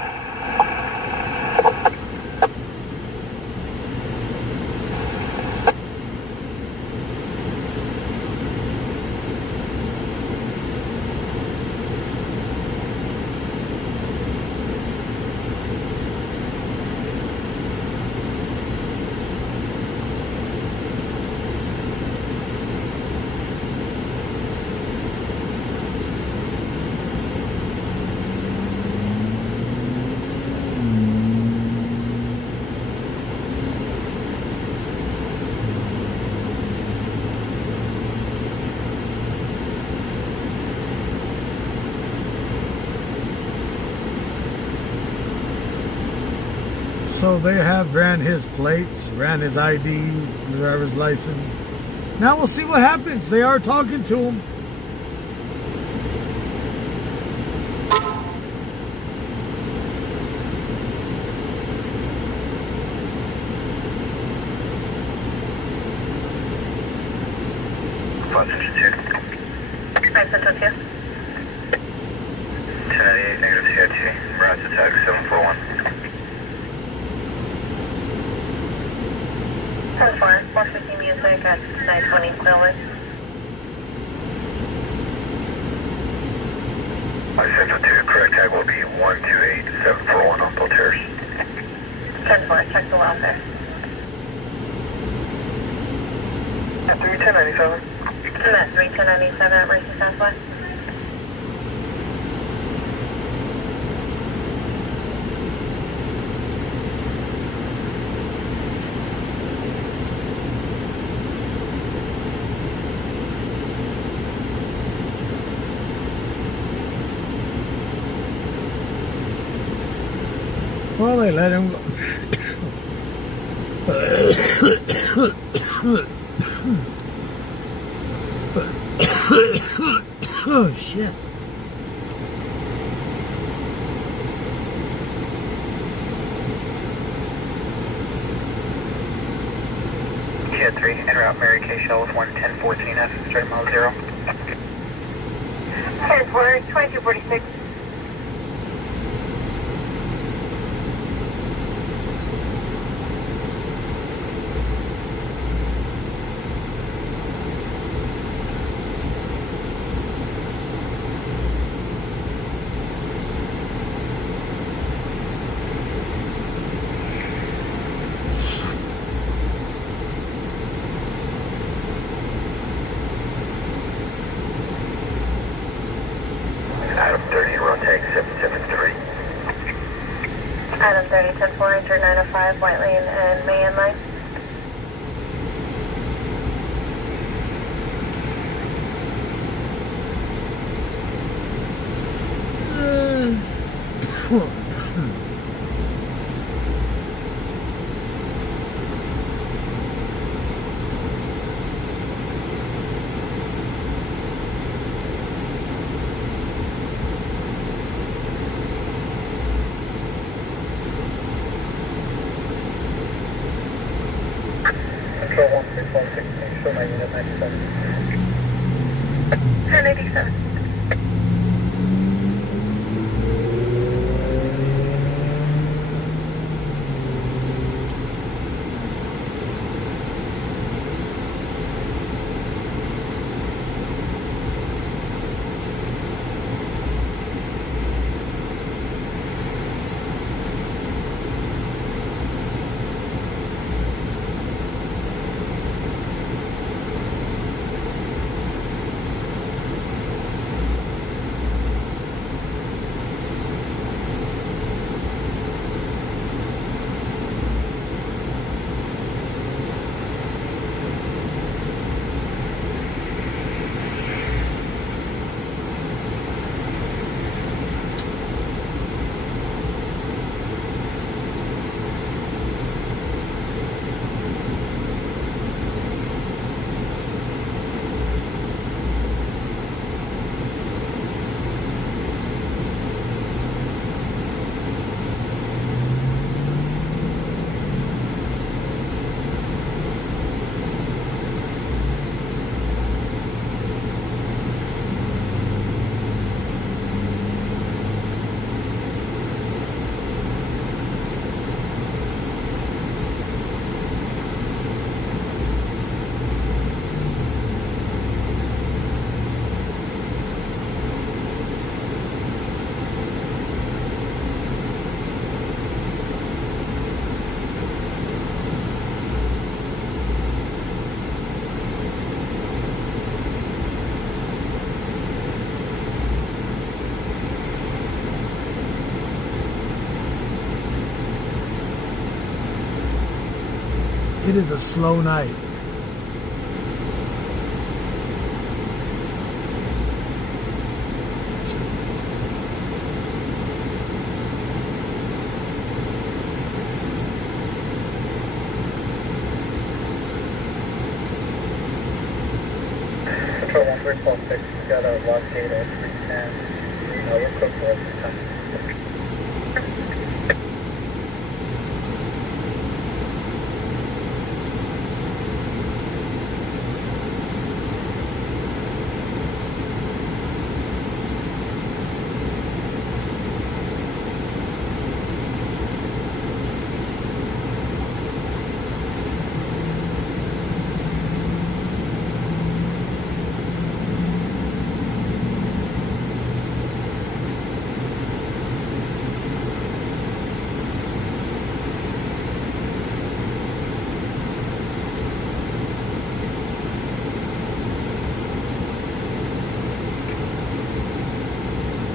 So they have ran his plates, ran his ID, driver's license. Now we'll see what happens. They are talking to him. I sent it to you. 1098, negative CIT, Brad attack 741. 10-4, 450 music at 920 Stillwood. I sent it to correct tag will be 128741 on both chairs. 10-4, check the welfare. At 31097. I'm at 31097 at Mercy Southwest. they let him go. Oh, shit. Jet 3, en route Mary Kay Shell with 11014F, straight mile 0. 10-4, 2246. Adam 30, rotate 773. Adam 30, 10-4, enter 905, White Lane and Mayan Line. Control 13116, show my unit 97. 1087. It is a slow night. Control 1316, we got a log data 310. We're close to time.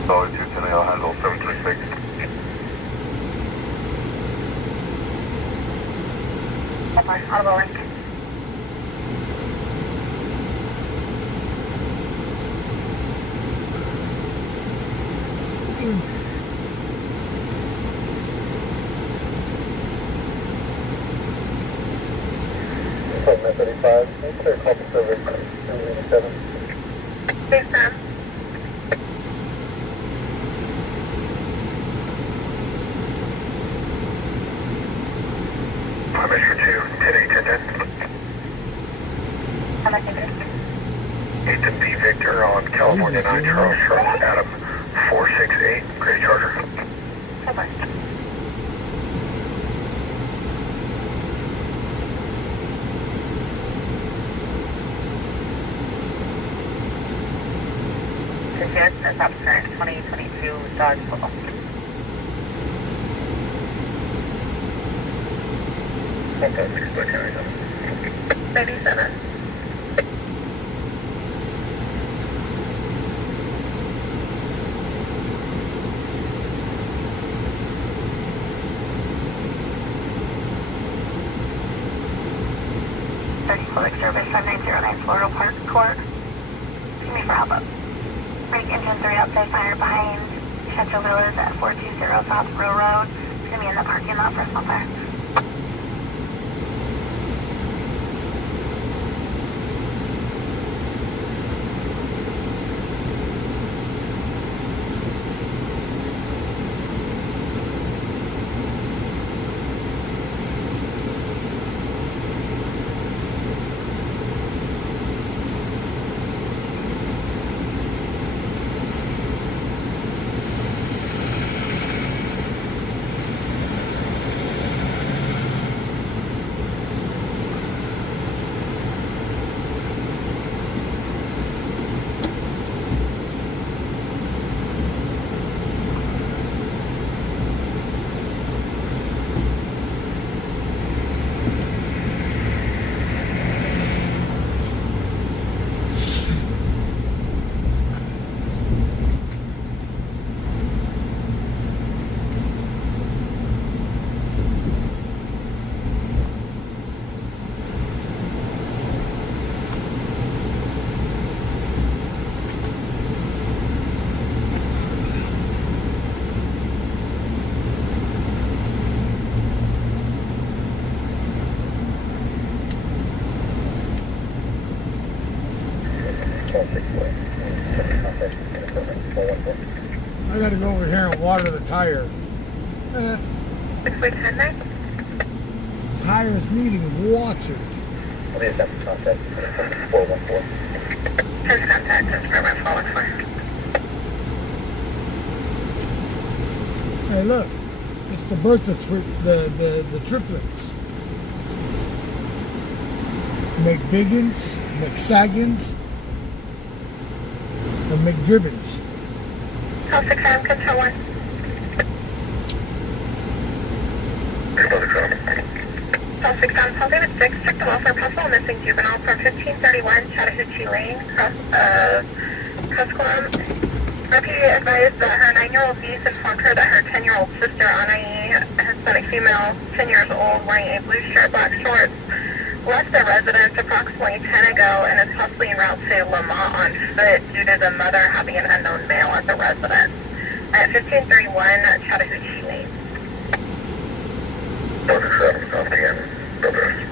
Solid 210, I'll handle 736. Audible link. 35. Make sure to call the service 287. Thanks, ma'am. Measure 2, 10-8, 10-10. How much is it? Ethan B. Victor on California 9 Charles Adam 468, Gray Charger. So much. Yes, that's up current 2022 Dodge Football. Okay, 37. Public Service 7909 Floral Park Court. Excuse me for help up. Break engine 3 outside fire behind Chateau Villas at 420 South Row Road. It's going to be in the parking lot for small fire. I gotta go over here and water the tire. 610 Tire's needing watered. What is that contact? 414. His contact is for my forward fire. Hey, look, it's the birth of the triplets. McBiggins, McSaggins, and McDribbins. Call 6 AM, control 1. Call 6 AM, call David 6, check the welfare possible missing juvenile from 1531 Chattahoochee Lane, cross of Tusculum. Deputy advised that her 9-year-old niece informed her that her 10-year-old sister, Anai, Hispanic female, 10 years old, wearing a blue shirt, black shorts, left the residence approximately 10 ago and is possibly en route to Lamont on foot due to the mother having an unknown male at the residence at 1531 Chattahoochee Lane. Dr. 7, South PM, Brothers.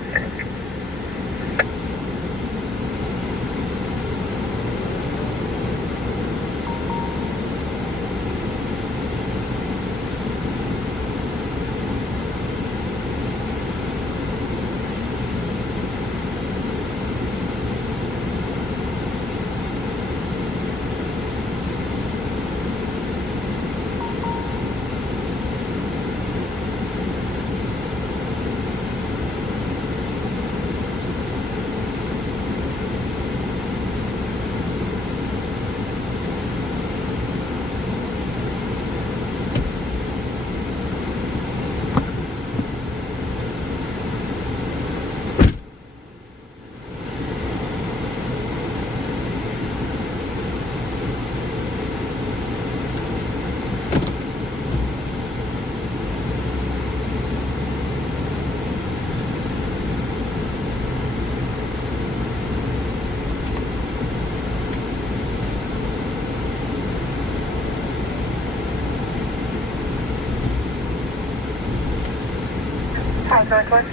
Northwest.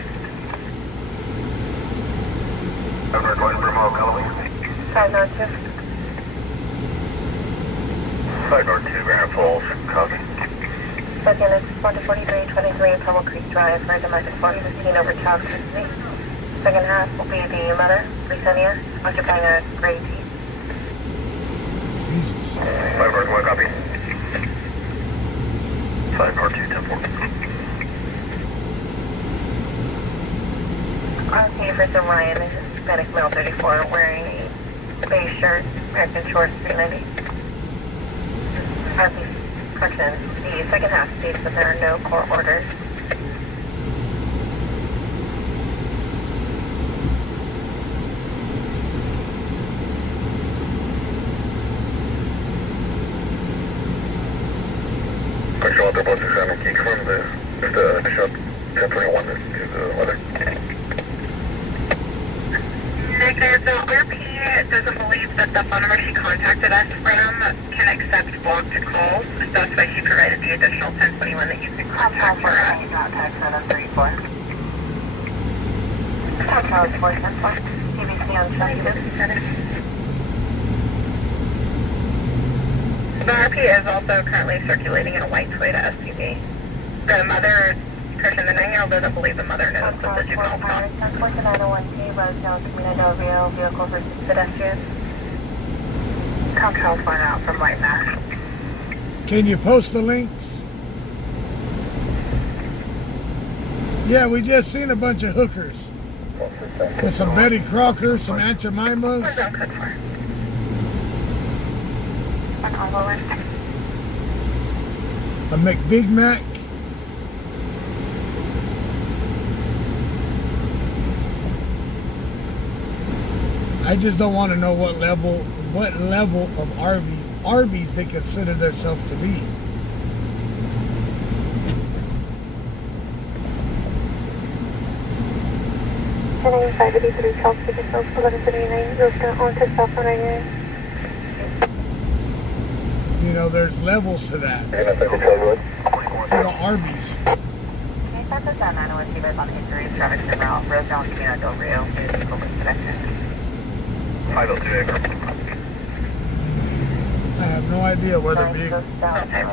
Over going for Mo Callaway. 502. 502, Granite Falls, copy. Second is 14323 Pebble Creek Drive, right American 415 over child custody. Second half will be the mother, Britannia, occupying a gray Jeep. 501, copy. 542, 10-4. RP for Sir Ryan, a Hispanic male 34, wearing a beige shirt, American shorts 390. RP, correction, the second half states that there are no court orders. Actual other buses can confirm the initial 1021 to the weather. Negative, the RP doesn't believe that the phone number she contacted us from can accept blocked calls. That's why she provided the additional 1021 that you can contact for us. Contact 734. Contact 474. ABC on 22. The RP is also currently circulating in a white Toyota SUV. The mother, Christian, the 9-year-old doesn't believe the mother knows that the juvenile cop. 4901T was no Camino del Rio vehicle versus pedestrian. Contact one out from White Mass. Can you post the links? Yeah, we just seen a bunch of hookers. With some Betty Crocker, some Aunt Jemimas. What's that code for? A McBig Mac. I just don't want to know what level of Arby's they consider themselves to be. Turning 583 Chelsea, Bakersfield, 1179, Roseville, on to South 199. You know, there's levels to that. To the Arby's. Okay, that's a 901T was on injuries, traffic signal route, Roseville, Camino del Rio, vehicle versus pedestrian. 502, Acre. I have no idea where the vehicle. Okay,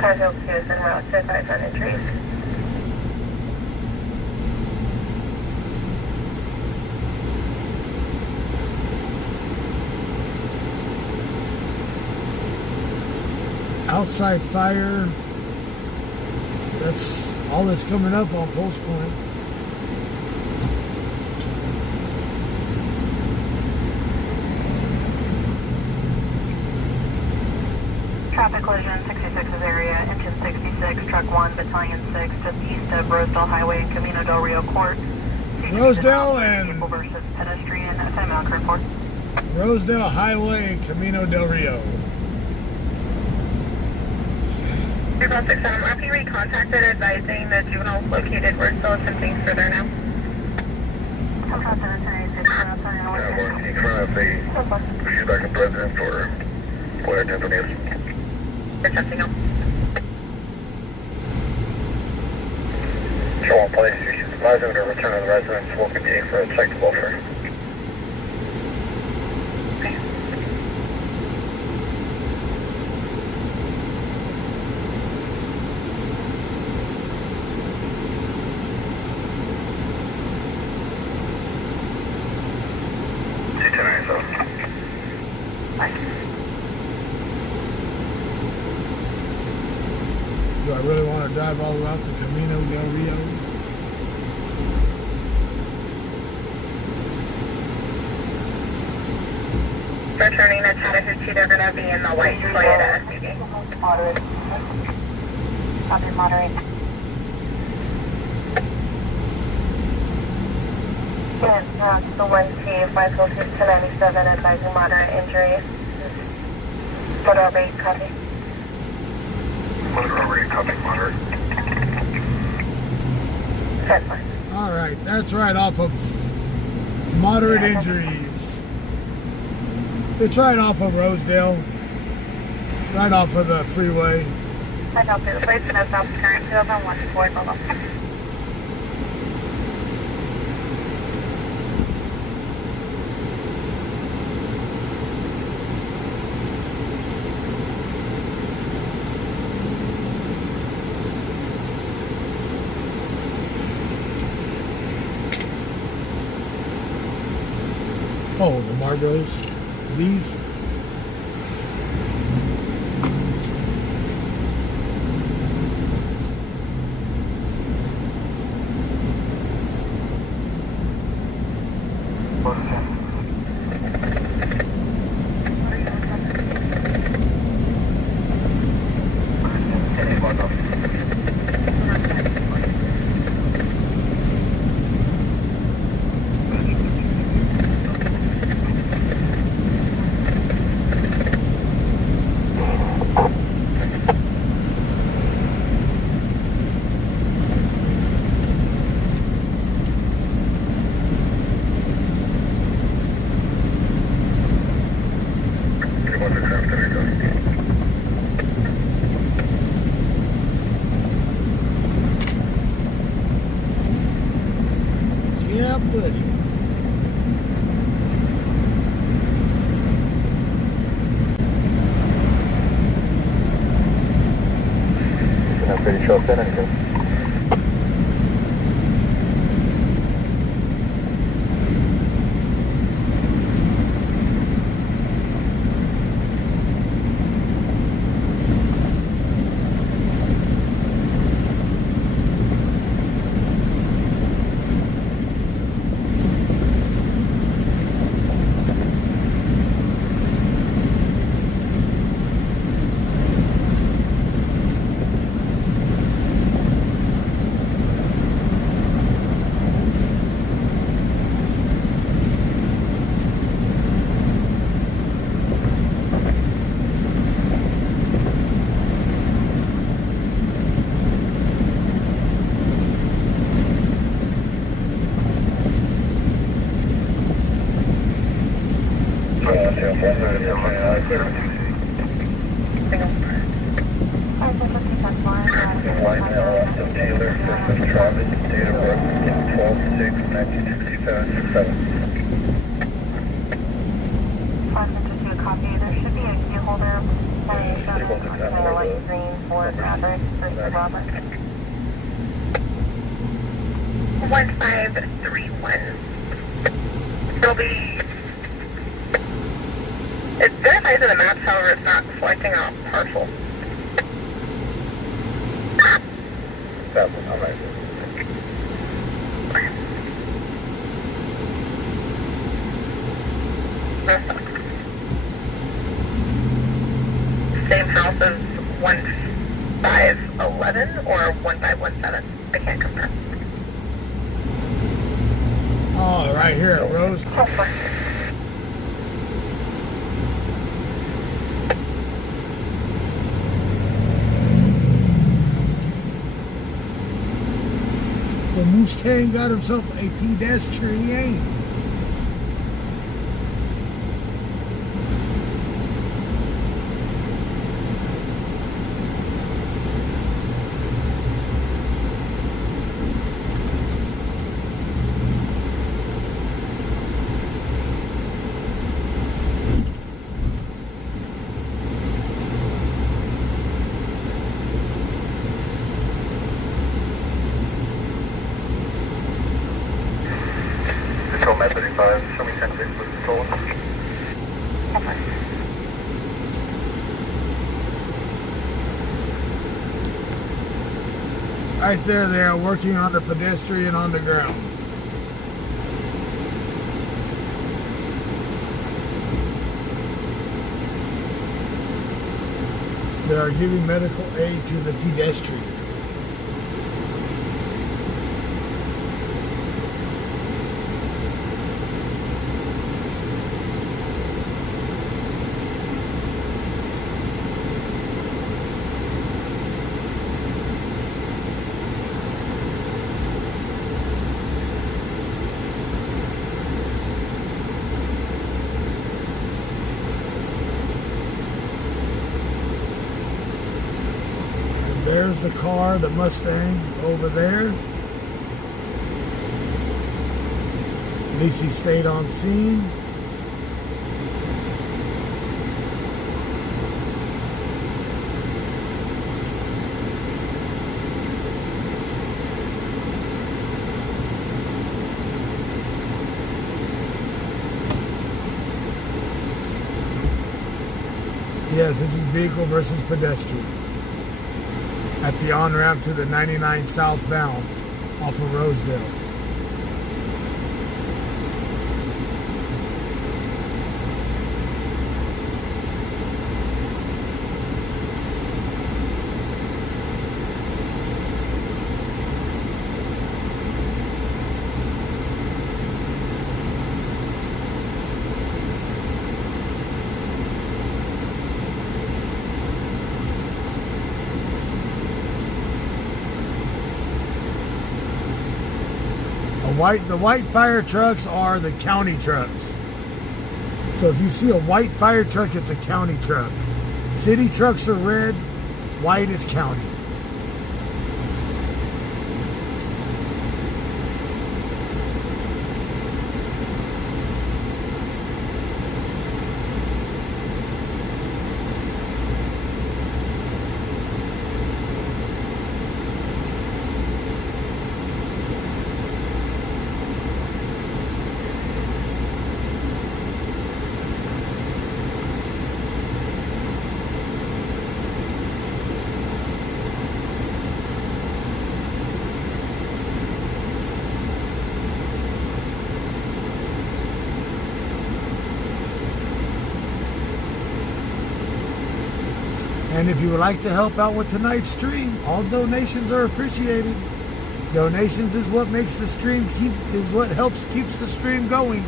502 is en route to 5 on injuries. Outside fire. That's all that's coming up on Post Point. Traffic collision 66's area, engine 66, truck 1, battalion 6, just east of Rosedale Highway and Camino del Rio Court. Rosedale and vehicle versus pedestrian, timeout report. Rosedale Highway and Camino del Rio. About 6 RP recontacted advising the juveniles located. We're still attempting further now. More in front of the she's back in president for Blair Temple. We're testing out. Show on place, you should advise them to return to the residence. We'll continue for a check to welfare. Do I really want to drive all around the Camino del Rio? Returning to Chattahoochee, they're going to be in the white Toyota SUV. Moderate. Copy, moderate. Yes, the 1T, 502-1097, advising moderate injuries. Motor rate, copy. Motor rate, copy, moderate. All right, that's right off of moderate injuries. It's right off of Rosedale, right off of the freeway. I know through the plates and that's off current 2001 Ford Bubba. Oh, the Margos. These. Yeah, buddy. I'm pretty sure I'll send anything. It verifies in the maps, however, it's not selecting a parcel. That one, all right. Same house as 1511 or 1517? I can't confirm. Oh, right here at Rose. The Mustang got himself a pedestrian. Control Med 35, show me 10 6 with control. Right there, they are working on the pedestrian on the ground. They are giving medical aid to the pedestrian. There's the car, the Mustang over there. At least he stayed on scene. Yes, this is vehicle versus pedestrian at the on-ramp to the 99 southbound off of Rosedale. The white fire trucks are the county trucks. So if you see a white fire truck, it's a county truck. City trucks are red, white is county. And if you would like to help out with tonight's stream, all donations are appreciated. Donations is what makes the stream keeps the stream going.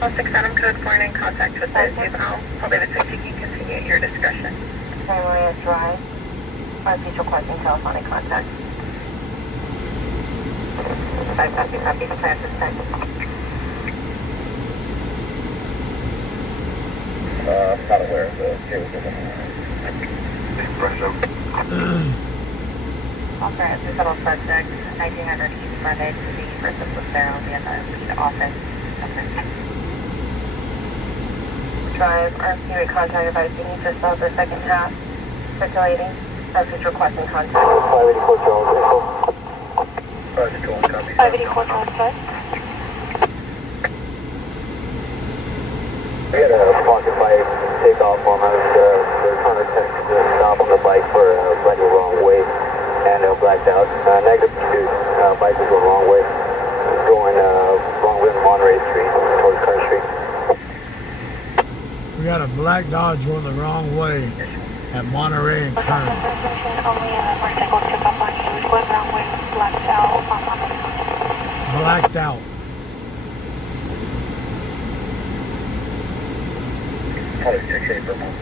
All 6 Adam code 4 and in contact with the juvenile. I'll leave it so you can continue your discussion. Maria Drive. Our future requesting telephonic contact. 5 copy the plan suspected. I'm not aware of the series of them. Authorized to settle subject 1900 East Monday to the first of Lucero via the office. Drive, RFQ contact advice you need to stop the second half. Circulating. Message requesting contact. 584 Charles, 584 Charles, sir. we had a pocket bike take off on us. They're trying to stop on the bike for riding the wrong way and blacked out. Negative pursuit. Bike was going the wrong way. Going wrong way on Monterey Street towards Carter Street. We got a black Dodge going the wrong way at Monterey and Kern. Only motorcycle took up on you. Going the wrong way, blacked out on Monterey. Blacked out. Probably 6 per month.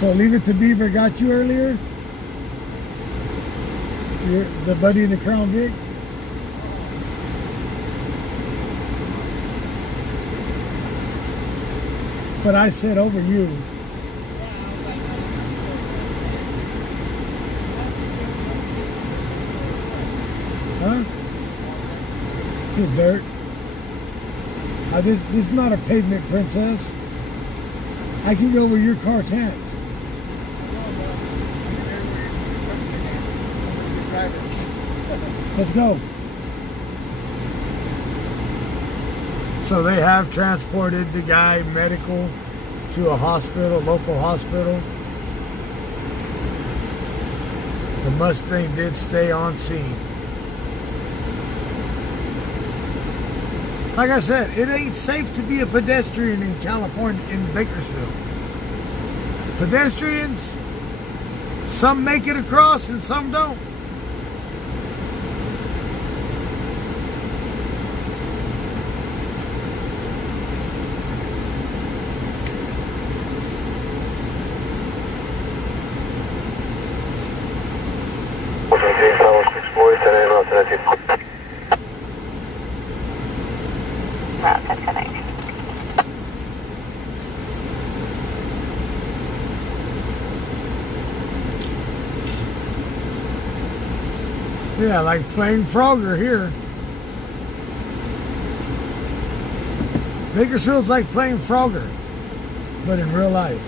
So Leave It to Beaver got you earlier? You're the buddy in the Crown Vic? But I said over you. Huh? Just dirt. This is not a pavement, princess. I can go where your car can't. Let's go. So they have transported the guy medical to a hospital, local hospital. The Mustang did stay on scene. Like I said, it ain't safe to be a pedestrian in California, in Bakersfield. Pedestrians, some make it across and some don't. Route 1010. Yeah, like playing Frogger here. Bakersfield's like playing Frogger, but in real life.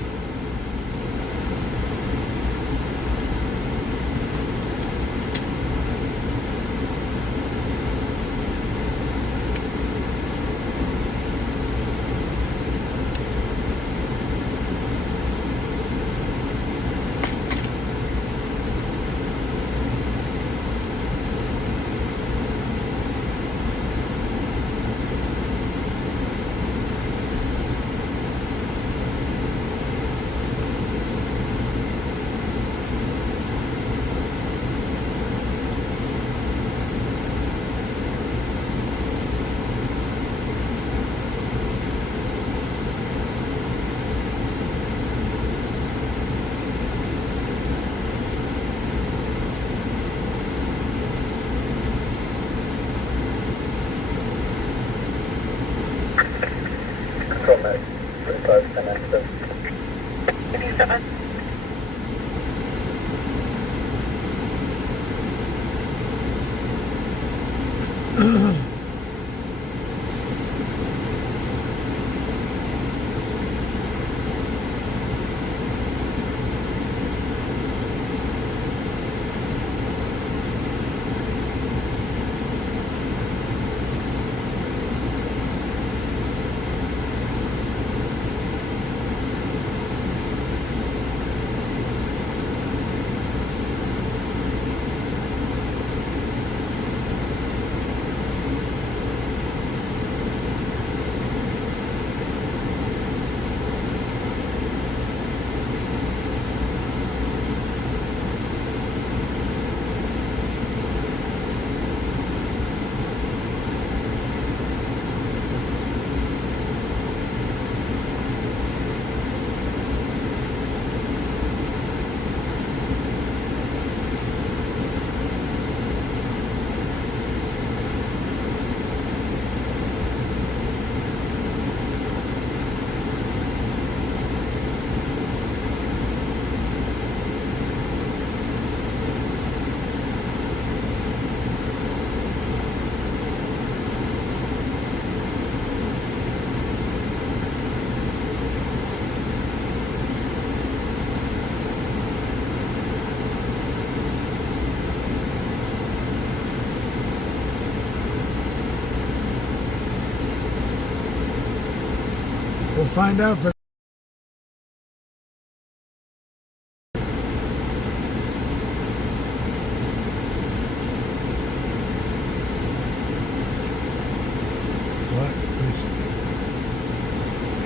We'll find out if they're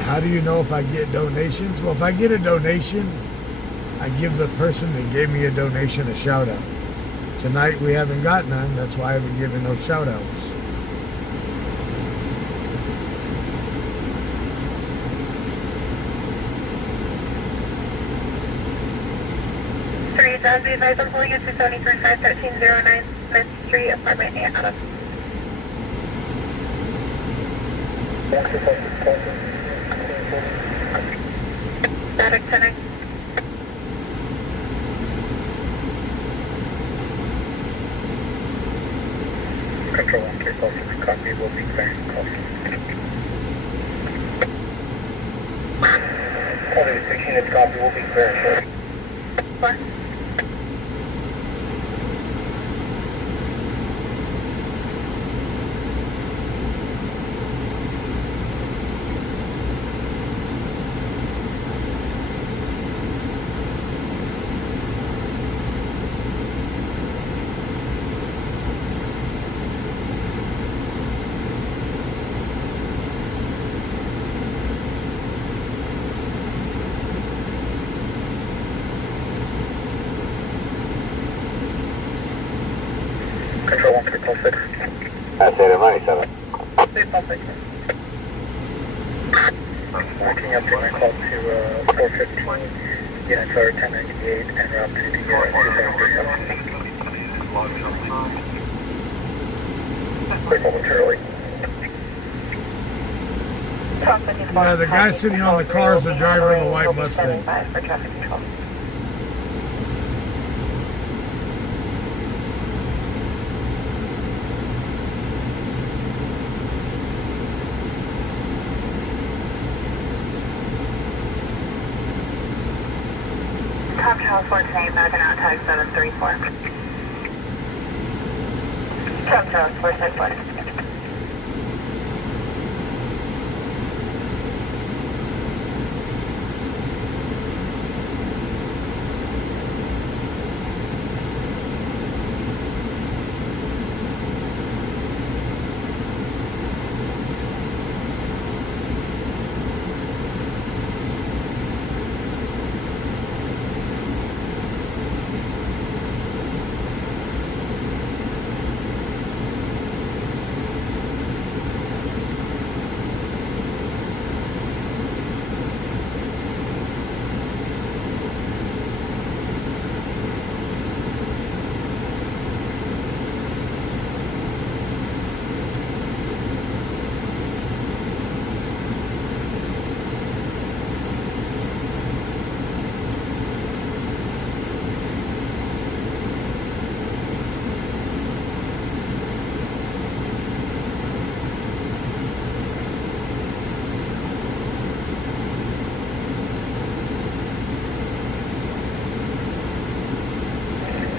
how do you know if I get donations? Well, if I get a donation, I give the person that gave me a donation a shout out. Tonight we haven't got none, that's why I haven't given no shout outs. Be advised, I'm pulling into 73-51309 Smith Street, apartment 8 out of. Static 10. Control 1346, copy, will be clearing call. Only 16 is copy, will be clearing. Control 1346. That's it, 97. Working up to my call to 415, units are 1098 and route to the 2737. Quick momentarily. Yeah, the guy sitting on the car is the driver of the white Mustang. For traffic control. Top Charles 410, back and out, tag 734. Top Charles 464.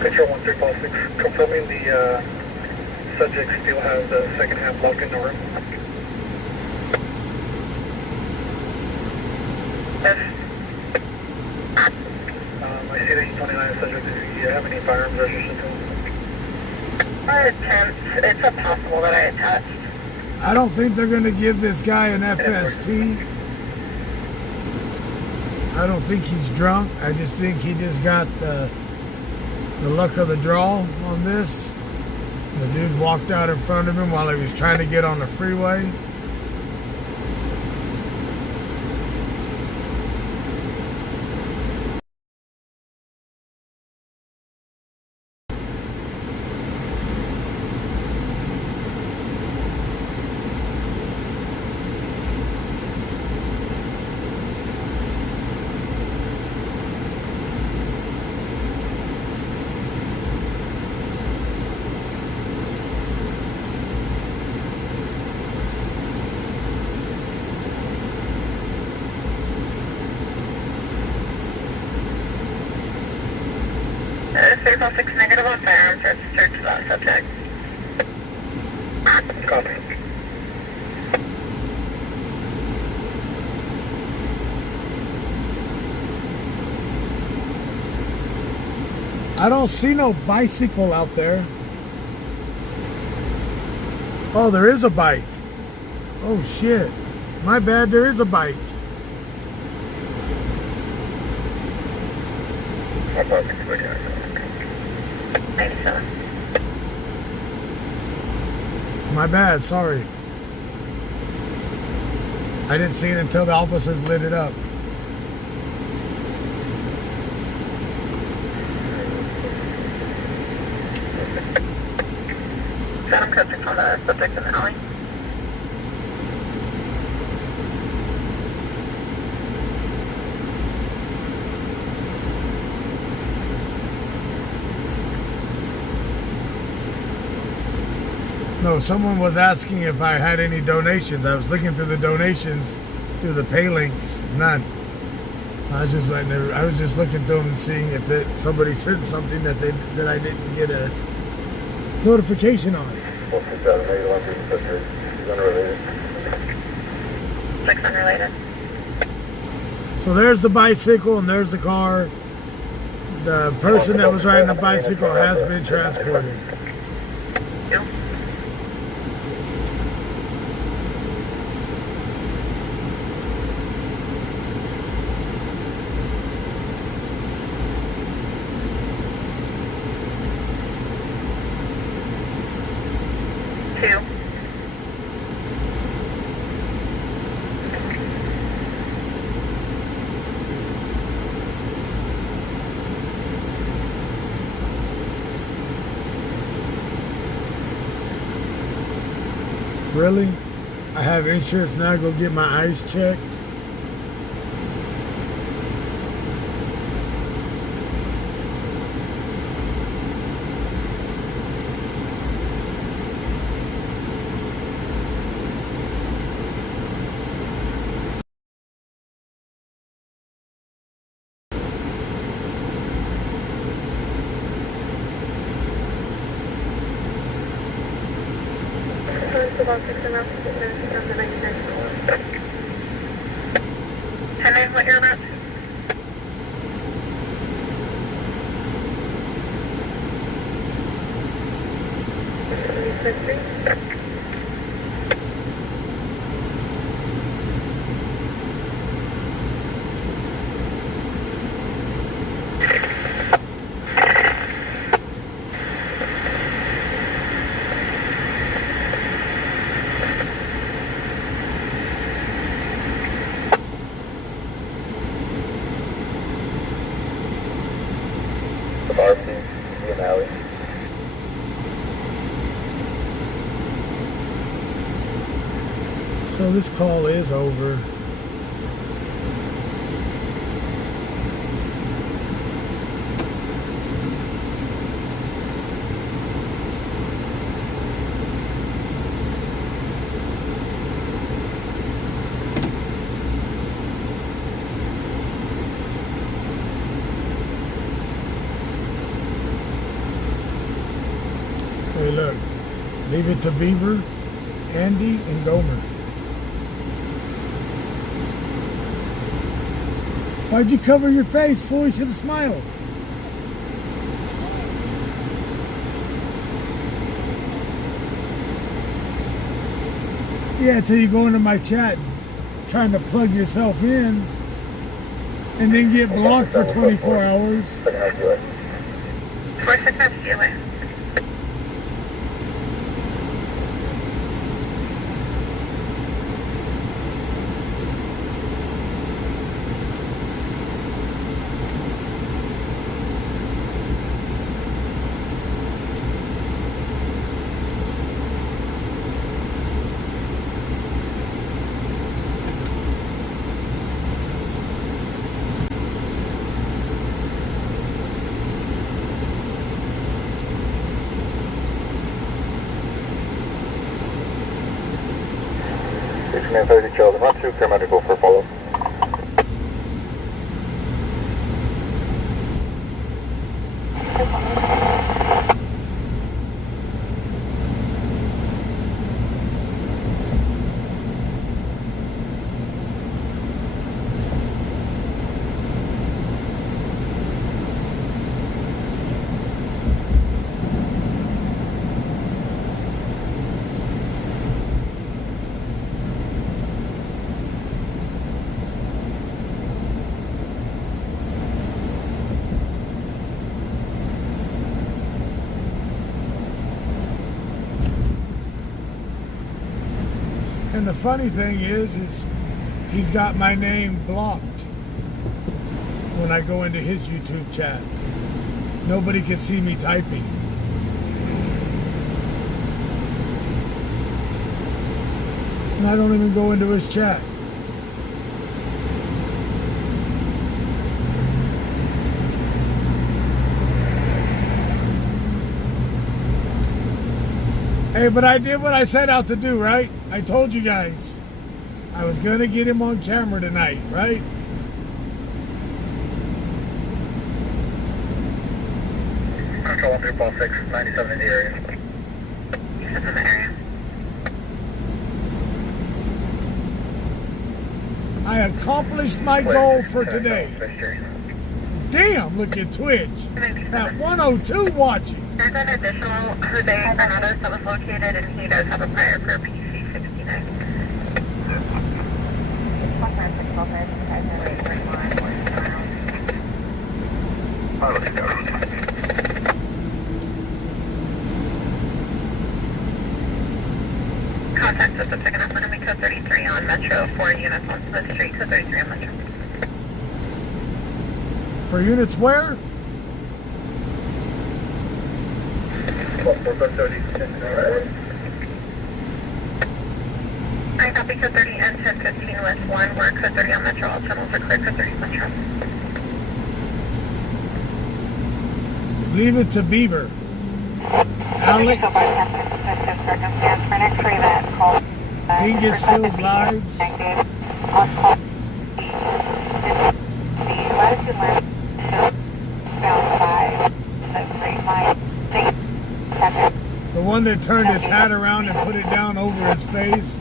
Control 1346, confirming the subject still has the second half locked in the room. Yes. I see that you 29 subject. Do you have any firearms registered to him? It's impossible that I attached. I don't think they're going to give this guy an FST. I don't think he's drunk. I just think he just got the luck of the draw on this. The dude walked out in front of him while he was trying to get on the freeway. Six negative on firearms registered to that subject. Copy. I don't see no bicycle out there. Oh, there is a bike. Oh shit. My bad, there is a bike. I'll pause it for you. 97. My bad, sorry. I didn't see it until the officers lit it up. Phantom code 6 on the subject in the alley. No, someone was asking if I had any donations. I was looking through the donations through the pay links. None. I was just looking through them and seeing if somebody said something that I didn't get a notification on. Six unrelated. So there's the bicycle and there's the car. The person that was riding the bicycle has been transported. Yep. Two. Really? I have insurance now. Go get my eyes checked. About 6 around 6 minutes from the 99. And then what you're about? So this call is over. Hey, look, leave it to Beaver, Andy, and Gomer. Why'd you cover your face, fool? You should have smiled. Yeah, until you go into my chat trying to plug yourself in and then get blocked for 24 hours. 469 Healer. Man 30 Charles, not too grammatical for follow. And the funny thing is he's got my name blocked when I go into his YouTube chat. Nobody can see me typing. And I don't even go into his chat. Hey, but I did what I set out to do, right? I told you guys I was going to get him on camera tonight, right? Control 1346, 97 in the area. He's in the area. I accomplished my goal for today. Damn, look at Twitch. At 102 watching. There's an additional Jose Fernandez that was located, and he does have a prior for PC 69. Contact system picking up for me, code 33 on Metro, 4 units on Smith Street, code 33 on Metro. For units where? I copy code 30 and 1015 West 1, we're code 30 on Metro, all channels are clear, code 30 Metro. Leave it to Beaver. Alex. Bakersfield Lives. The one that turned his hat around and put it down over his face.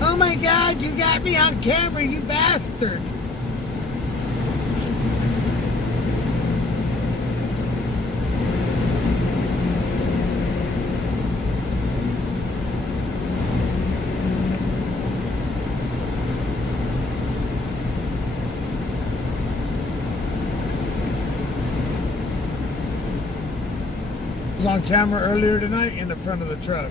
Oh my God, you got me on camera, you bastard. Was on camera earlier tonight in the front of the truck.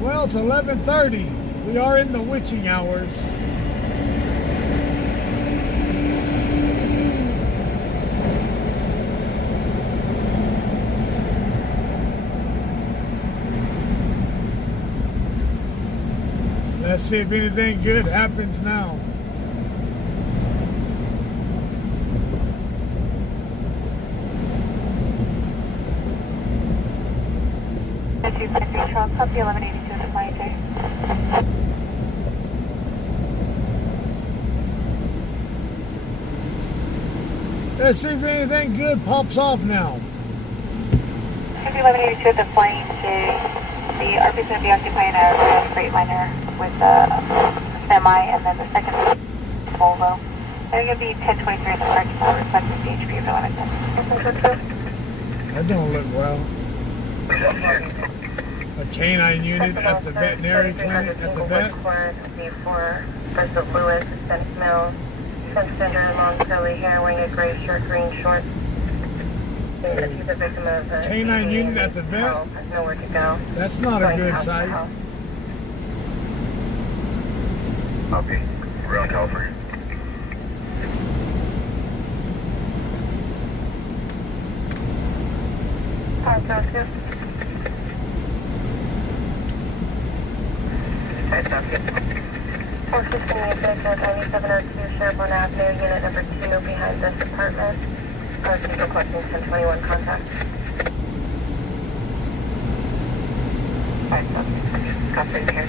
Well, it's 11:30. We are in the witching hours. Let's see if anything good happens now. Truck, copy 1182 to flight there. Let's see if anything good pops off now. Copy 1182 at the flying J. The RP is going to be occupying a red Freightliner with a semi, and then the second Volvo. They're going to be 1023 in the parking lot requesting DHP of the That don't look well. A canine unit at the veterinary clinic at the vet. Before Bristol Lewis, Spence Mills, transgender, long curly hair, wearing a gray shirt, green shorts. He's a victim of a canine unit at the vet? Has nowhere to go. That's not a good sight. Copy. Ground California. Sounds good. Sounds good. 468 Bakersfield, 9702 Sherborne Avenue, unit number 2 behind this apartment. People requesting 1021 contact. Alright, copy here.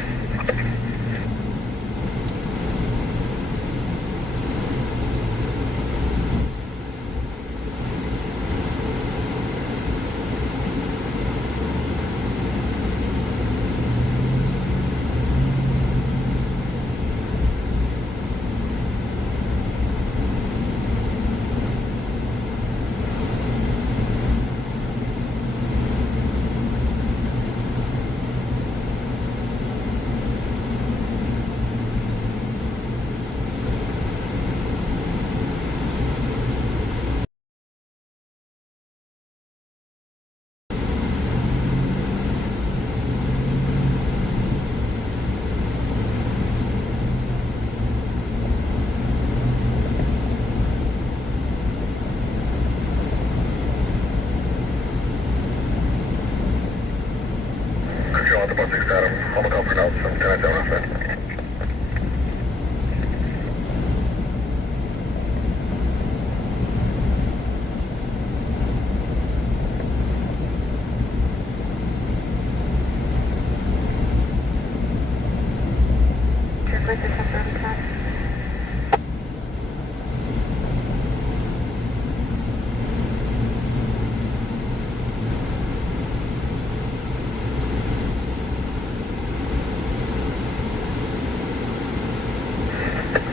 to temporary time.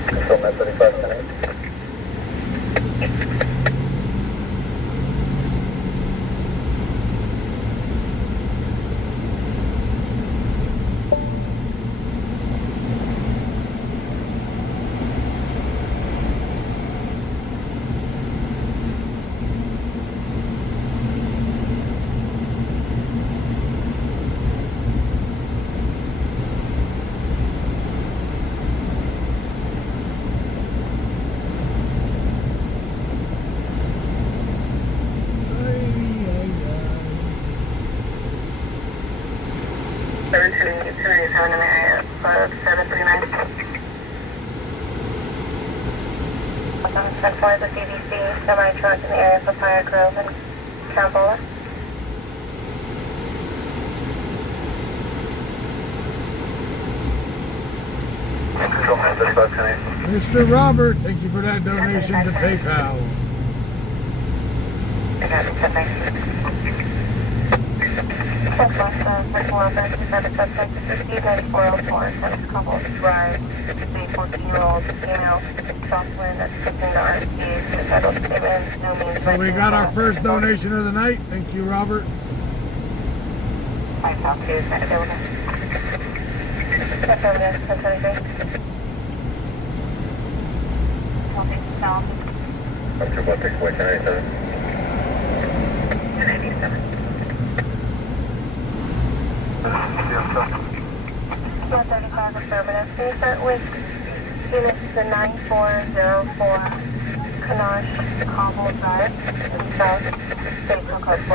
Control Met 35 tonight. Having an area of 739. 774 is a CDC semi-truck in the area of Papaya Grove and Carambola. Control Met 35 tonight. Mr. Robert, thank you for that donation to PayPal. I got it, 10 couple drive, a 14-year-old female Jocelyn that's taking the RCA to the federal statement. No means So we got our first donation of the night. Thank you, Robert. I talked to is not available. Affirmative, 1023. Up to 161 297. 135 affirmative. Can you start with units to 9404 Kanash Cobble Drive in South, Station Code 42.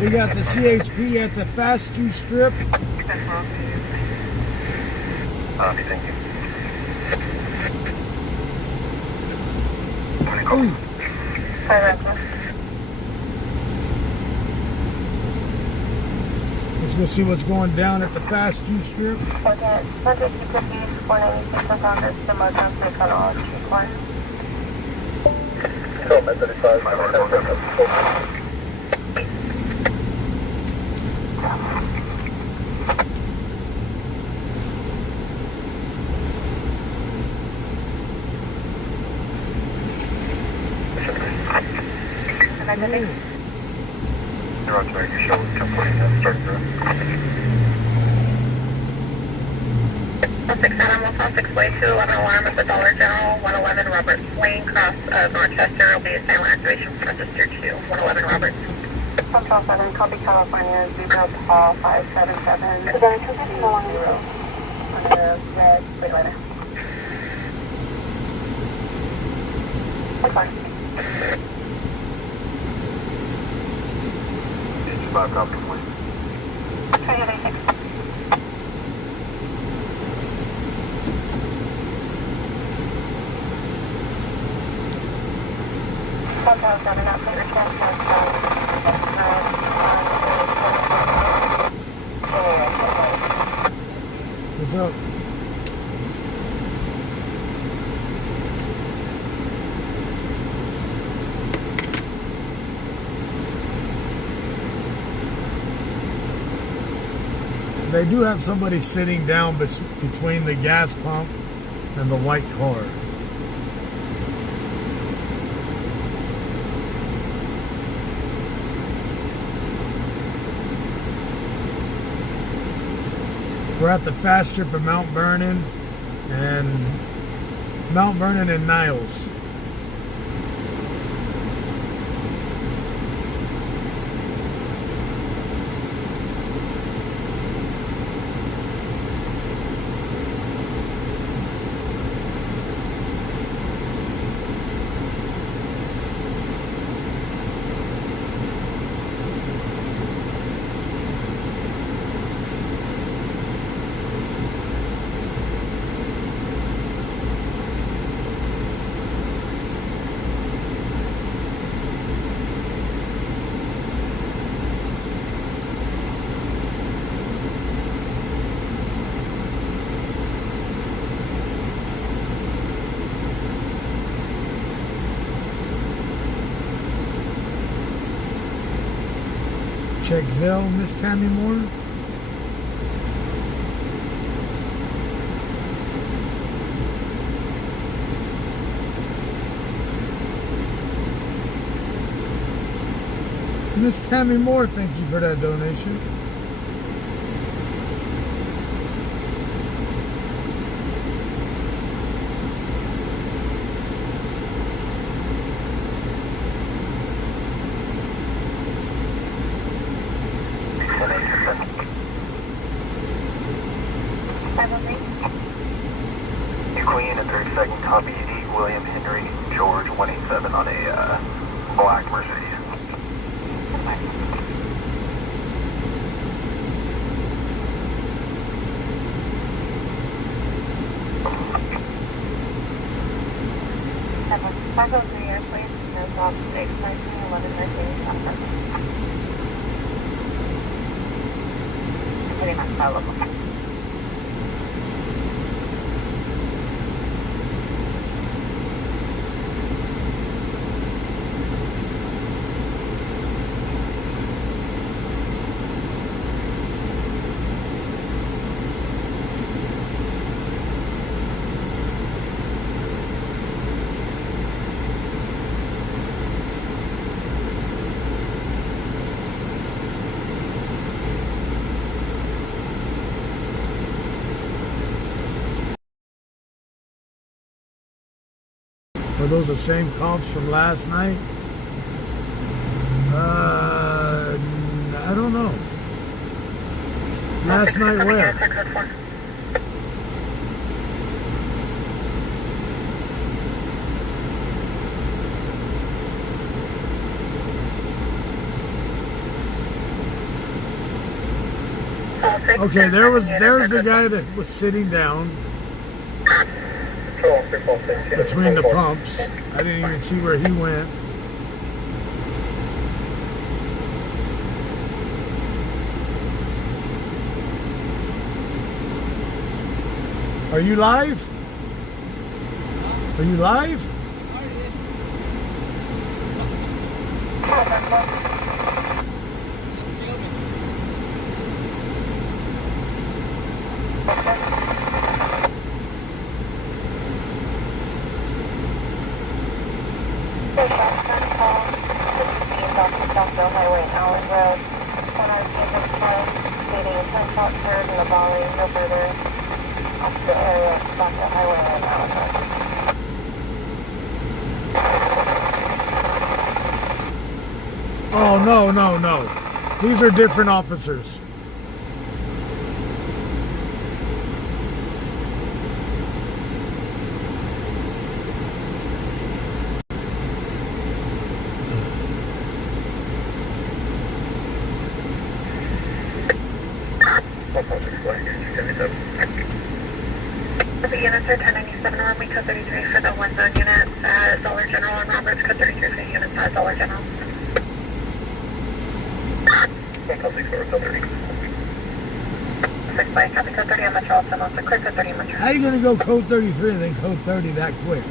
We got the CHP at the fast juice strip. Thank you. Ooh. Let's go see what's going down at the fast juice strip. Okay, subject to confused 496 on Congress, the motor take on all street one. Control Met 35. You're on track, you show 1049, start through. 16 Animal 6 way to 11 alarm at the Dollar General, 111 Roberts Lane, cross of Rochester. Will be a silent activation from register to 111 Roberts. Central 7, copy California, Zebra Paul 577. Is there a transition along the road? On the red speed limit. That's fine. It's back up to point. Try to get 86. What's up? They do have somebody sitting down between the gas pump and the white car. We're at the fast strip of Mount Vernon and Niles. check Zelle, Miss Tammy Moore. Miss Tammy Moore, thank you for that donation. Queen and 32nd copy, D. William Henry George 187 on a black Mercedes. Echo 3 Airplanes, Airsoft 6, 1911 Mercedes, on purpose. Pretty much all of them. Are those the same cops from last night? I don't know. Last night where? Okay, there's the guy that was sitting down between the pumps. I didn't even see where he went. Are you live? Are you live? Southville Highway and Allen Road. When I was in this car, stating a 10-shot turd in the volley, no further off the area of Southville Highway and Allen Road. Oh, no. These are different officers. The units are 1097 Army Code 33 for the one zone units at Dollar General and Roberts Code 33 for the units at Dollar General. Six by copy code 30 on Metro also also clear code 30 on Metro. How are you going to go code 33 and then code 30 that quick?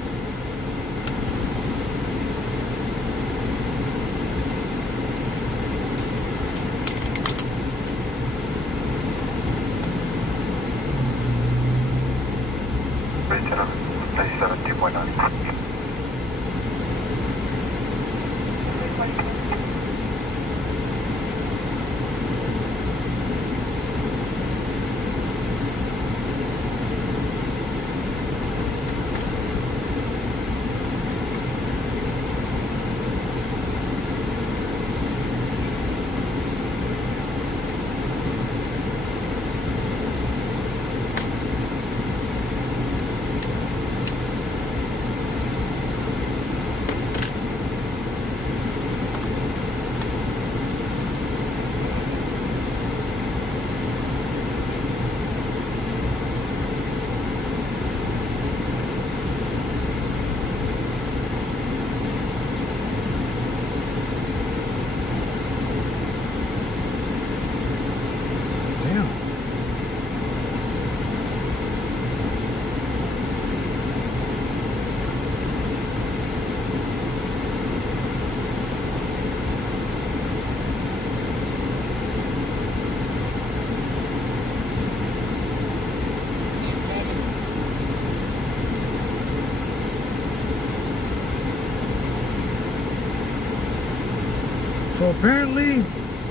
So apparently,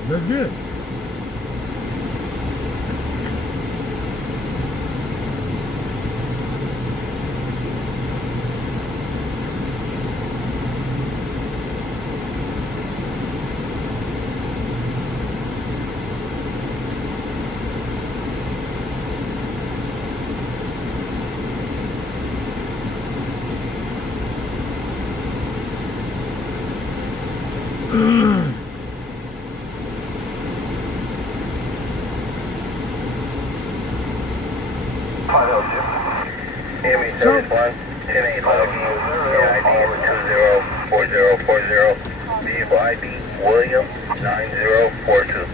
they're good. So, 10-8 204040, vehicle ID William 9042.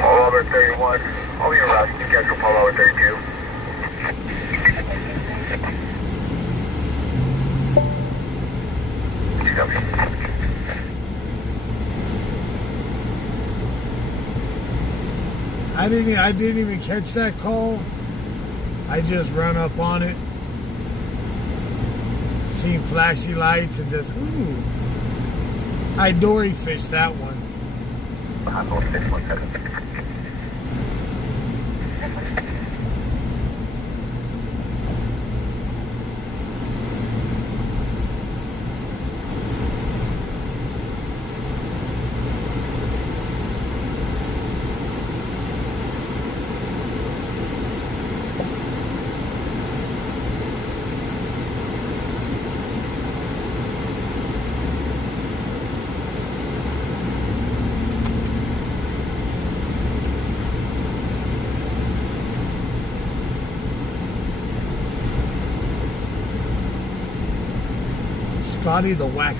Paul over 31. I'll be arrested. Schedule Paul over 32. I didn't even catch that call. I just run up on it, seen flashy lights, and just ooh. I dory fished that one. Scotty the Whacker.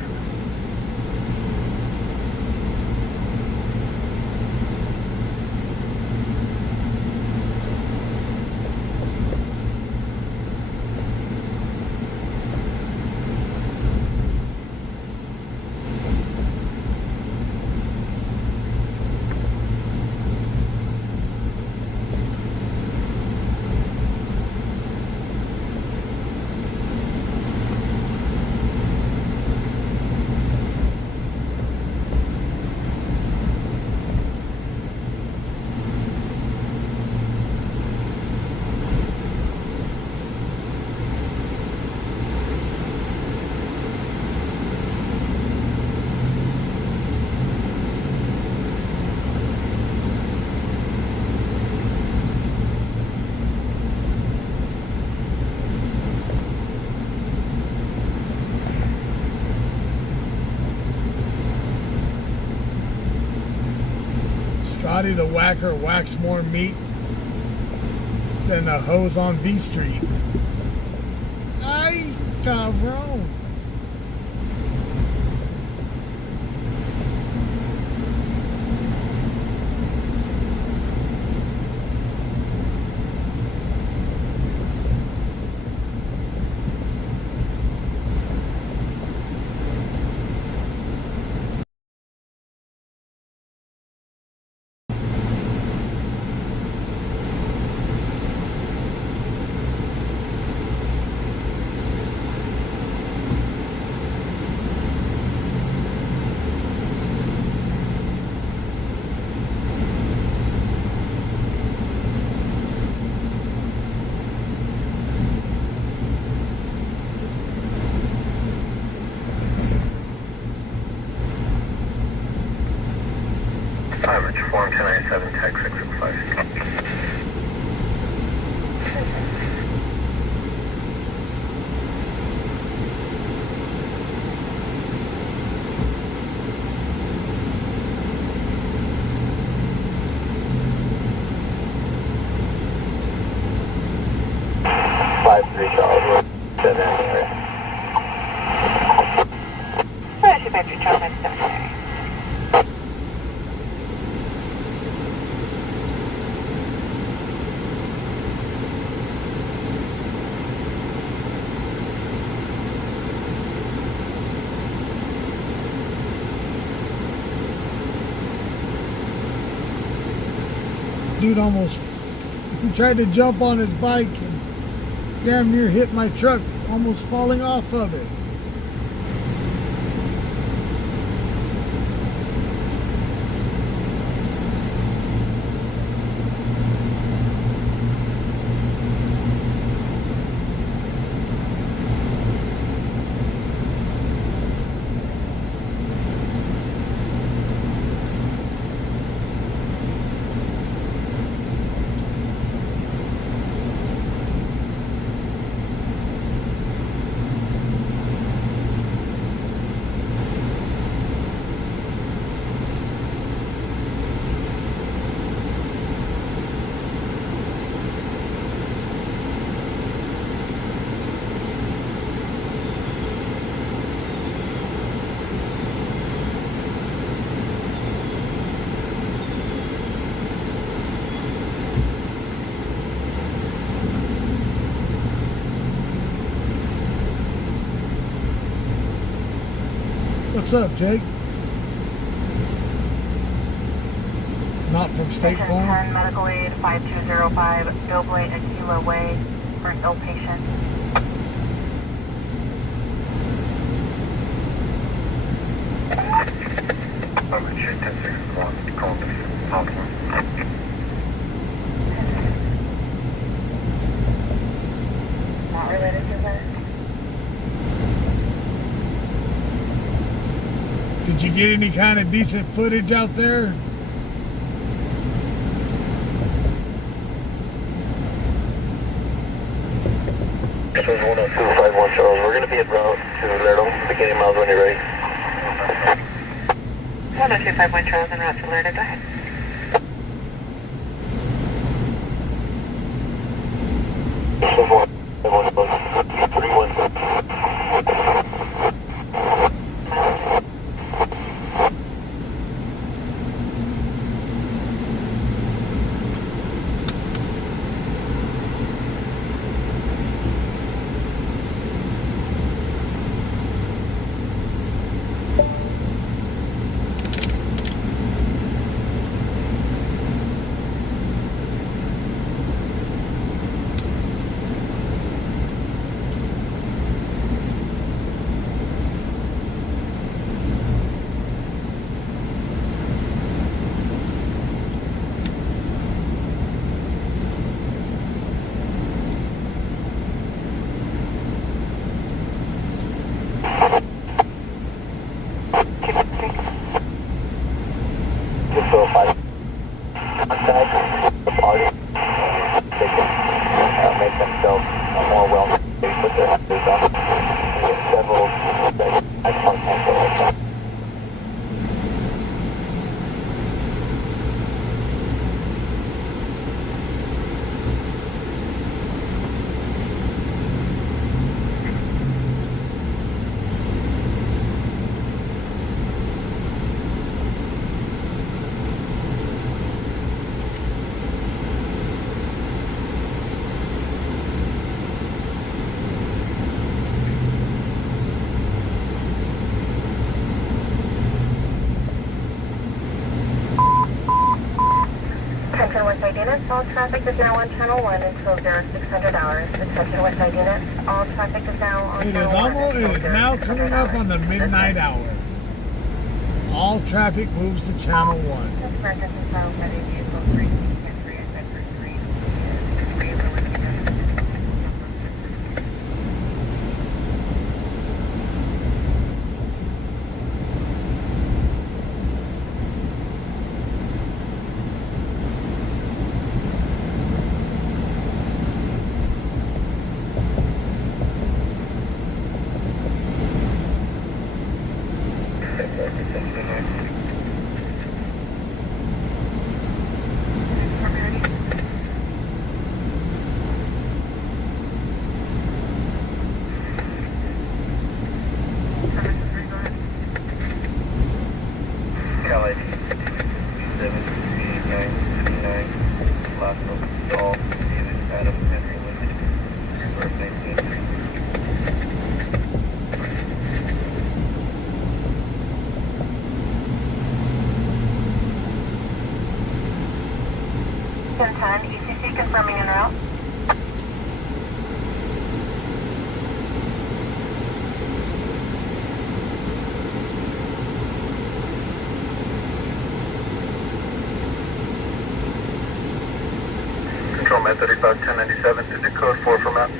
Scotty the Whacker whacks more meat than a hose on V Street. Ay, cabrón. Average form 1097, tech 665. Where's your battery charge next to Dude almost, he tried to jump on his bike and damn near hit my truck, almost falling off of it. What's up, Jake? Not from State Station Farm? 10, medical aid 5205, Dobley, Aquila Way, for an ill patient. Richard 10-6, call the hospital. Not related to that. Did you get any kind of decent footage out there? This is 10251 Charles. We're going to be en route to Lerdo. Beginning miles when you're ready. 10251 Charles, en route to Lerdo. Go ahead. This is 151. All traffic is now on Channel 1 until 0600 hours. Attention West Side units. All traffic is now on Channel 1 It is now coming up on the midnight hour. All traffic moves to Channel 1. This record is now ready to vehicle 3. Met 35 1097, is it code 4 for Met?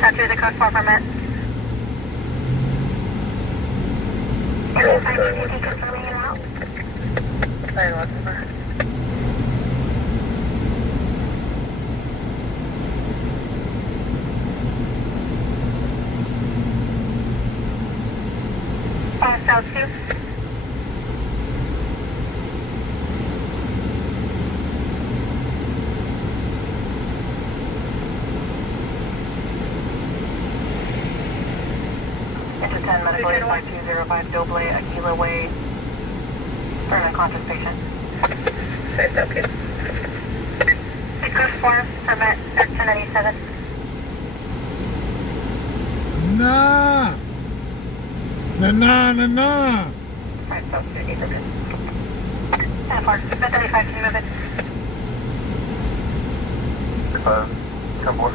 Capture the code 4 for Met. Sorry, what's that? South 2. Into 10 medical 5205 Doble, Aquila Way, for an unconscious patient. Safe, okay. Code 4 for Met 1097. Nah. Nah. Alright, so you need to move. 10-4, Met 35, can you move it? 10-4.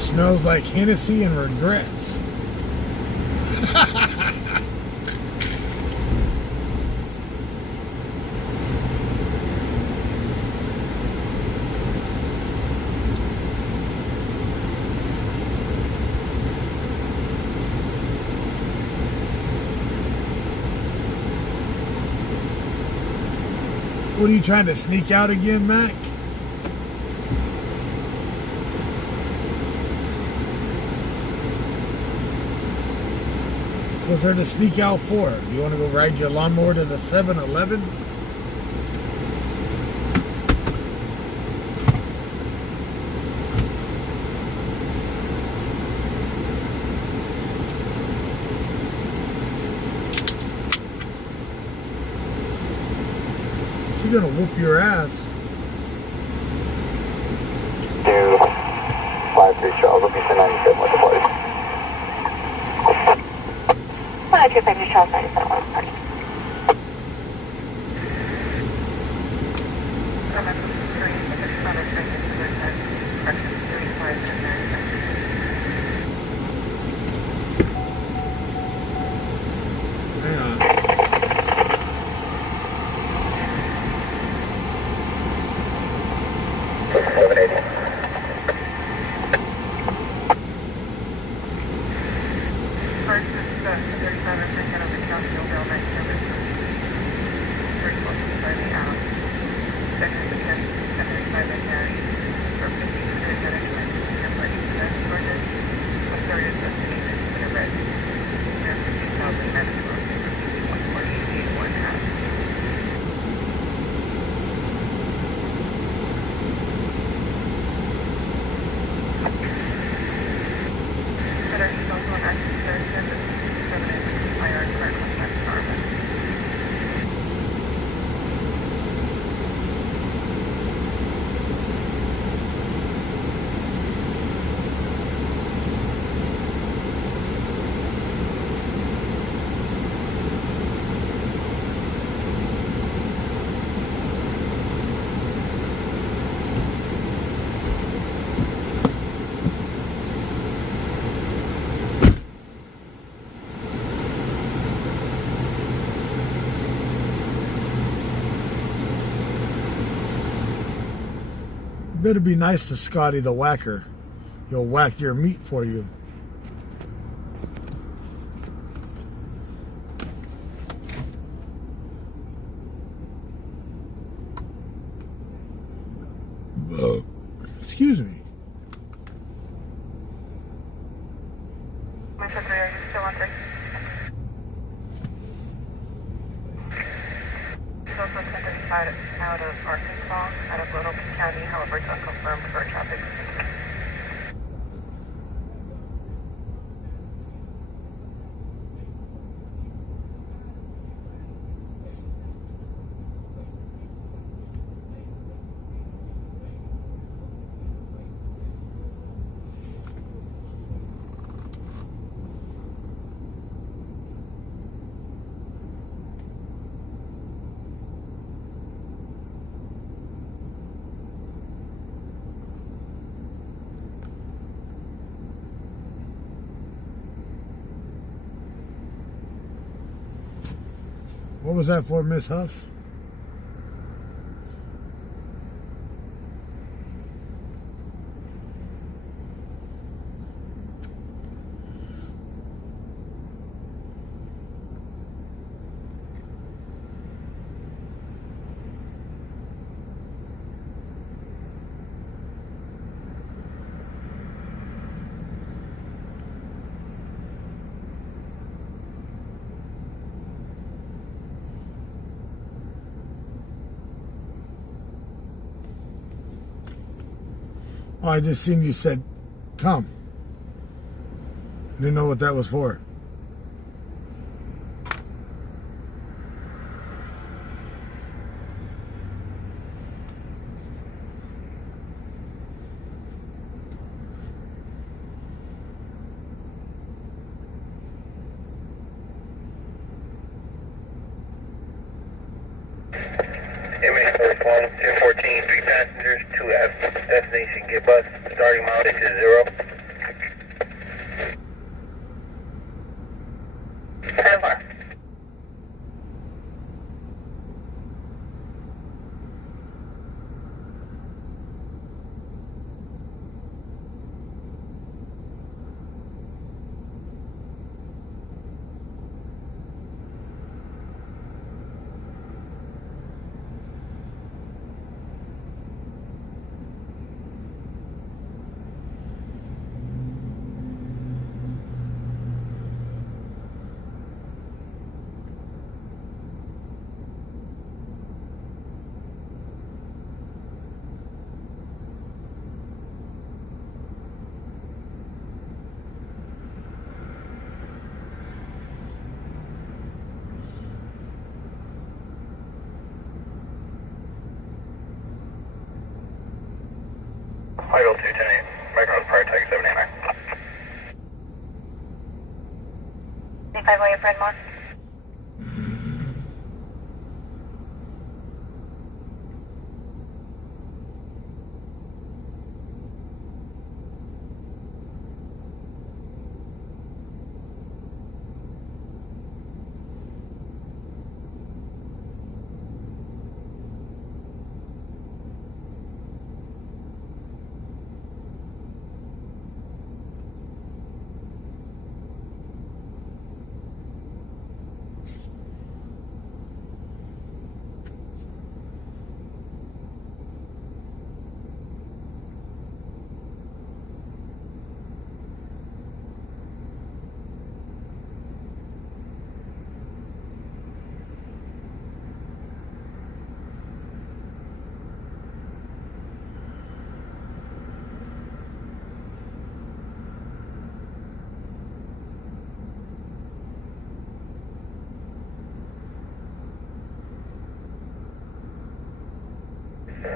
Smells like Hennessy and regrets. What are you trying to sneak out again, Mac? What's there to sneak out for? You want to go ride your lawnmower to the 7-Eleven? She's gonna whoop your ass. 253 Charles, will be 97 with the party. 102 Charles, 97 with the party. Hang on. Better be nice to Scotty the Whacker. He'll whack your meat for you. Excuse me. Metro 3, are you still on 3? He's also sent out of Arkansas, out of Little County, however, it's unconfirmed for traffic. What was that for, Miss Huff? Oh, I just seen you said, come. Didn't know what that was for. Inmate 1, 214, 3 passengers, 2 F, destination get bus, starting mileage is 0. Over. Vital 210, background prior tag 79. 25 William Fredmore.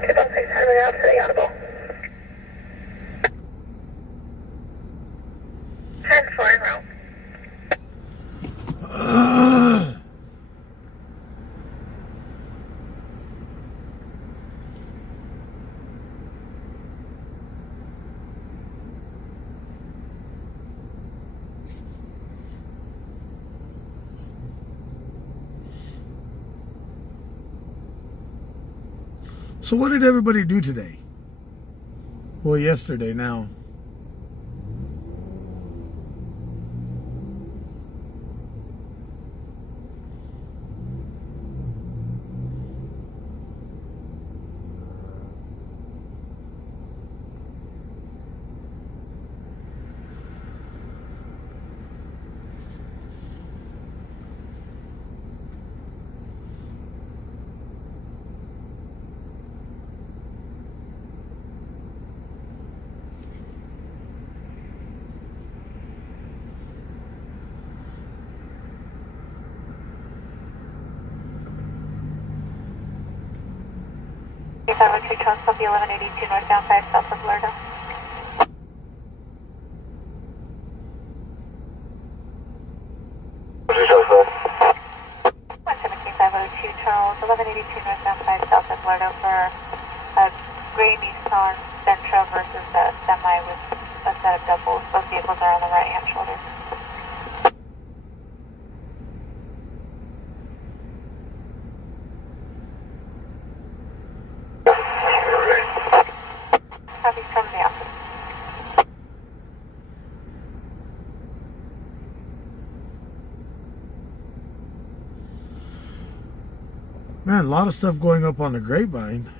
Get up, please, turn it out to the audible. 10-4 en route. So what did everybody do today? Well, yesterday now. Two Charles Copy 1182 northbound 5 south of Florida. What's your show for? 117-502 Charles 1182 northbound 5 south of Florida for a gray Nissan Sentra versus a semi with a set of doubles. Both vehicles are on the right hand shoulder. Man, a lot of stuff going up on the grapevine.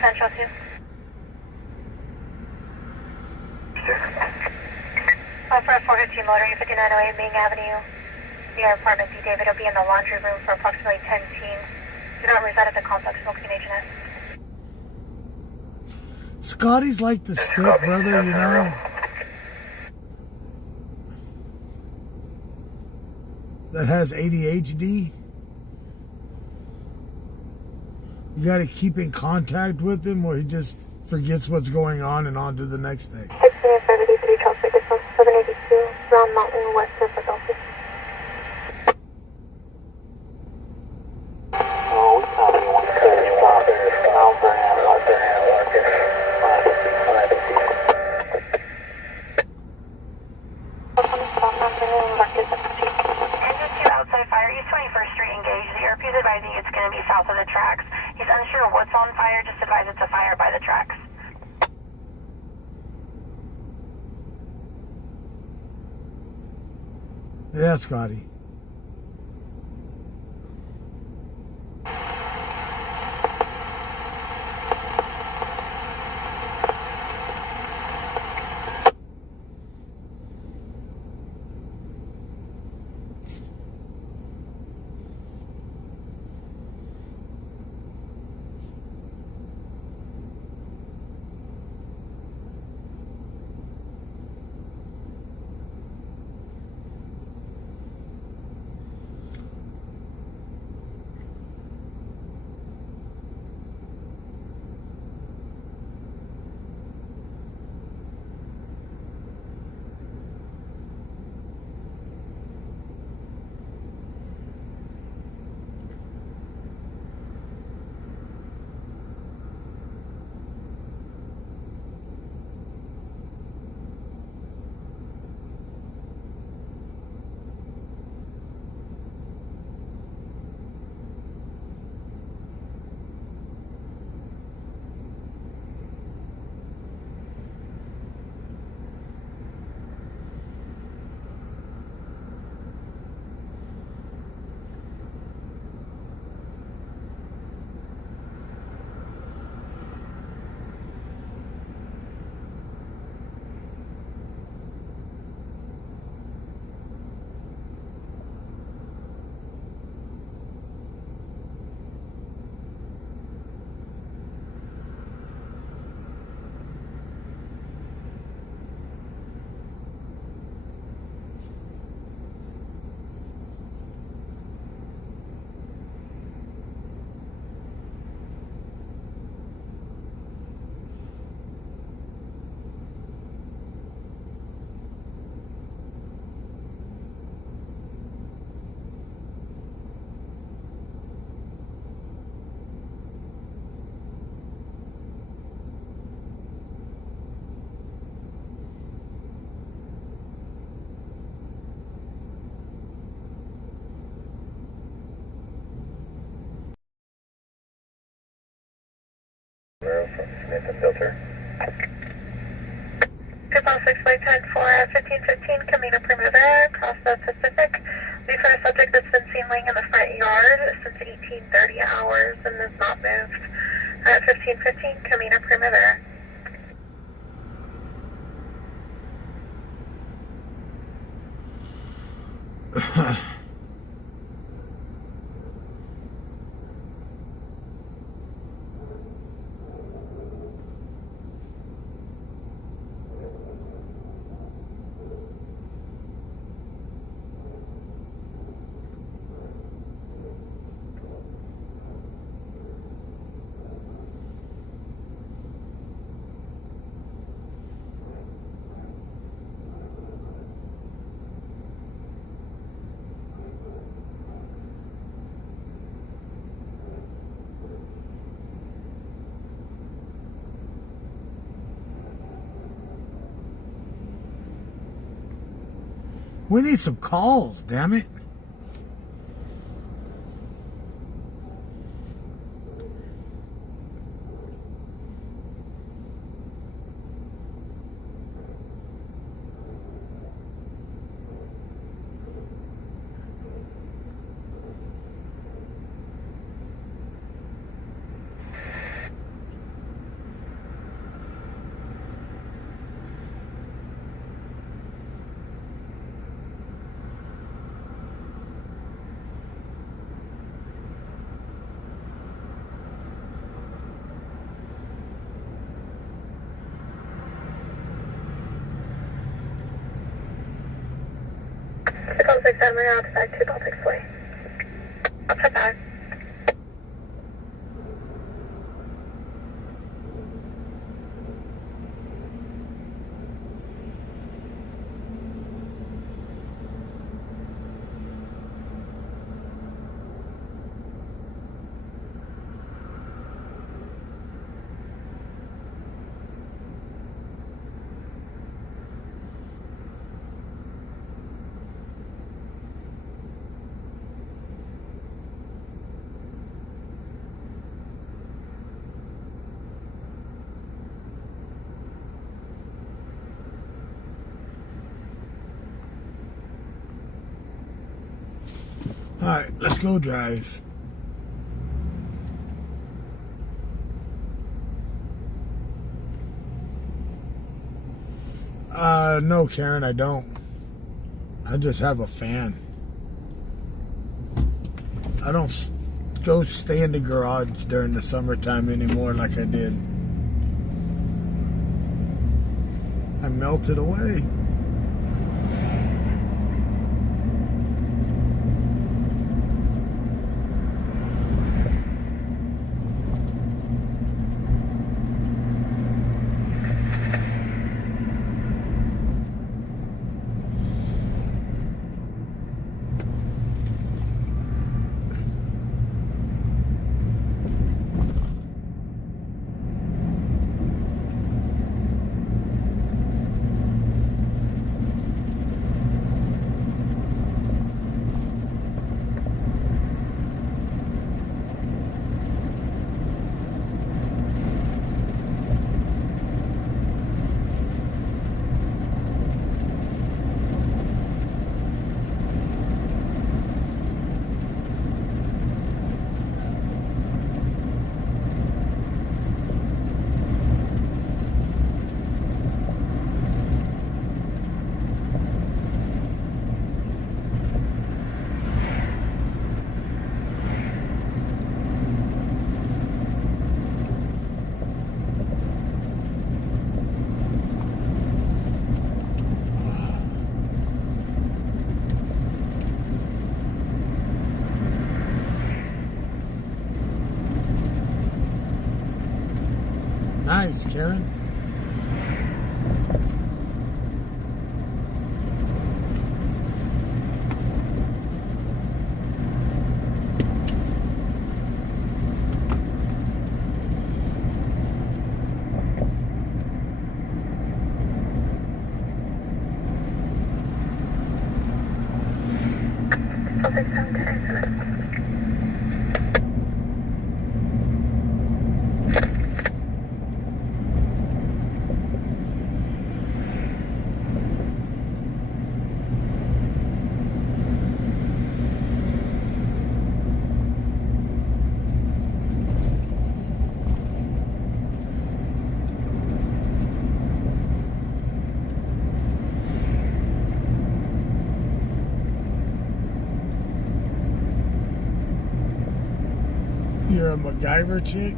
Central 2. 415 motoring 5908 Main Avenue, near apartment D. David. Will be in the laundry room for approximately 10 teens. Do not reside at the complex, smoking agent S. Scotty's like the stepbrother, you know. That has ADHD. You got to keep in contact with him or he just forgets what's going on and on to the next thing. 1673 Charles Bakersfield, 782, Round Mountain, west of Philadelphia. Oh, we copy 175, Mount Vernon, Marcus. Engine 2 outside fire, East 21st Street engaged. The ERP is advising it's going to be south of the tracks. He's unsure what's on fire, just advise it's a fire by the tracks. Yeah, Scotty. Smith and Filter. 256 by 10 for 1515 Camino Primavera across the Pacific. Leave for a subject that's been seen laying in the front yard since 1830 hours and has not moved. 1515 Camino Primavera. We need some calls, damn it. Contact Admiral outside 2 Baltic Way. Outside 5. Alright, let's go drive. No, Karen, I don't. I just have a fan. I don't go stay in the garage during the summertime anymore like I did. I melted away. Nice, Karen. You're a MacGyver chick?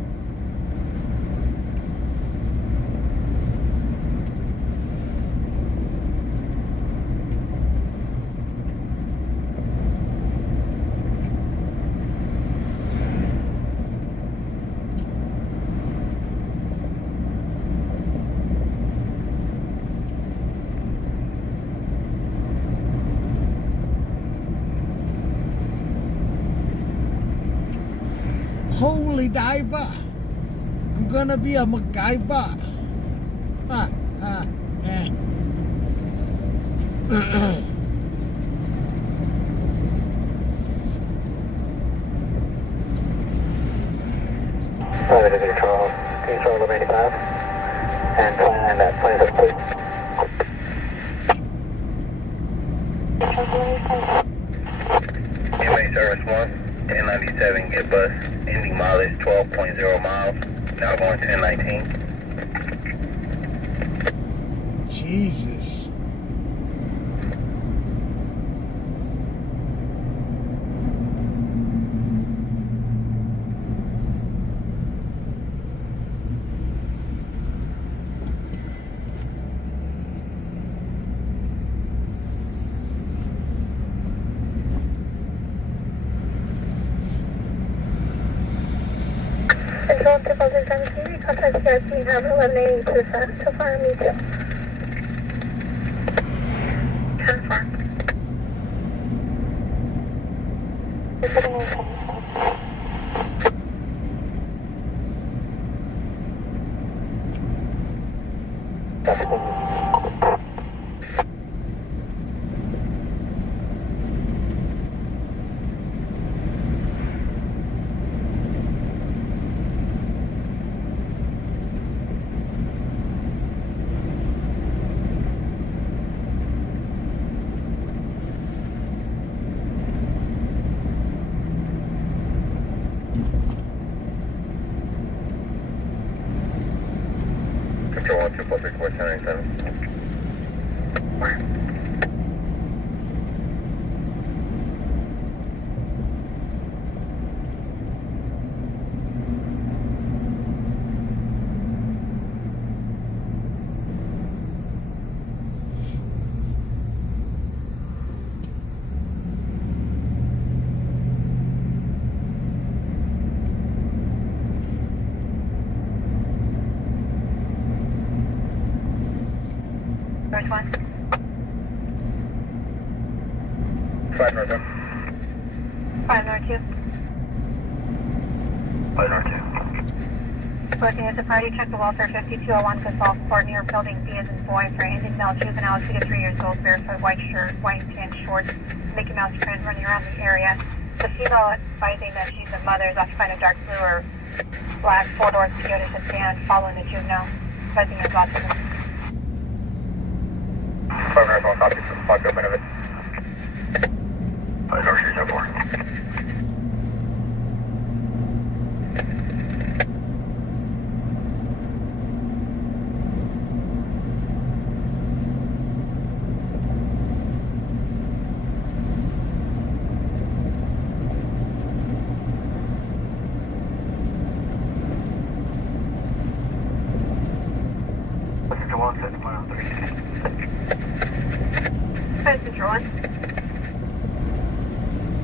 Holy diver! I'm gonna be a MacGyver. Private control 85, and plan at 27, please. MA Service 1, 1097, get bus, ending mileage 12.0 miles, now going 1019. Jesus. Control to Boulder Junction, contact CRP, have 1180 to the south, so far, me too. 10-4. Control 1, 243, 1097. First one. 5 North 5 North 2. 5 North 2. Working as a party, check the welfare 5201 Casal Court near building B as in boy for Indian male juvenile 2 to 3 years old, barefoot, white shirt, white pants, shorts, Mickey Mouse print running around the area. The female advising that she's a mother is occupying a dark blue or black 4-door Toyota sedan following the juvenile, advising there's lots of them. 5 North 1, copy, 5 open of it. 5 North 304. Control 1, 713. Control 1.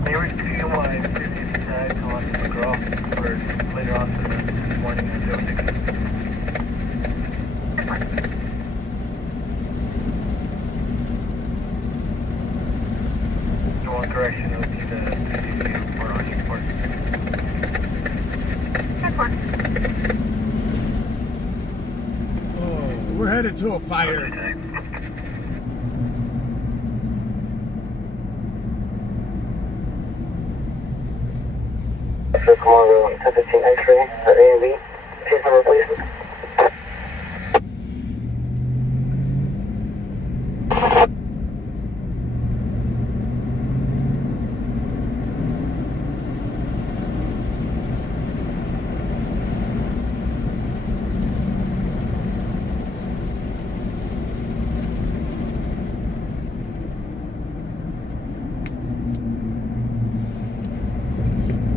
They were seeing why previous tag on McGraw for later on this morning at 06. So one correction would be the CDC report on report. 10-4. Oh, we're headed to a fire. Tomorrow, 1015 X-ray, A&V. Case number, please.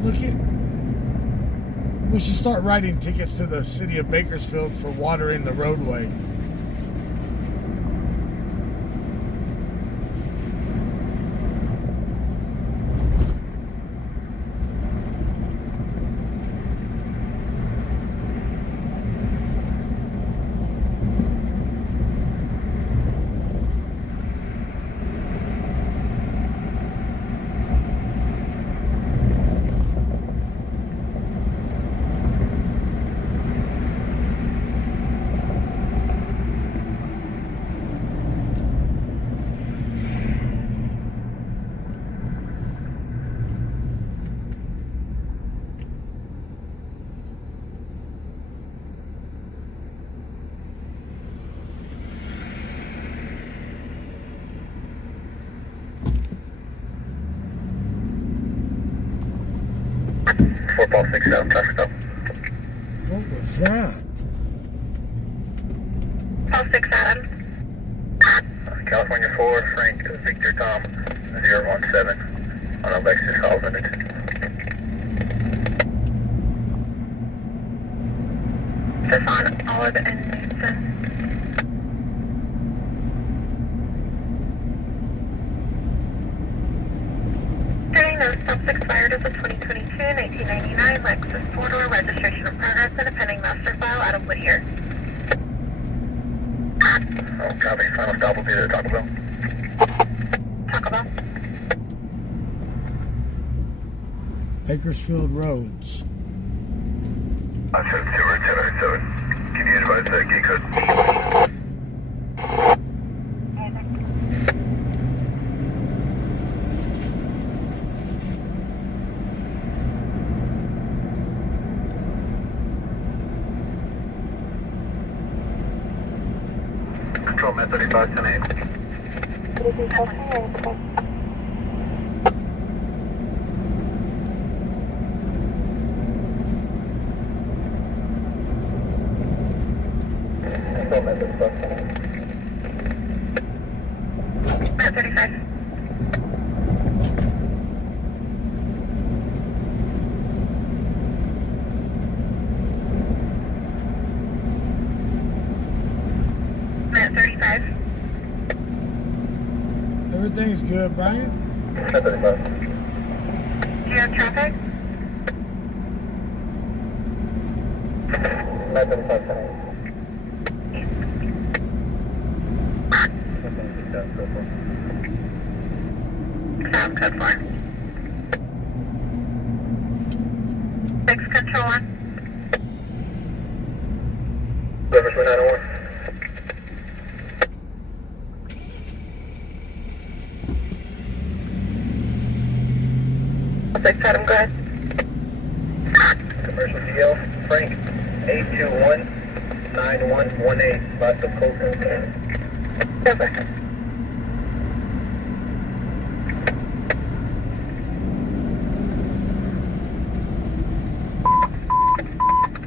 Look at. We should start writing tickets to the city of Bakersfield for watering the roadway. 4 Paul 6 7, traffic stop. What was that? Paul 6 Adam. California 4, Frank, Victor Tom, 017, on a Lexus Hall Limited. This on Olive and Newton. Turning those stop expired as a 2022 1999 Lexus 4-door registration of progress and a pending master file out of Whittier. Oh, copy. Final stop will be the Taco Bell. Taco Bell. Bakersfield Roads. 572-1097. Can you advise the gate code? Control Met 35, 10-8. Control Met 35, 10-8. Met 35. Met 35. Everything's good, Brian? Met 35. Do you have traffic? Met 35, 10-8. Sound code 4. 6 control 1. Bakersfield 901. Six Adam, go ahead. Commercial DL, Frank, 821-9118, lots of cold container. Go back.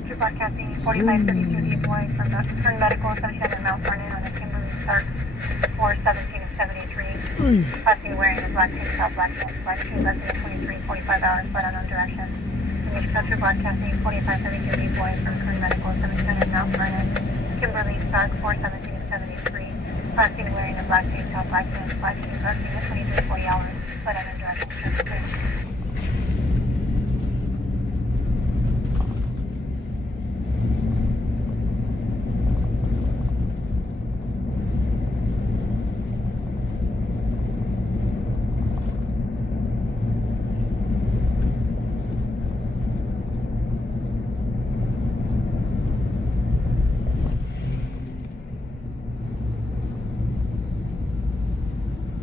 You're broadcasting 4532 deploying from Turn Medical 77 Mount Vernon on the Kimberly Start 417 and 73. Passing wearing a black tank top, black pants, black shoes, less than 23, 45 hours, but unknown direction. English Country Broadcasting 4532 deploying from Turn Medical 77 Mount Vernon, Kimberly Start 417 and 73. Passing wearing a black tank top, black pants, black shoes, less than 23, 40 hours, but unknown direction.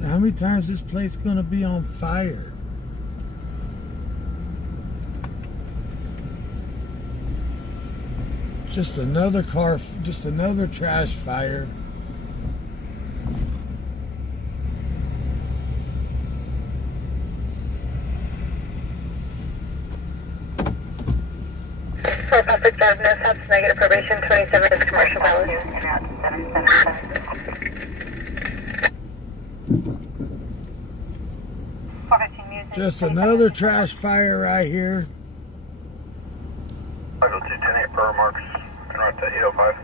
How many times is this place gonna be on fire? Just another car, just another trash fire. For public darkness, that's negative probation, 27 is commercial valid. Just another trash fire right here. 502-10-8 per marks, and right to 805.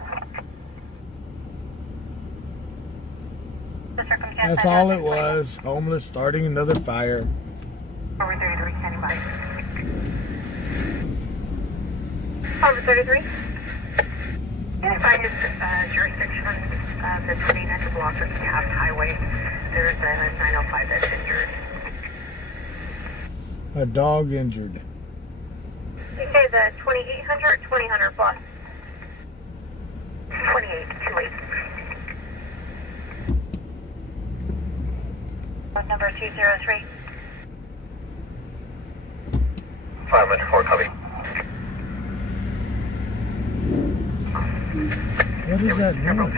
That's all it was. Homeless starting another fire. Over 33, standing by. Over 33. Identifying this jurisdiction, the city next to block of Cabin Highway. There's a 905 that's injured. A dog injured. You say the 2800, 2000 plus. 2828. Number 203. 5-4 copy. What is that noise?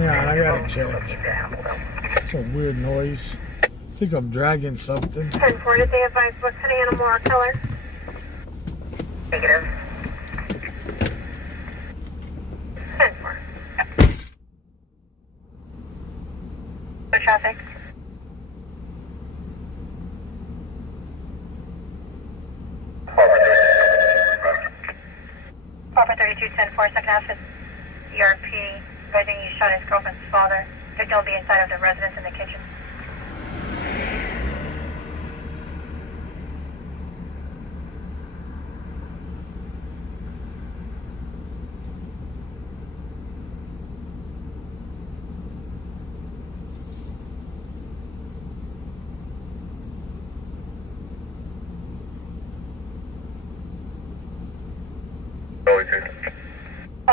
Yeah, I gotta check. It's a weird noise. think I'm dragging something. 10-4, did they advise what kind of animal or color? Negative. 10-4. No traffic. Papa 32, 10-4, second half is ERP, advising you shot his girlfriend's father. Victim will be inside of the residence in the kitchen.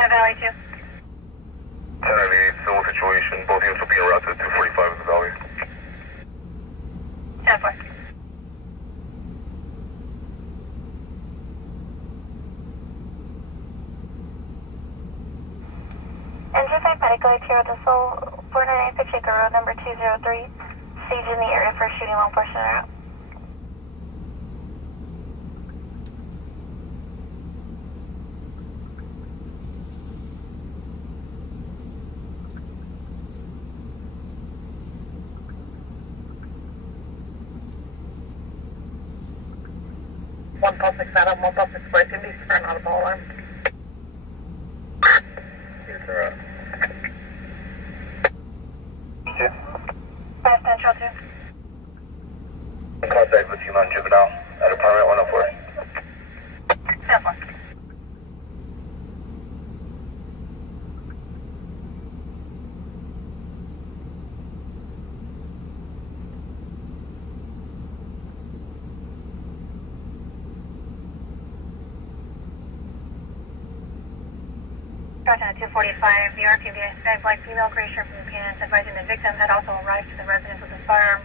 Valley 2. 1098, civil situation. Both units will be en route to 245 in the valley. 10-4. Engine 5 medical here at the Soul 498 Pacheco Road, number 203. Siege in the area for shooting long portion route. One public setup, one public break, and these are not a ball alarm. Units are out. 5 Central 2. In contact with Human Juvenile at apartment 104. 10-4. At 245, the RPBS said black female gray shirt from the pants, advising the victim had also arrived to the residence with a firearm.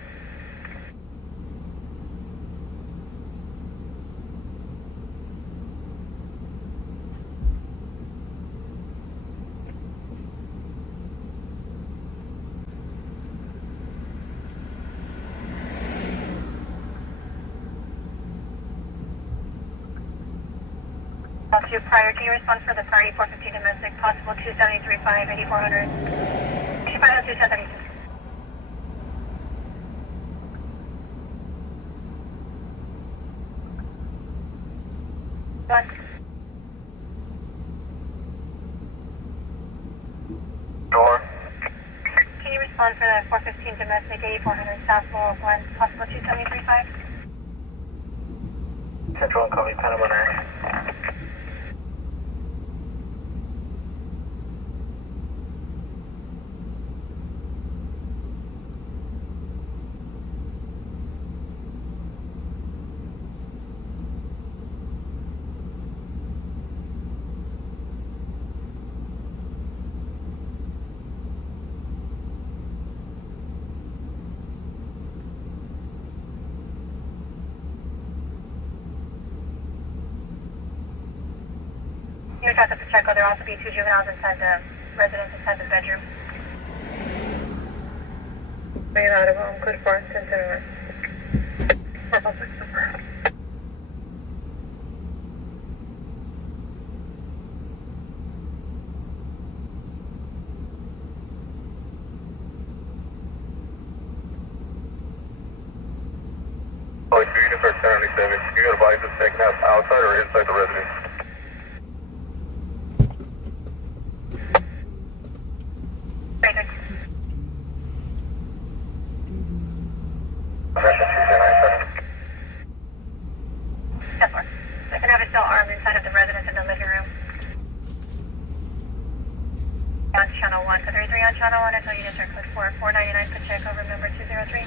To prior, can you respond for the party 415 domestic, possible 273.5, 8400? 250 One. Door. Can you respond for the 415 domestic, 8400 South Laurel 1, possible 273.5? Central and copy Panama 9. You're talking to Pacheco, there will also be 2 juveniles inside the residence, inside the bedroom. Main out of home, code 4, 10-1. For public number. Oh, 2 units are 1097. You can advise the second half outside or inside the residence. Very good. Attention, 297. 10-4. Second half is still armed inside of the residence in the living room. On channel 1, so 33 on channel 1 until units are code 4, 499 Pacheco, room number 203.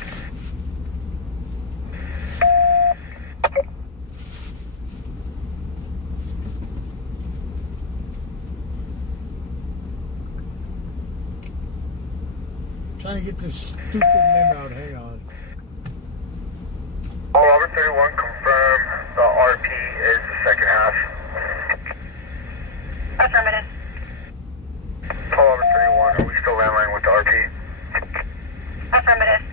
Trying to get this stupid name out. Hang on. All Robert 31, confirm the RP is the second half. Affirmative. All Robert 31, are we still landline with the RP? Affirmative.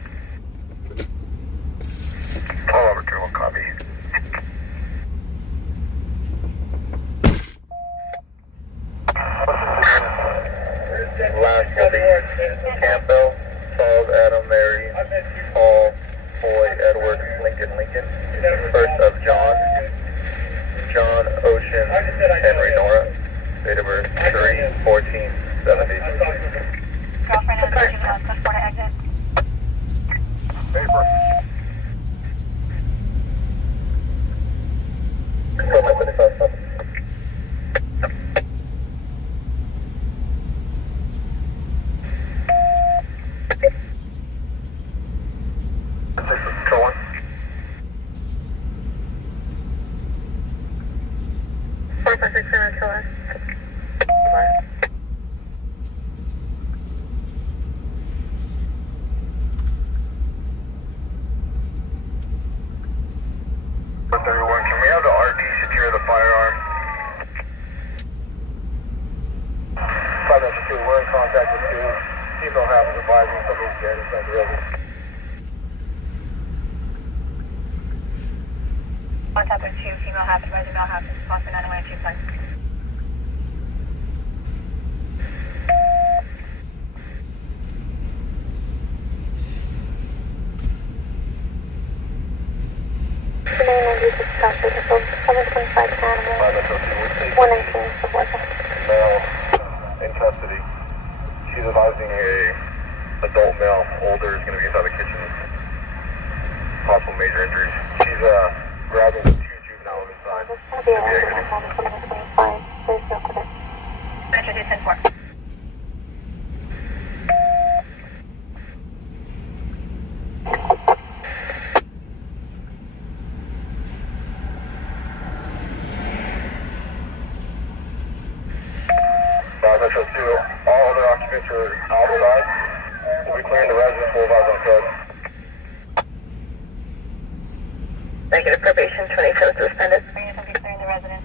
Sure. Everyone, can we have the RD secure the firearm? 592, we're in contact with 2. Female happens advising somebody's dead inside the residence. Contact with 2, female half, advising male half, response to 912 Male in custody. She's advising a adult male, older, is going to be inside the kitchen. Possible major injuries. She's grabbing the 2 juvenile inside. Metro 210-4. Metro 2, all other occupants are outside. We'll be clearing the residence, full advise on code. Negative probation 27 suspended. Are you going to be clearing the residence?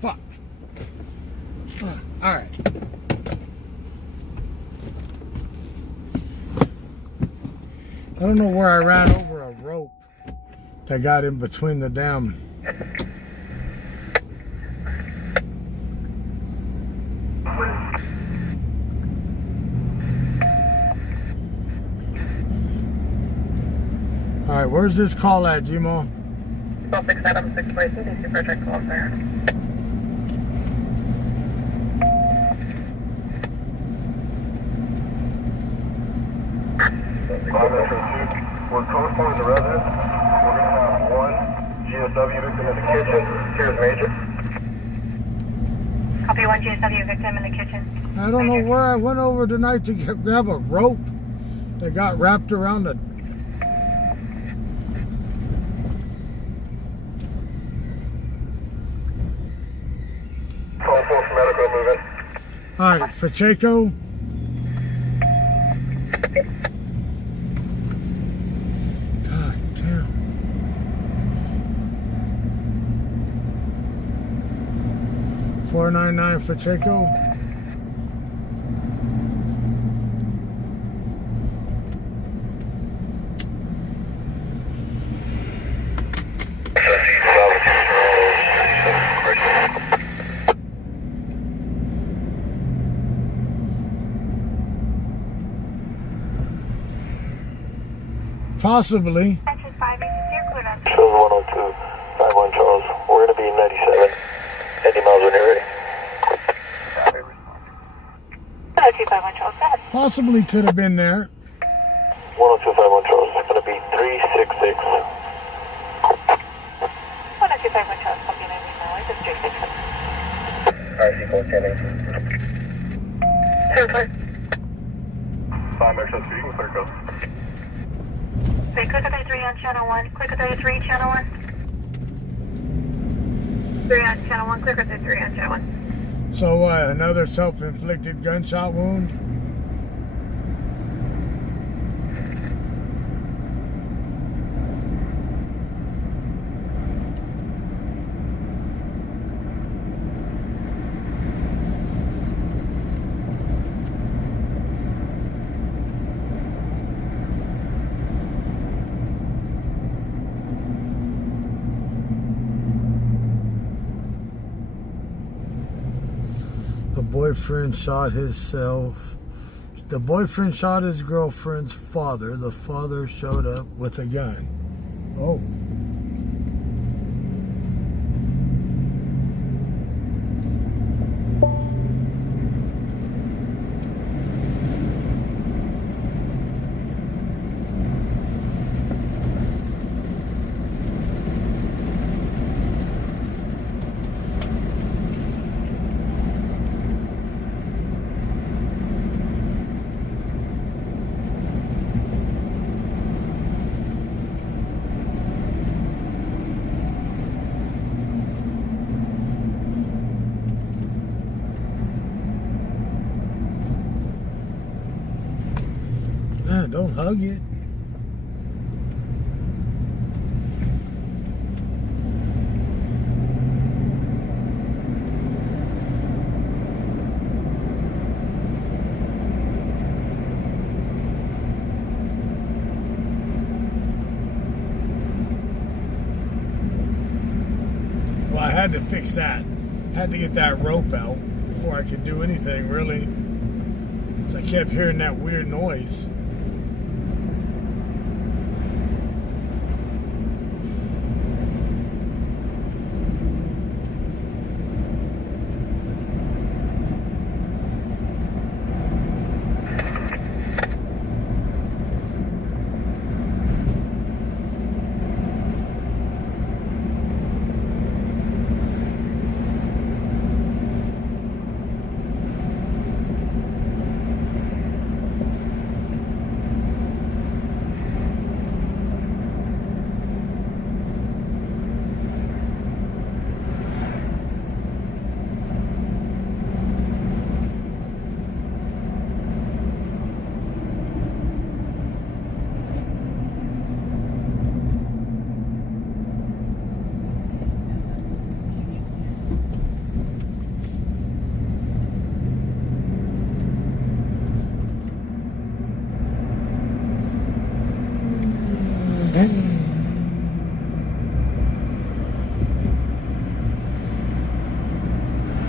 Fuck. All right. I don't know where I ran over a rope that got in between the damn. All right, where's this call at, Gmo? 1267 622 DC Project call there. We're co-responding to residents. We're going to have 1 GSW victim in the kitchen. Here's Major. Copy 1 GSW victim in the kitchen. I don't know where I went over tonight to grab a rope that got wrapped around the. Call for medical movement. All right, Pacheco. God damn. $499 Pacheco. Possibly. Section 5, you clear clear. Shows 102, 51 Charles. We're going to be 97. 80 miles when you're ready. 10251 Charles, go ahead. Possibly could have been there. 102, 51 Charles. It's going to be 366. 10251 Charles, copy 90 now. It's 366. RC code 10 5 Metro 2, you can clear code. Okay, click 33 on channel 1. Click 33, channel 1. 3 on channel 1. Click 33 on channel 1. So what? Another self-inflicted gunshot wound? boyfriend shot himself. The boyfriend shot his girlfriend's father. The father showed up with a gun. Oh. Don't hug it. Well, I had to fix that. Had to get that rope out before I could do anything, really. 'Cause I kept hearing that weird noise.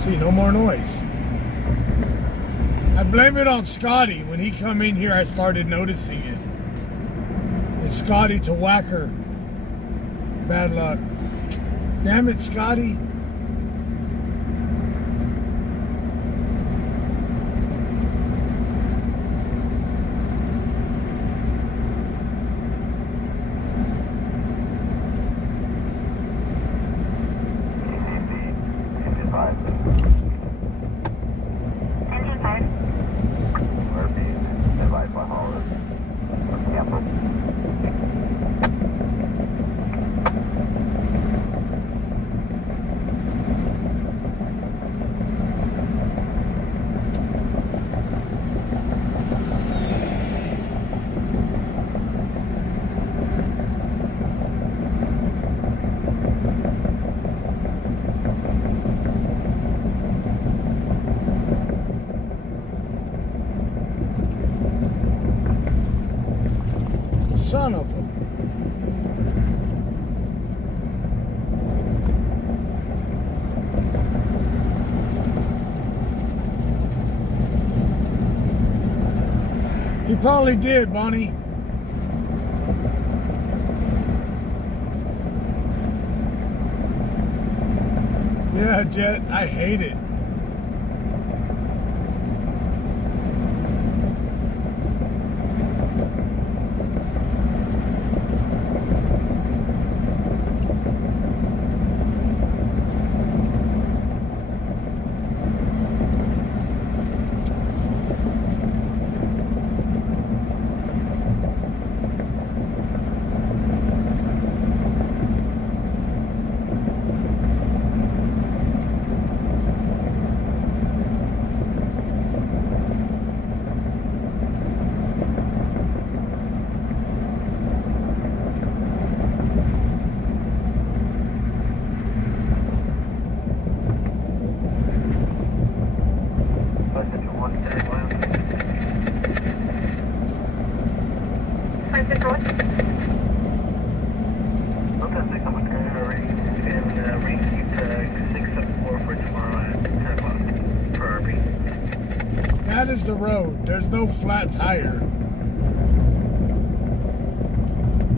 See, no more noise. I blame it on Scotty. When he come in here, I started noticing it. It's Scotty to Whacker. Bad luck. Damn it, Scotty. Son of a... He probably did, Bonnie. Yeah, Jet, I hate it. is the road. There's no flat tire.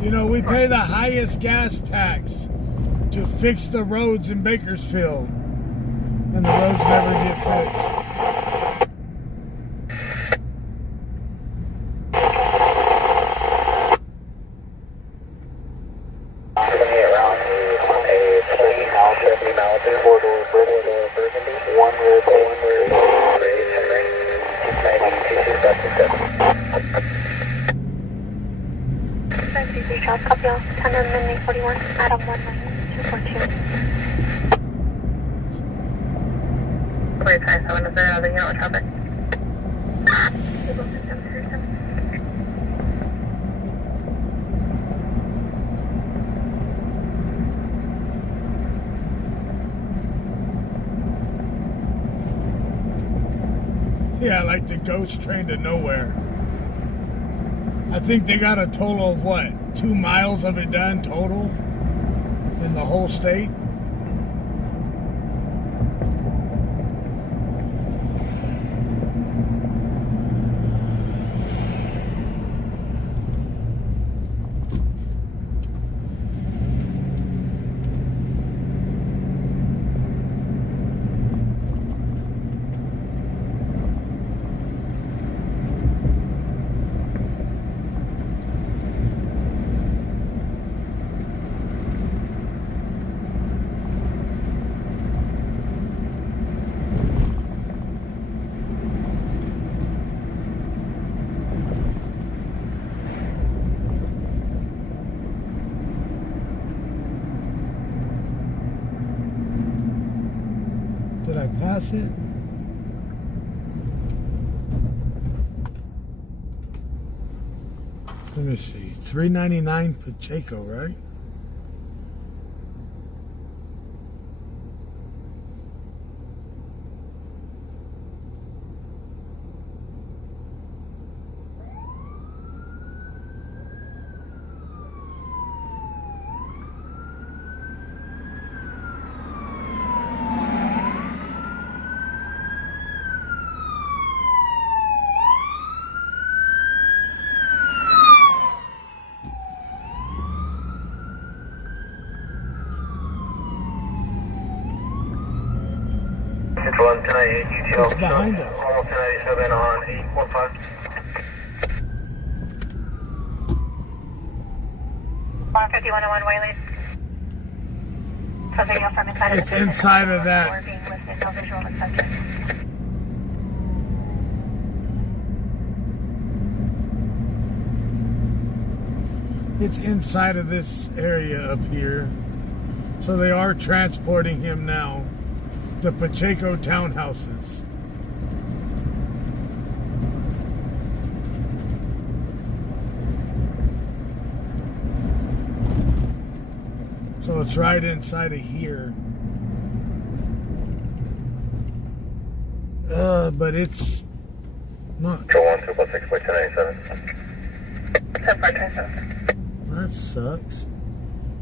You know, we pay the highest gas tax to fix the roads in Bakersfield, and the roads never get fixed. Copy all. 10 on Minute 41, Adam 19242. We're trying to find the other unit with traffic. Yeah, like the ghost train to nowhere. I think they got a total of what? 2 miles of it done total in the whole state. Did I pass it? Let me see. 399 Pacheco, right? Control 1098 UTL. It's behind us. Almost 1097 on 845. 151 on one way lead. So video from inside It's inside of that. Being listed, no visual inspection. It's inside of this area up here. So they are transporting him now. The Pacheco townhouses. So it's right inside of here. But it's not. Control 126.1097. That sucks.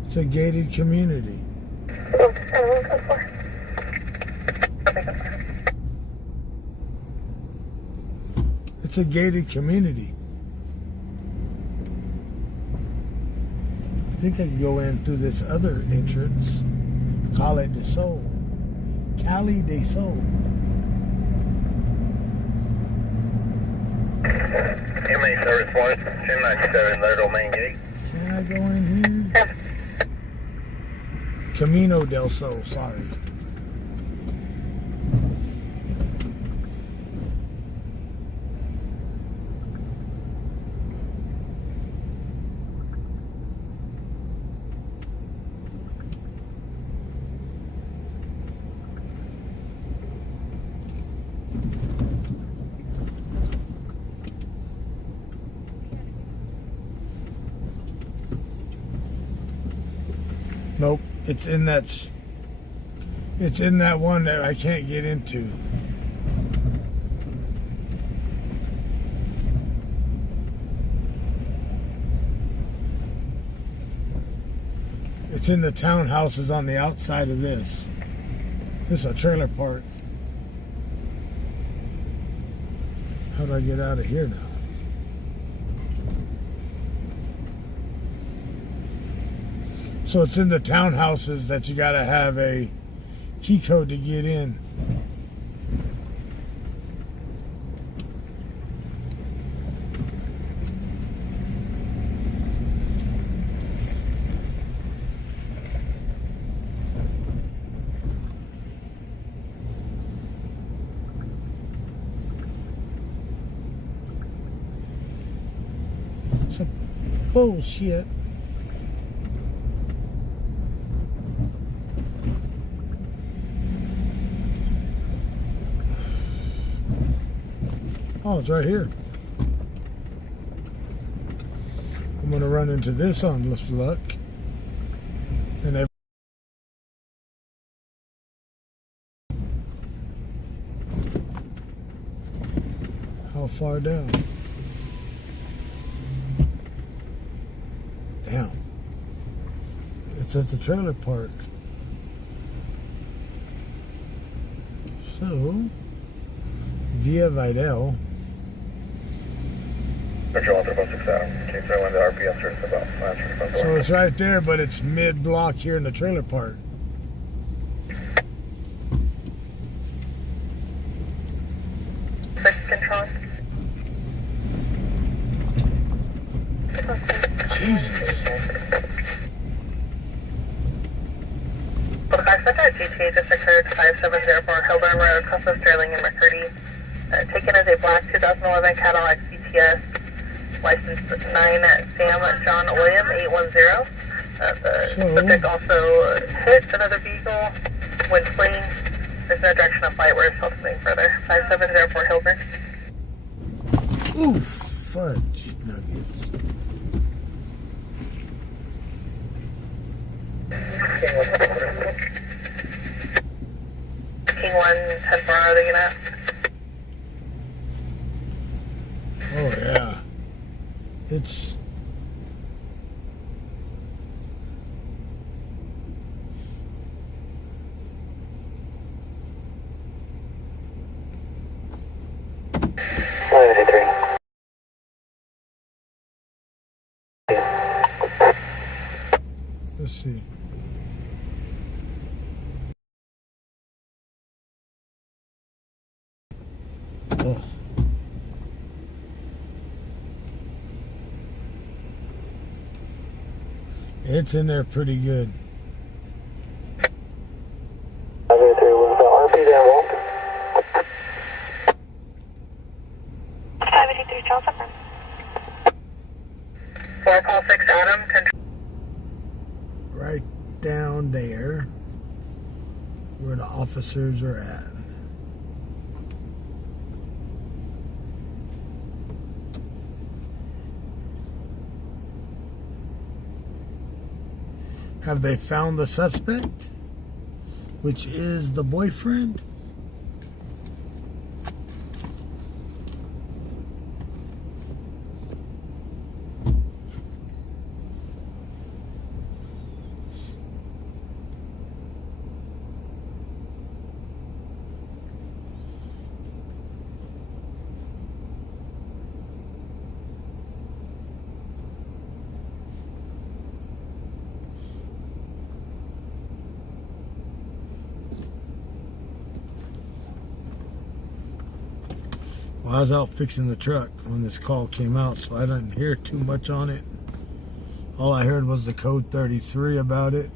It's a gated community. It's a gated community. I think I can go in through this other entrance. Cali de Sol. Cali de Sol. MA service 1097, Lauderdale main gate. Can I go in here? Camino del Sol, sorry. Nope, it's in that one that I can't get into. It's in the townhouses on the outside of this. This is a trailer park. How do I get out of here now? So it's in the townhouses that you gotta have a key code to get in. Some bullshit. Oh, it's right here. I'm gonna run into this on luck. And how far down? Damn. It's at the trailer park. So, Via Vidal. Control 346 out. Keep throwing the RPS first about. So it's right there, but it's mid-block here in the trailer park. Control. Jesus. Well, the fact that that GTA just occurred 5704 Hilburn Road, across of Sterling and McCurdy. Taken as a black 2011 Cadillac CTS, license 9 Sam John William 810. The subject also hit another vehicle when fleeing. There's no direction of flight. We're still moving further. 5704 Hilburn. Ooh, fudge nuggets. King 1, 10 4, are they gonna? Oh yeah. It's let's see. Oh. It's in there pretty good. 583 was the RP there, Walt. 583 Joseph. 446 Adam, control. Right down there where the officers are at. Have they found the suspect, which is the boyfriend? Well, I was out fixing the truck when this call came out, so I didn't hear too much on it. All I heard was the code 33 about it.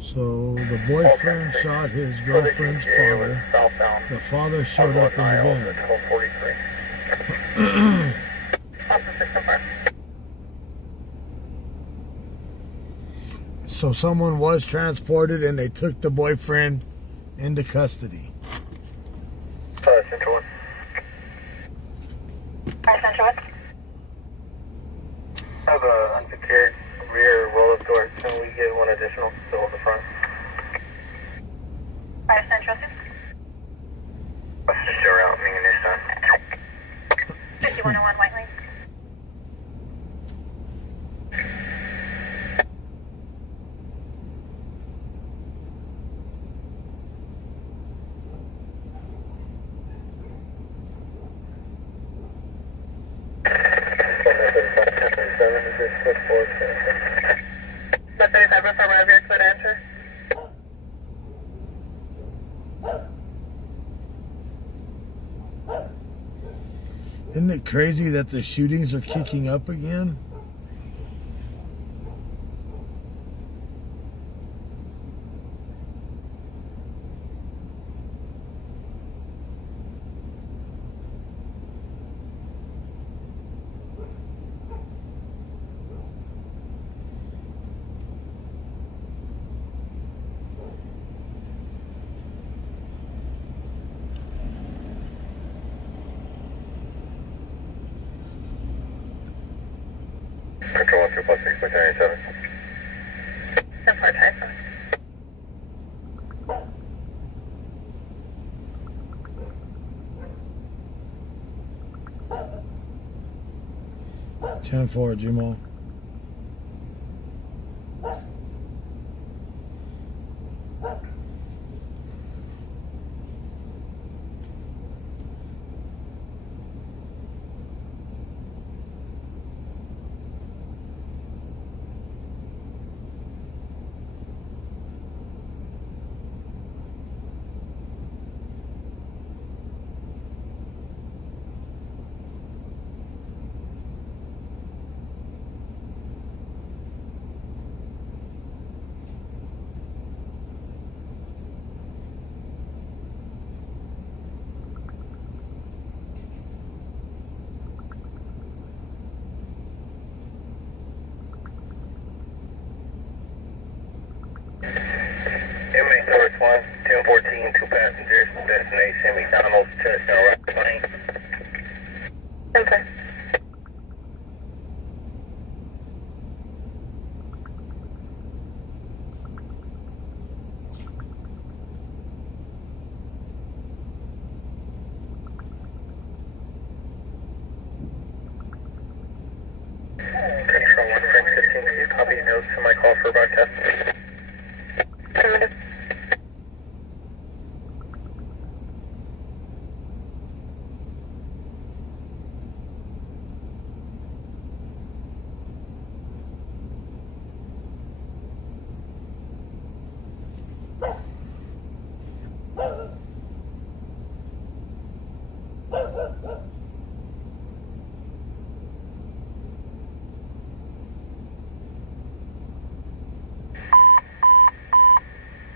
So the boyfriend shot his girlfriend's father. The father showed up in the van. So someone was transported and they took the boyfriend into custody. Central 1. Central 1. I have an unsecured rear roll-up door. Can we get one additional still at the front? Central 2. Let's just go around me and this time. 5101 Whiteley. Isn't it crazy that the shootings are kicking up again? Control 1 2 plus 6 by 1087. 10-4 Typhoon. Ten four, Jamal. Inmate North 1, 1014, 2 passengers, destination McDonald's, touchdown right lane. 10-4. Control 1 French 15, can you copy notes to my call for broadcast? Affirmative.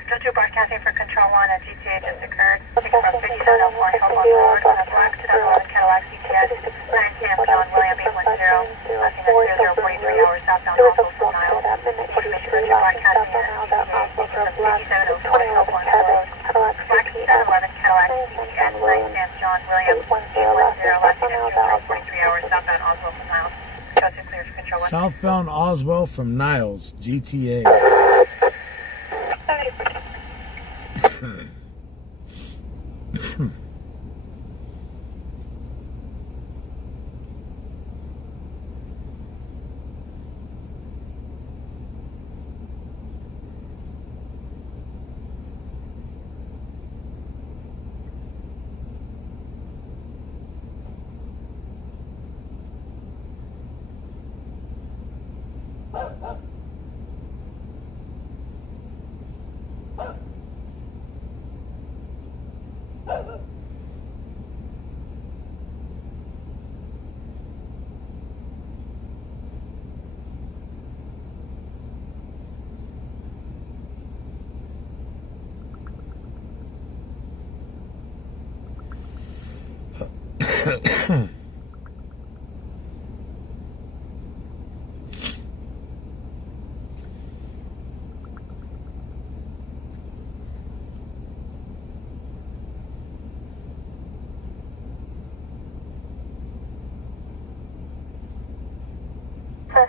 Control 2 broadcasting for Control 1 at GTA just occurred. Taking from 5701 Hillbrook Road on the black 2011 Cadillac CTS, 9 Sam John William 810, passing at 0043 hours southbound Hillbrook from Niles. Information for 2 broadcasting at GTA, taking from 5704 Hillbrook Road. Black 2011 Cadillac CTS, 9 Sam John William 810, lasting at 0043 hours southbound Oswell from Niles. Go to clear for Control 1. Southbound Oswell from Niles, GTA.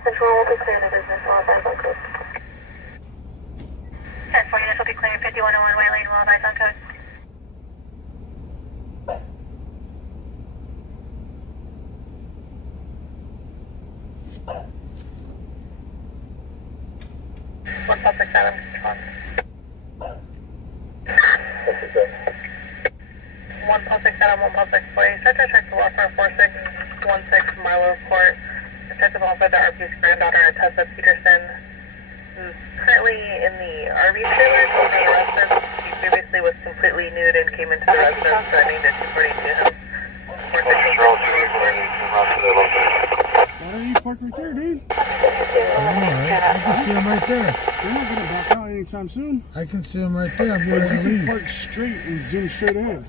Central will be clear to business all by code. 10-4 units will be clearing 5101 Way Lane, will advise on code. One public Adam control. What's it say? One public Adam, one public 40. Sector check the welfare 4616 Milo Court. Detective officer the RP's granddaughter, Tessa Peterson, who's currently in the RV trailer over the residence. She previously was completely nude and came into the residence, so I need to report to him. right there. They're not gonna back out anytime soon. I can see them right there. I'm But getting you to can leave. park straight and zoom straight ahead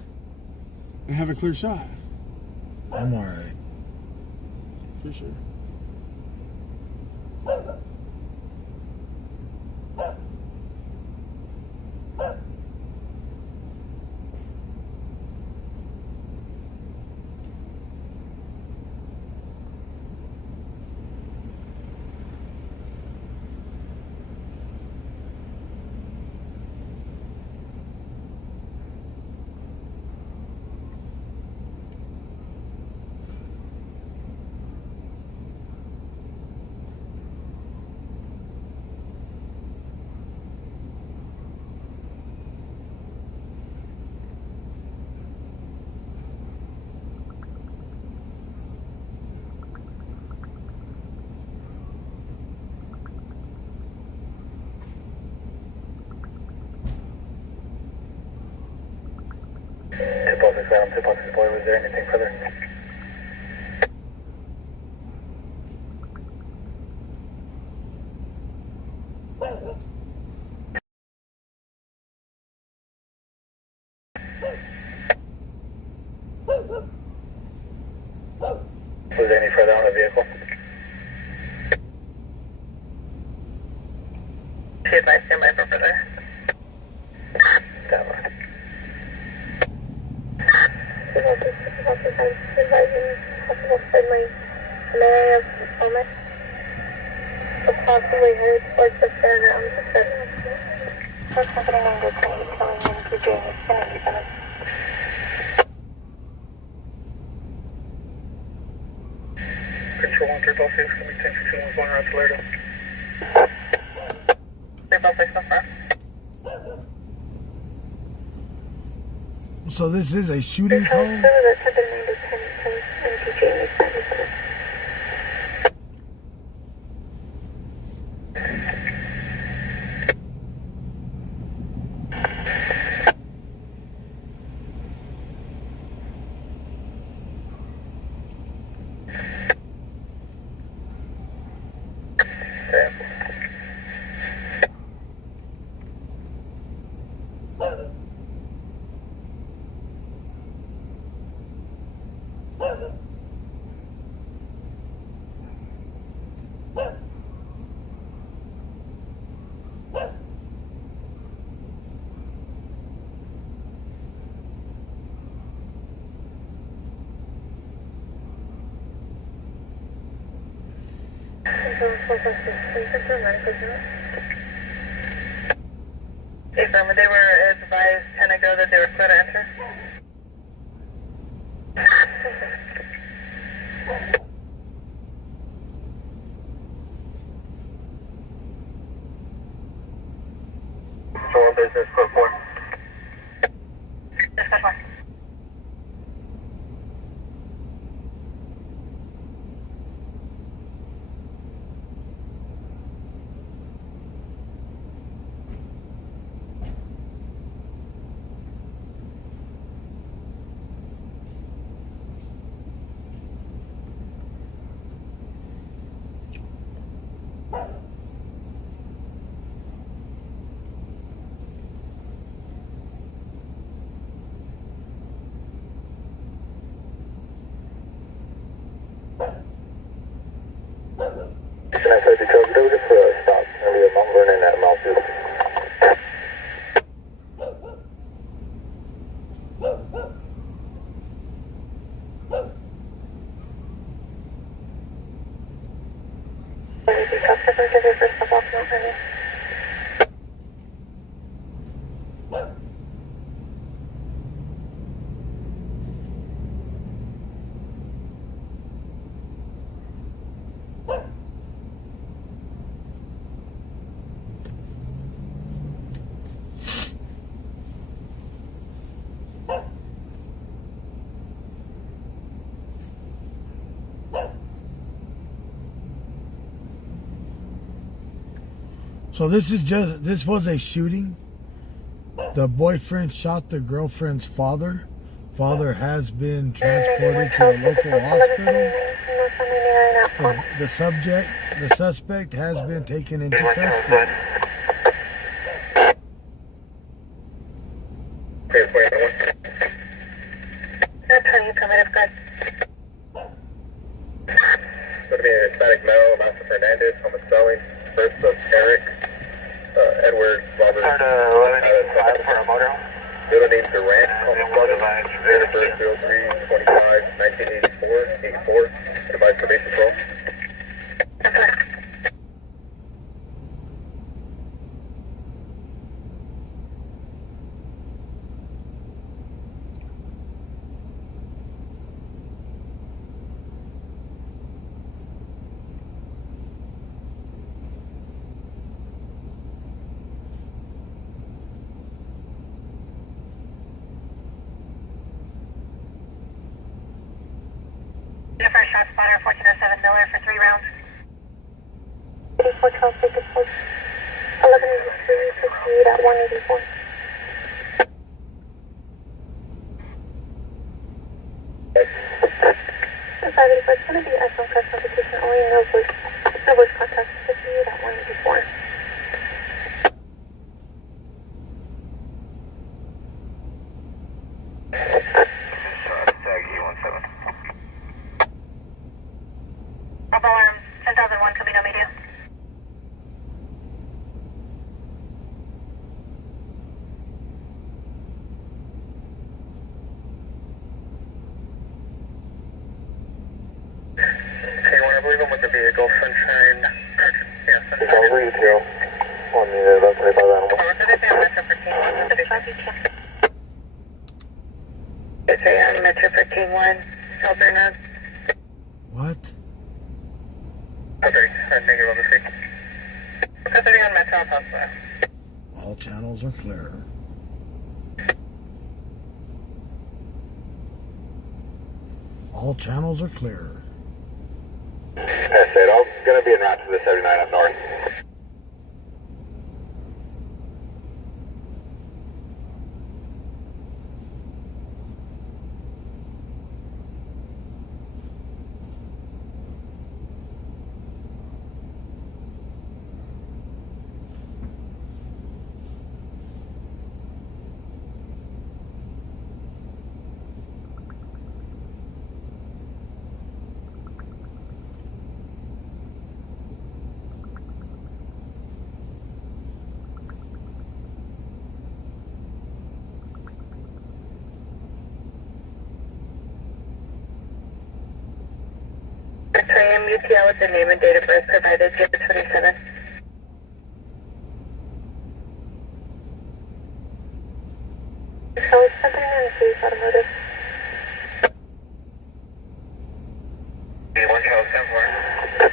and have a clear shot. I'm alright. For sure. Tip off this boy, was there anything further? Was there any further on the vehicle? She advised stand by for further. That one. Advising possible friendly melee of illness. Possibly heard towards the fairgrounds. First company number 28 coming in to Jamie, 1087. Control 1 356, can we 1061 going around Toledo? 356 so far. So this is a shooting code? That company number 10 coming into Jamie, 1087. Affirmative, they were advised 10 ago that they were clear to enter. Control business for 4. Can I say the truck? They were just stop earlier, Mount Vernon at Mount View. Customer to the first of all, Mount Vernon. So this was a shooting. The boyfriend shot the girlfriend's father Father has been transported to a local hospital. The suspect has been taken into custody. Going to be an Hispanic male, Master Fernandez, Thomas Spelling, first of Eric, Edward, Robert. 1185 for a motorhome. Middle name Durant, Thomas Spelling, date of birth 03/25/1984, advised probation parole. The first shot spotter, 1407 Miller for 3 rounds. 8412 Bakersfield. 1183, 58 at 184. Sorry, but it's going to be iPhone press notification only, no voice contact, 58 at 184. Bravo alarm, 10,001, Camino Media. Hey, I believe I'm with the vehicle, Sunshine. Yeah, Sunshine. It's over retail on the left side by the animal. It's a Metro 151, Alberna. What? Okay, negative on the street. Custody on Metro Alpha. All channels are clear. All channels are clear. That's it. I'm going to be en route to the 79 up north. UTL with the name and date of birth provided, give the 27th. So it's 79 Police Automotive. One Charles 10-4.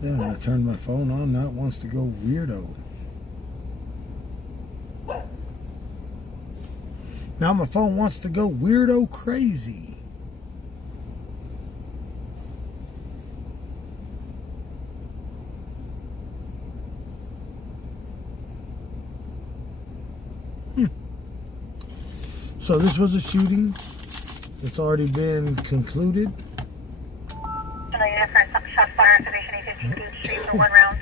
Yeah, when I turned my phone on, now it wants to go weirdo. Now my phone wants to go weirdo crazy. So this was a shooting. It's already been concluded. United for some shot fire activation 815 Beach Street for 1 round.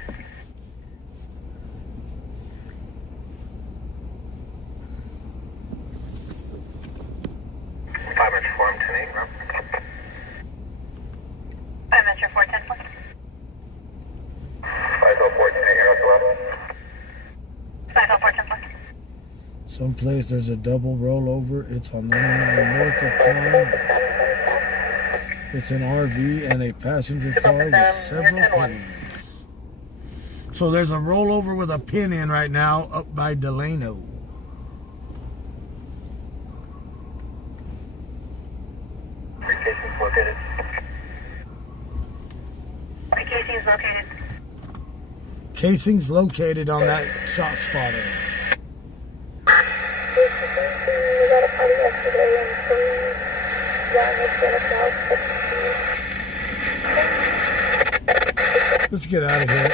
Someplace there's a double rollover. It's on 99 north of town. It's an RV and a passenger car with several pin-ins. So there's a rollover with a pin in right now up by Delano. Casings located. Casings located. Casings located on that shot spotter. We got a party yesterday and 3 young Hispanic males. Let's get out of here.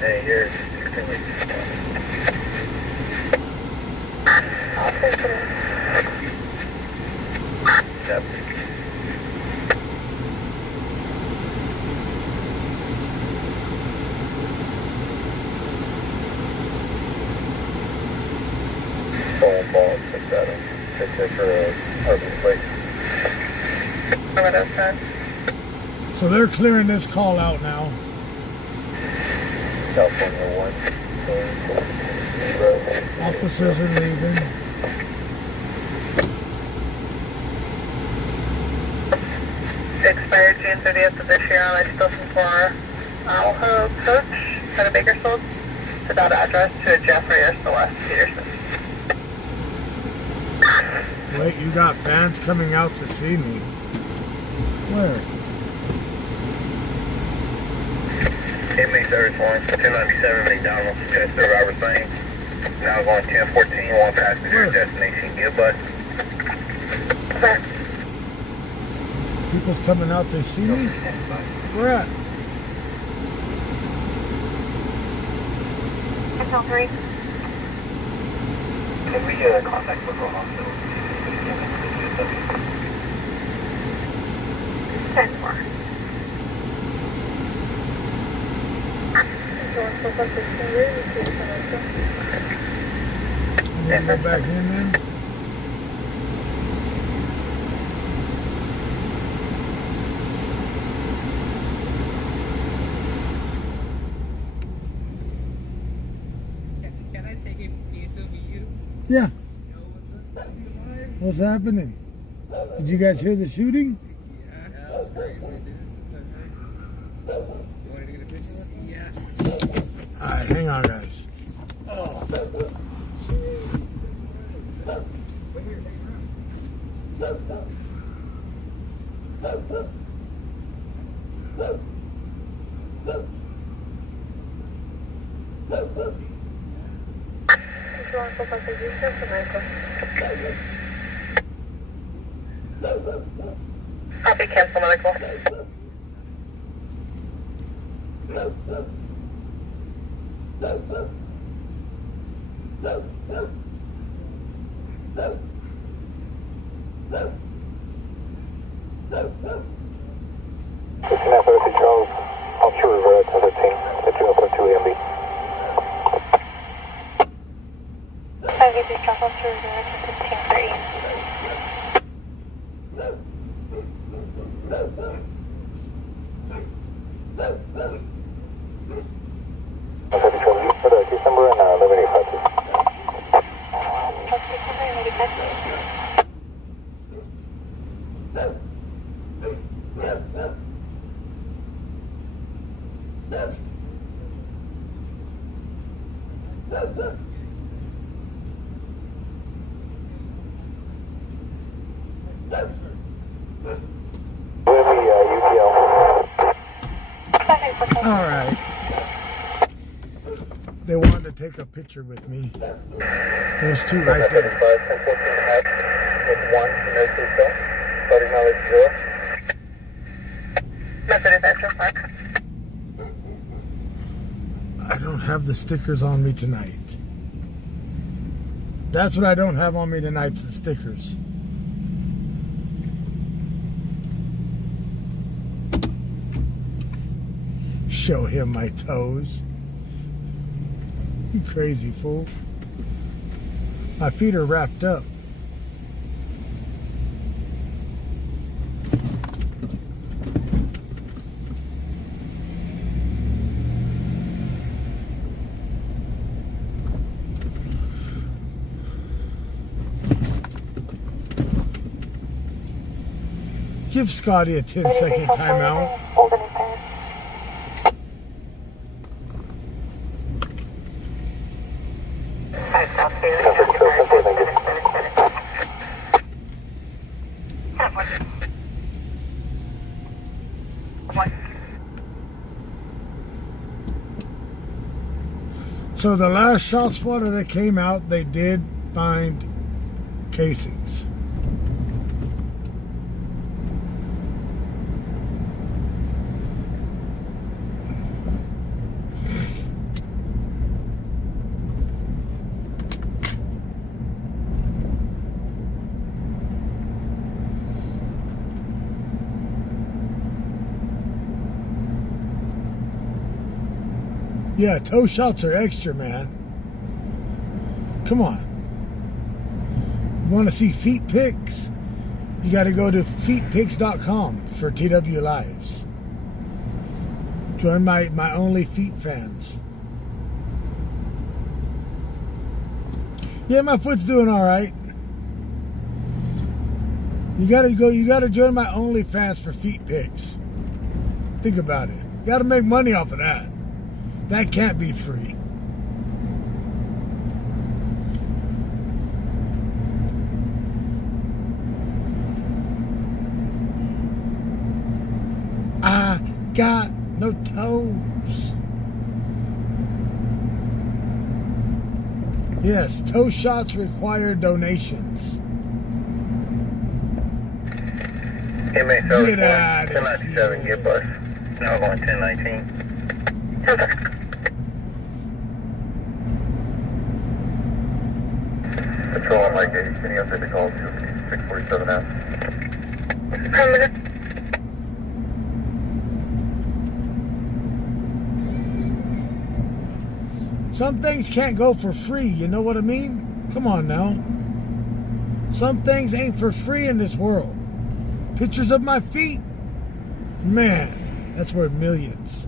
Hey, here's 16 weeks. Yep. Ball, 6-7. Picture for RV plate. So they're clearing this call out now. California 1. Officers are leaving. Expired June 30th of this year on legislation for Alho Coach at a Bakersfield. Without address to a Jeffrey or Celeste Peterson. Wait, you got fans coming out to see me. Where? Inmate service line, 297 McDonald's, Chester, Robert Lane. Now going 1014, one passenger, destination, get bus. People's coming out to see me? Where at? Control 3. Can we contact local hospital? 10-4. I'm gonna go back in then. Can I take a piece of you? Yeah. What's happening? Did you guys hear the shooting? Yeah, that's crazy, dude. You want to get a picture of it? Yeah. Alright, hang on guys. Oh. Copy, cancel medical. Charles, Officer Rivera, 1013, at 202 AMB. 583 Charles Officer Rivera, 1015 for AMC. Charlie, for the case number and 1185. Case number and 85. Alright. They wanted to take a picture with me. Those two right there. with 1 to no seatbelt. Starting mileage 0. Method of Central Park. I don't have the stickers on me tonight. That's what I don't have on me tonight, the stickers. Show him my toes. You crazy fool. My feet are wrapped up. Give Scotty a 10-second timeout. So the last shot spotter that came out, they did find casings. Yeah, toe shots are extra, man. Come on. You want to see feet pics? You got to go to feetpics.com for TW Lives. Join my only feet fans. Yeah, my foot's doing all right. You gotta join my OnlyFans for feet pics. Think about it. You gotta make money off of that. That can't be free. I got no toes. Yes, toe shots require donations. Inmate Get out of 1097, get bus. Now going 1019. Patrol on Mike 80, sending up to call 647 out. Some things can't go for free, you know what I mean? Come on now. Some things ain't for free in this world. Pictures of my feet, man, that's worth millions.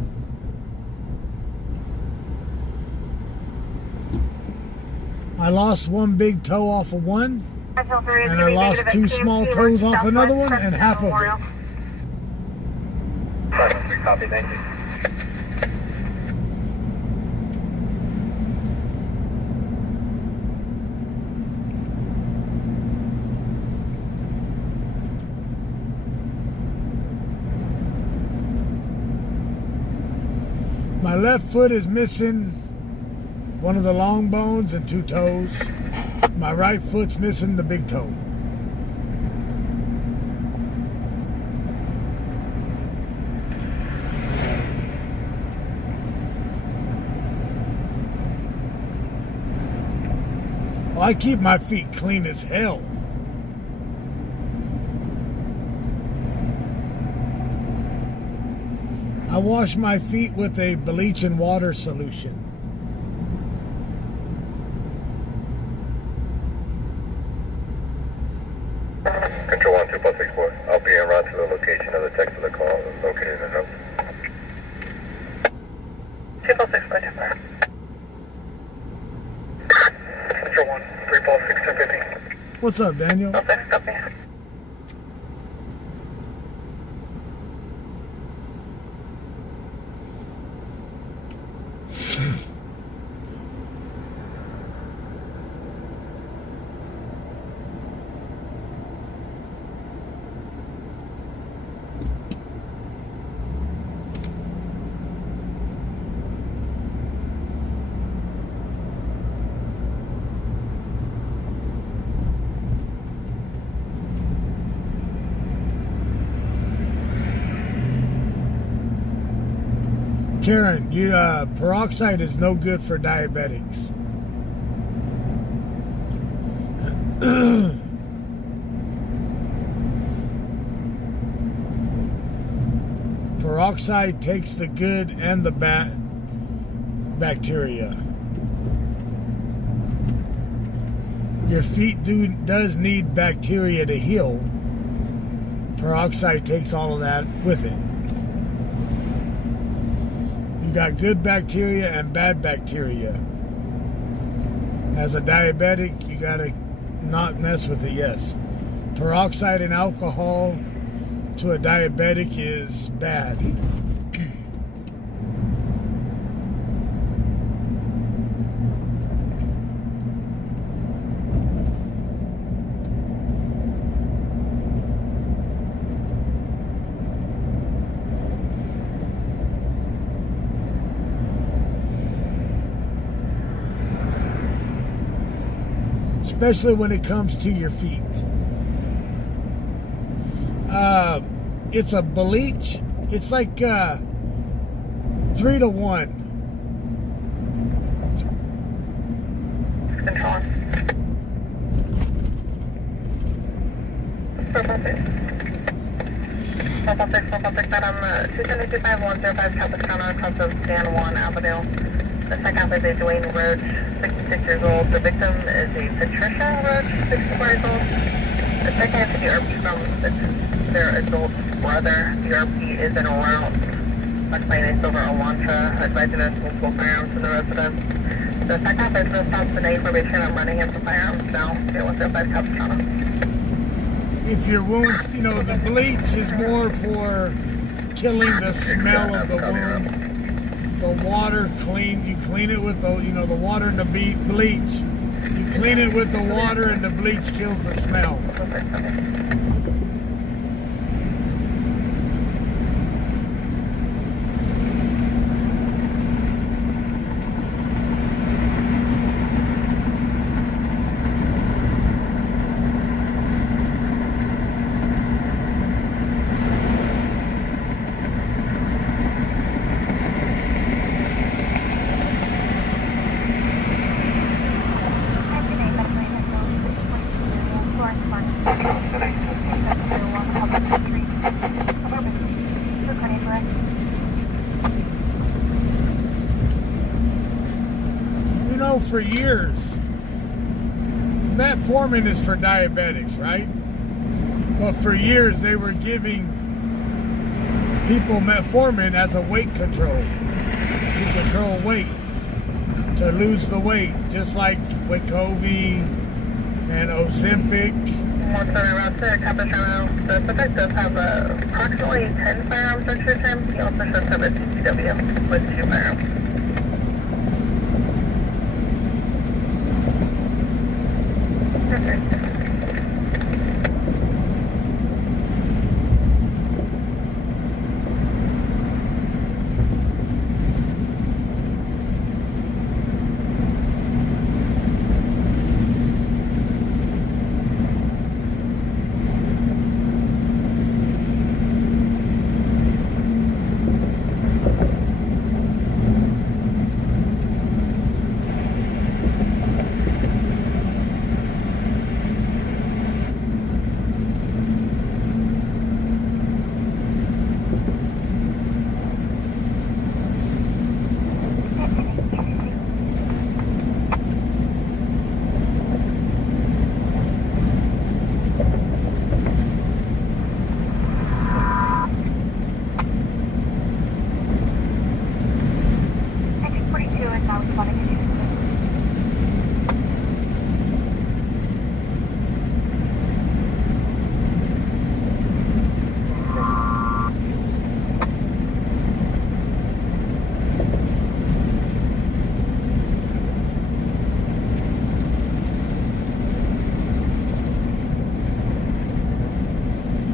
I lost one big toe off of one, and I lost two small toes off another one, and half of it. Copy, thank you. My left foot is missing one of the long bones and two toes. My right foot's missing the big toe. Well, I keep my feet clean as hell. I wash my feet with a bleach and water solution. Control 12464. I'll be en route to the location of the text of the call located in the notes. 246 Control 1, 346 1050. What's up, Daniel? Karen, peroxide is no good for diabetics. Peroxide takes the good and the bad bacteria. Your feet does need bacteria to heal. Peroxide takes all of that with it. You got good bacteria and bad bacteria. As a diabetic, you gotta not mess with it, yes. Peroxide and alcohol to a diabetic is bad. Especially when it comes to your feet. It's a bleach. It's like 3 to 1. Control. That on the 2725105 Capistrano across of Dan 1 Avenue. The second is a Dwayne Roach, 66 years old. The victim is a Patricia Roach, 64 years old. The second is the RP from their adult brother. The RP is en route, occupying a silver Elantra, advising us multiple firearms in the residence. The second is no stops today information. I'm running in for firearms now. 0105 Capistrano. If your wounds, the bleach is more for killing the smell of the wound. The water you clean it with the water and the bleach. You clean it with the water and the bleach kills the smell. For years, metformin is for diabetics, right? But for years they were giving people metformin as a weight control, to control weight, to lose the weight, just like Wegovy and Ozempic. The suspect does have approximately 10 firearms searches him. He also shows up at CCW with 2 firearms.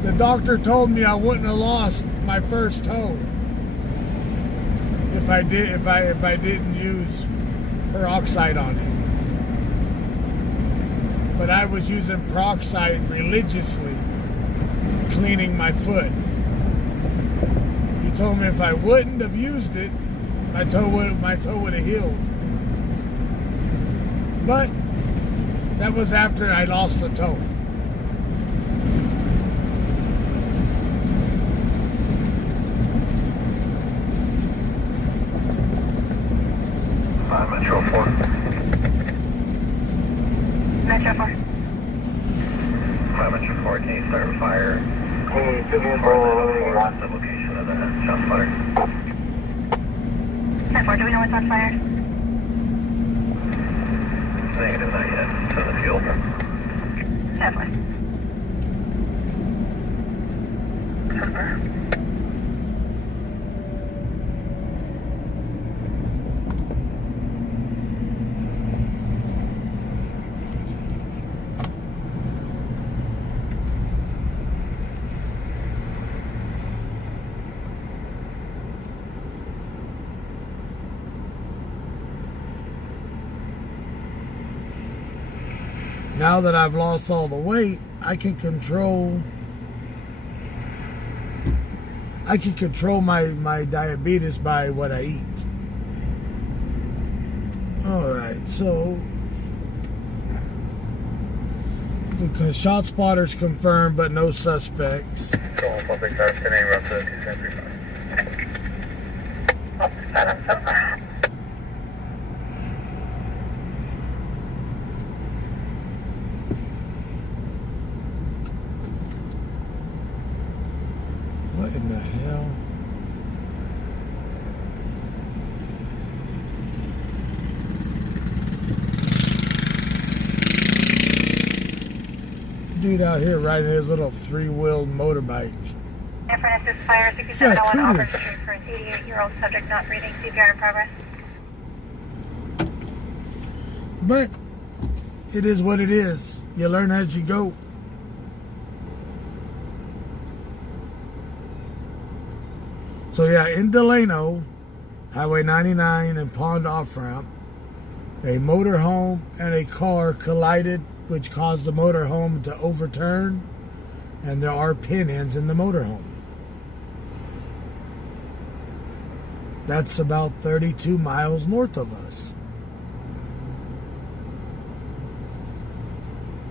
The doctor told me I wouldn't have lost my first toe if I didn't use peroxide on it. But I was using peroxide religiously, cleaning my foot. He told me if I wouldn't have used it, My toe would have healed. But that was after I lost the toe. Metro 4. Metro 4. 5 Metro 4, can you start a fire? Hey, For the location of the shot fire. 10-4, do we know what's on fire? Negative, not yet. To the field. 10-4. Now that I've lost all the weight, I can control my diabetes by what I eat. Alright, so the shot spotters confirmed, but no suspects. Go public car, 10 A, route to 235. What in the hell? Dude out here riding his little 3-wheeled motorbike. San Francisco Fire 6701 offers treatment for an 88-year-old subject not breathing. CPR in progress. But it is what it is. You learn as you go. So yeah, in Delano, Highway 99 and Pond off-ramp, a motorhome and a car collided, which caused the motorhome to overturn, and there are pin ends in the motorhome. That's about 32 miles north of us.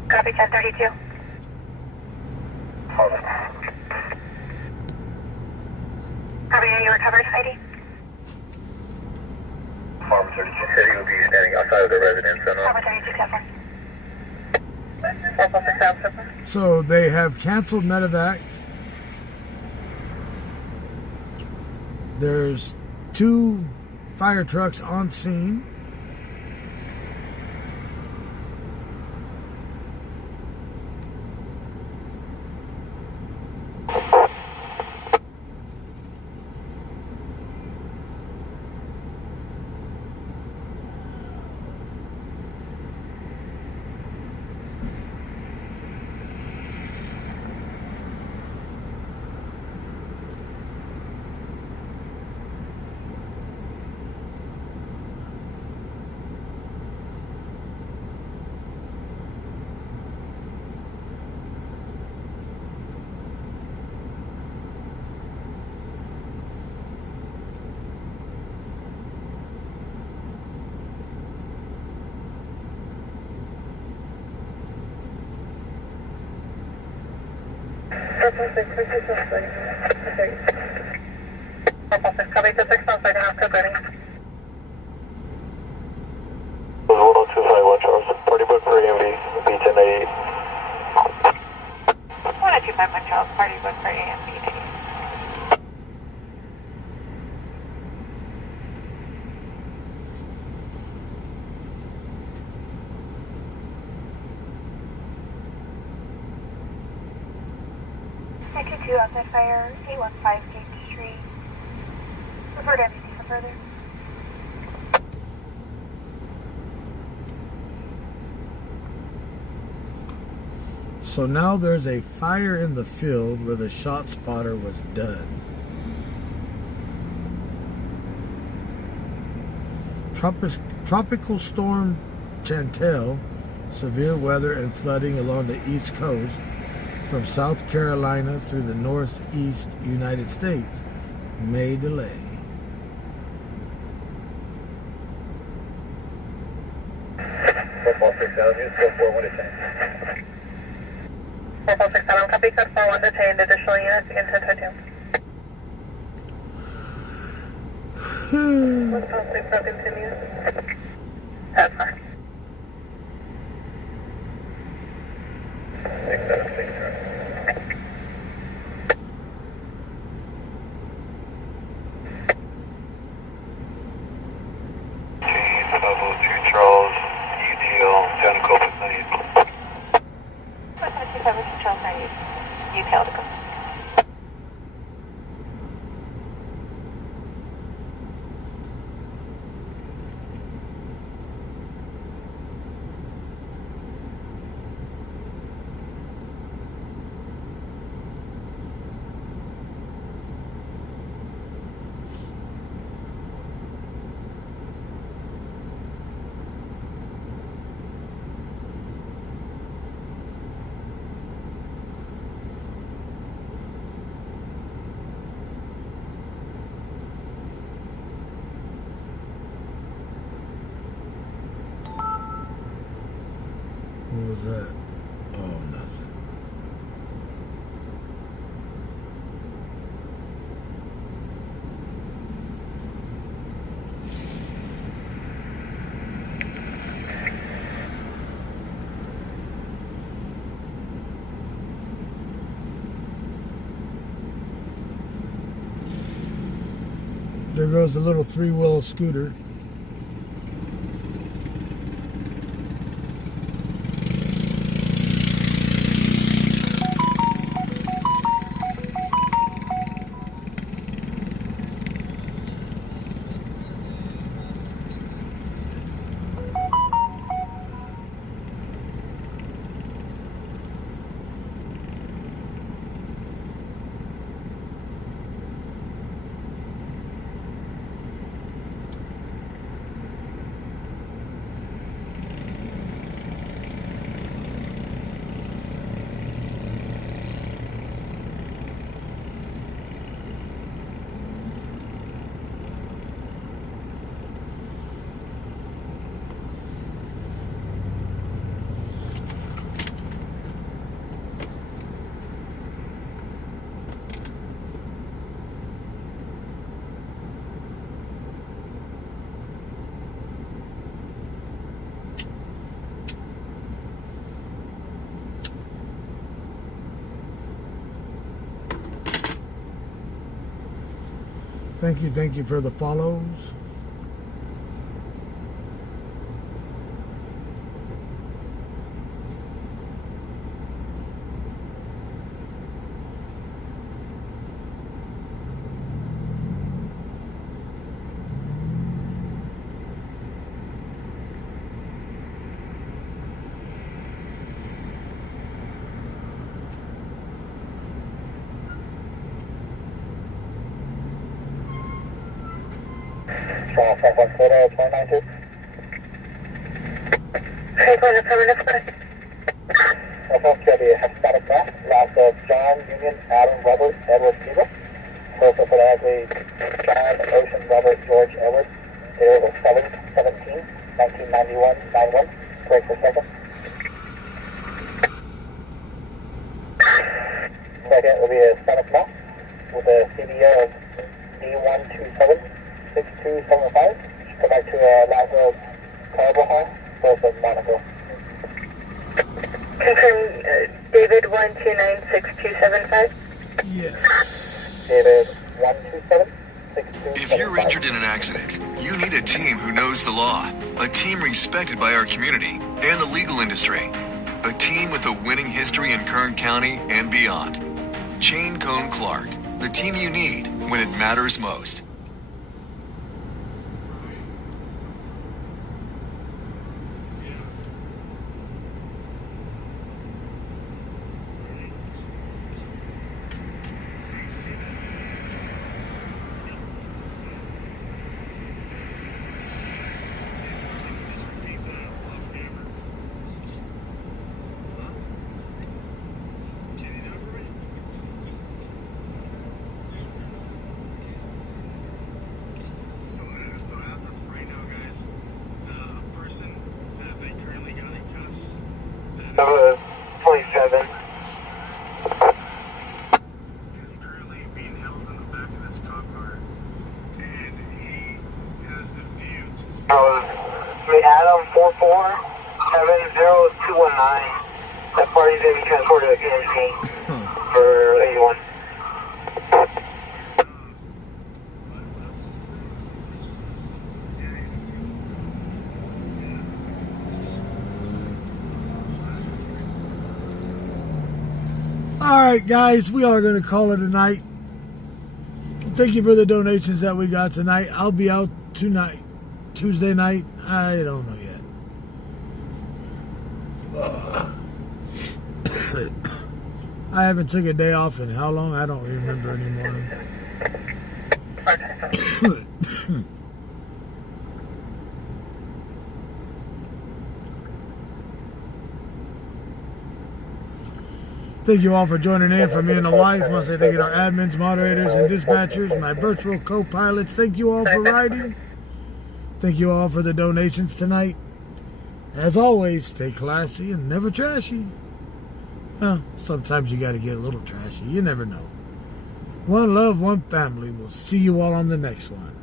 Copy 1032. Copy, are you recovered, Heidi? Farm 32 said he would be standing outside of the residence. Copy 32, 10-4. So they have canceled medevac. There's 2 fire trucks on scene. Party book for AMV, B1088. 1025 Montreal, party book for AMV. I-22 outside fire, 815 Gate Street. Report everything for further. So now there's a fire in the field where the shot spotter was done. Tropical storm Chantel, severe weather and flooding along the East Coast from South Carolina through the Northeast United States may delay. Altitude, code 41 detained. 4467, copy code 41 detained, additional units against 1022. What's possibly pro continue? That's fine. 676. Charles, UTL, 10 Copas 98. 272 Charles 98. UTL to go. What was that? Oh, nothing. There goes the little three-wheel scooter. Thank you for the follows. Charles, 514, 292. Hey, going to permanent flight. Norfolk, you have a Hispanic mass, last of John, Union, Adam, Robert, Edward, Eagle. First of phonetically, John, Ocean, Robert, George, Edward. Date was 7/17, 1991, 91. Break for second. Second will be a Hispanic mass with a CBO of D1276275. Come back to Lazo Carbajal, both of Monaco. Confirm David 1296275. Yes. David 1276275. If you're injured in an accident, you need a team who knows the law, a team respected by our community and the legal industry, a team with a winning history in Kern County and beyond. Chain Cone Clark, the team you need when it matters most. Adam 4470219. That party's going to be transported to PNC for 81. All right, guys, we are going to call it a night. Thank you for the donations that we got tonight. I'll be out tonight, Tuesday night. I don't know yet. I haven't took a day off in how long? I don't remember anymore. Thank you all for joining in. For me and the wife, I want to say thank you to our admins, moderators, and dispatchers, my virtual co-pilots. Thank you all for riding. Thank you all for the donations tonight. As always, stay classy and never trashy. Well, sometimes you got to get a little trashy. You never know. One love, one family. We'll see you all on the next one.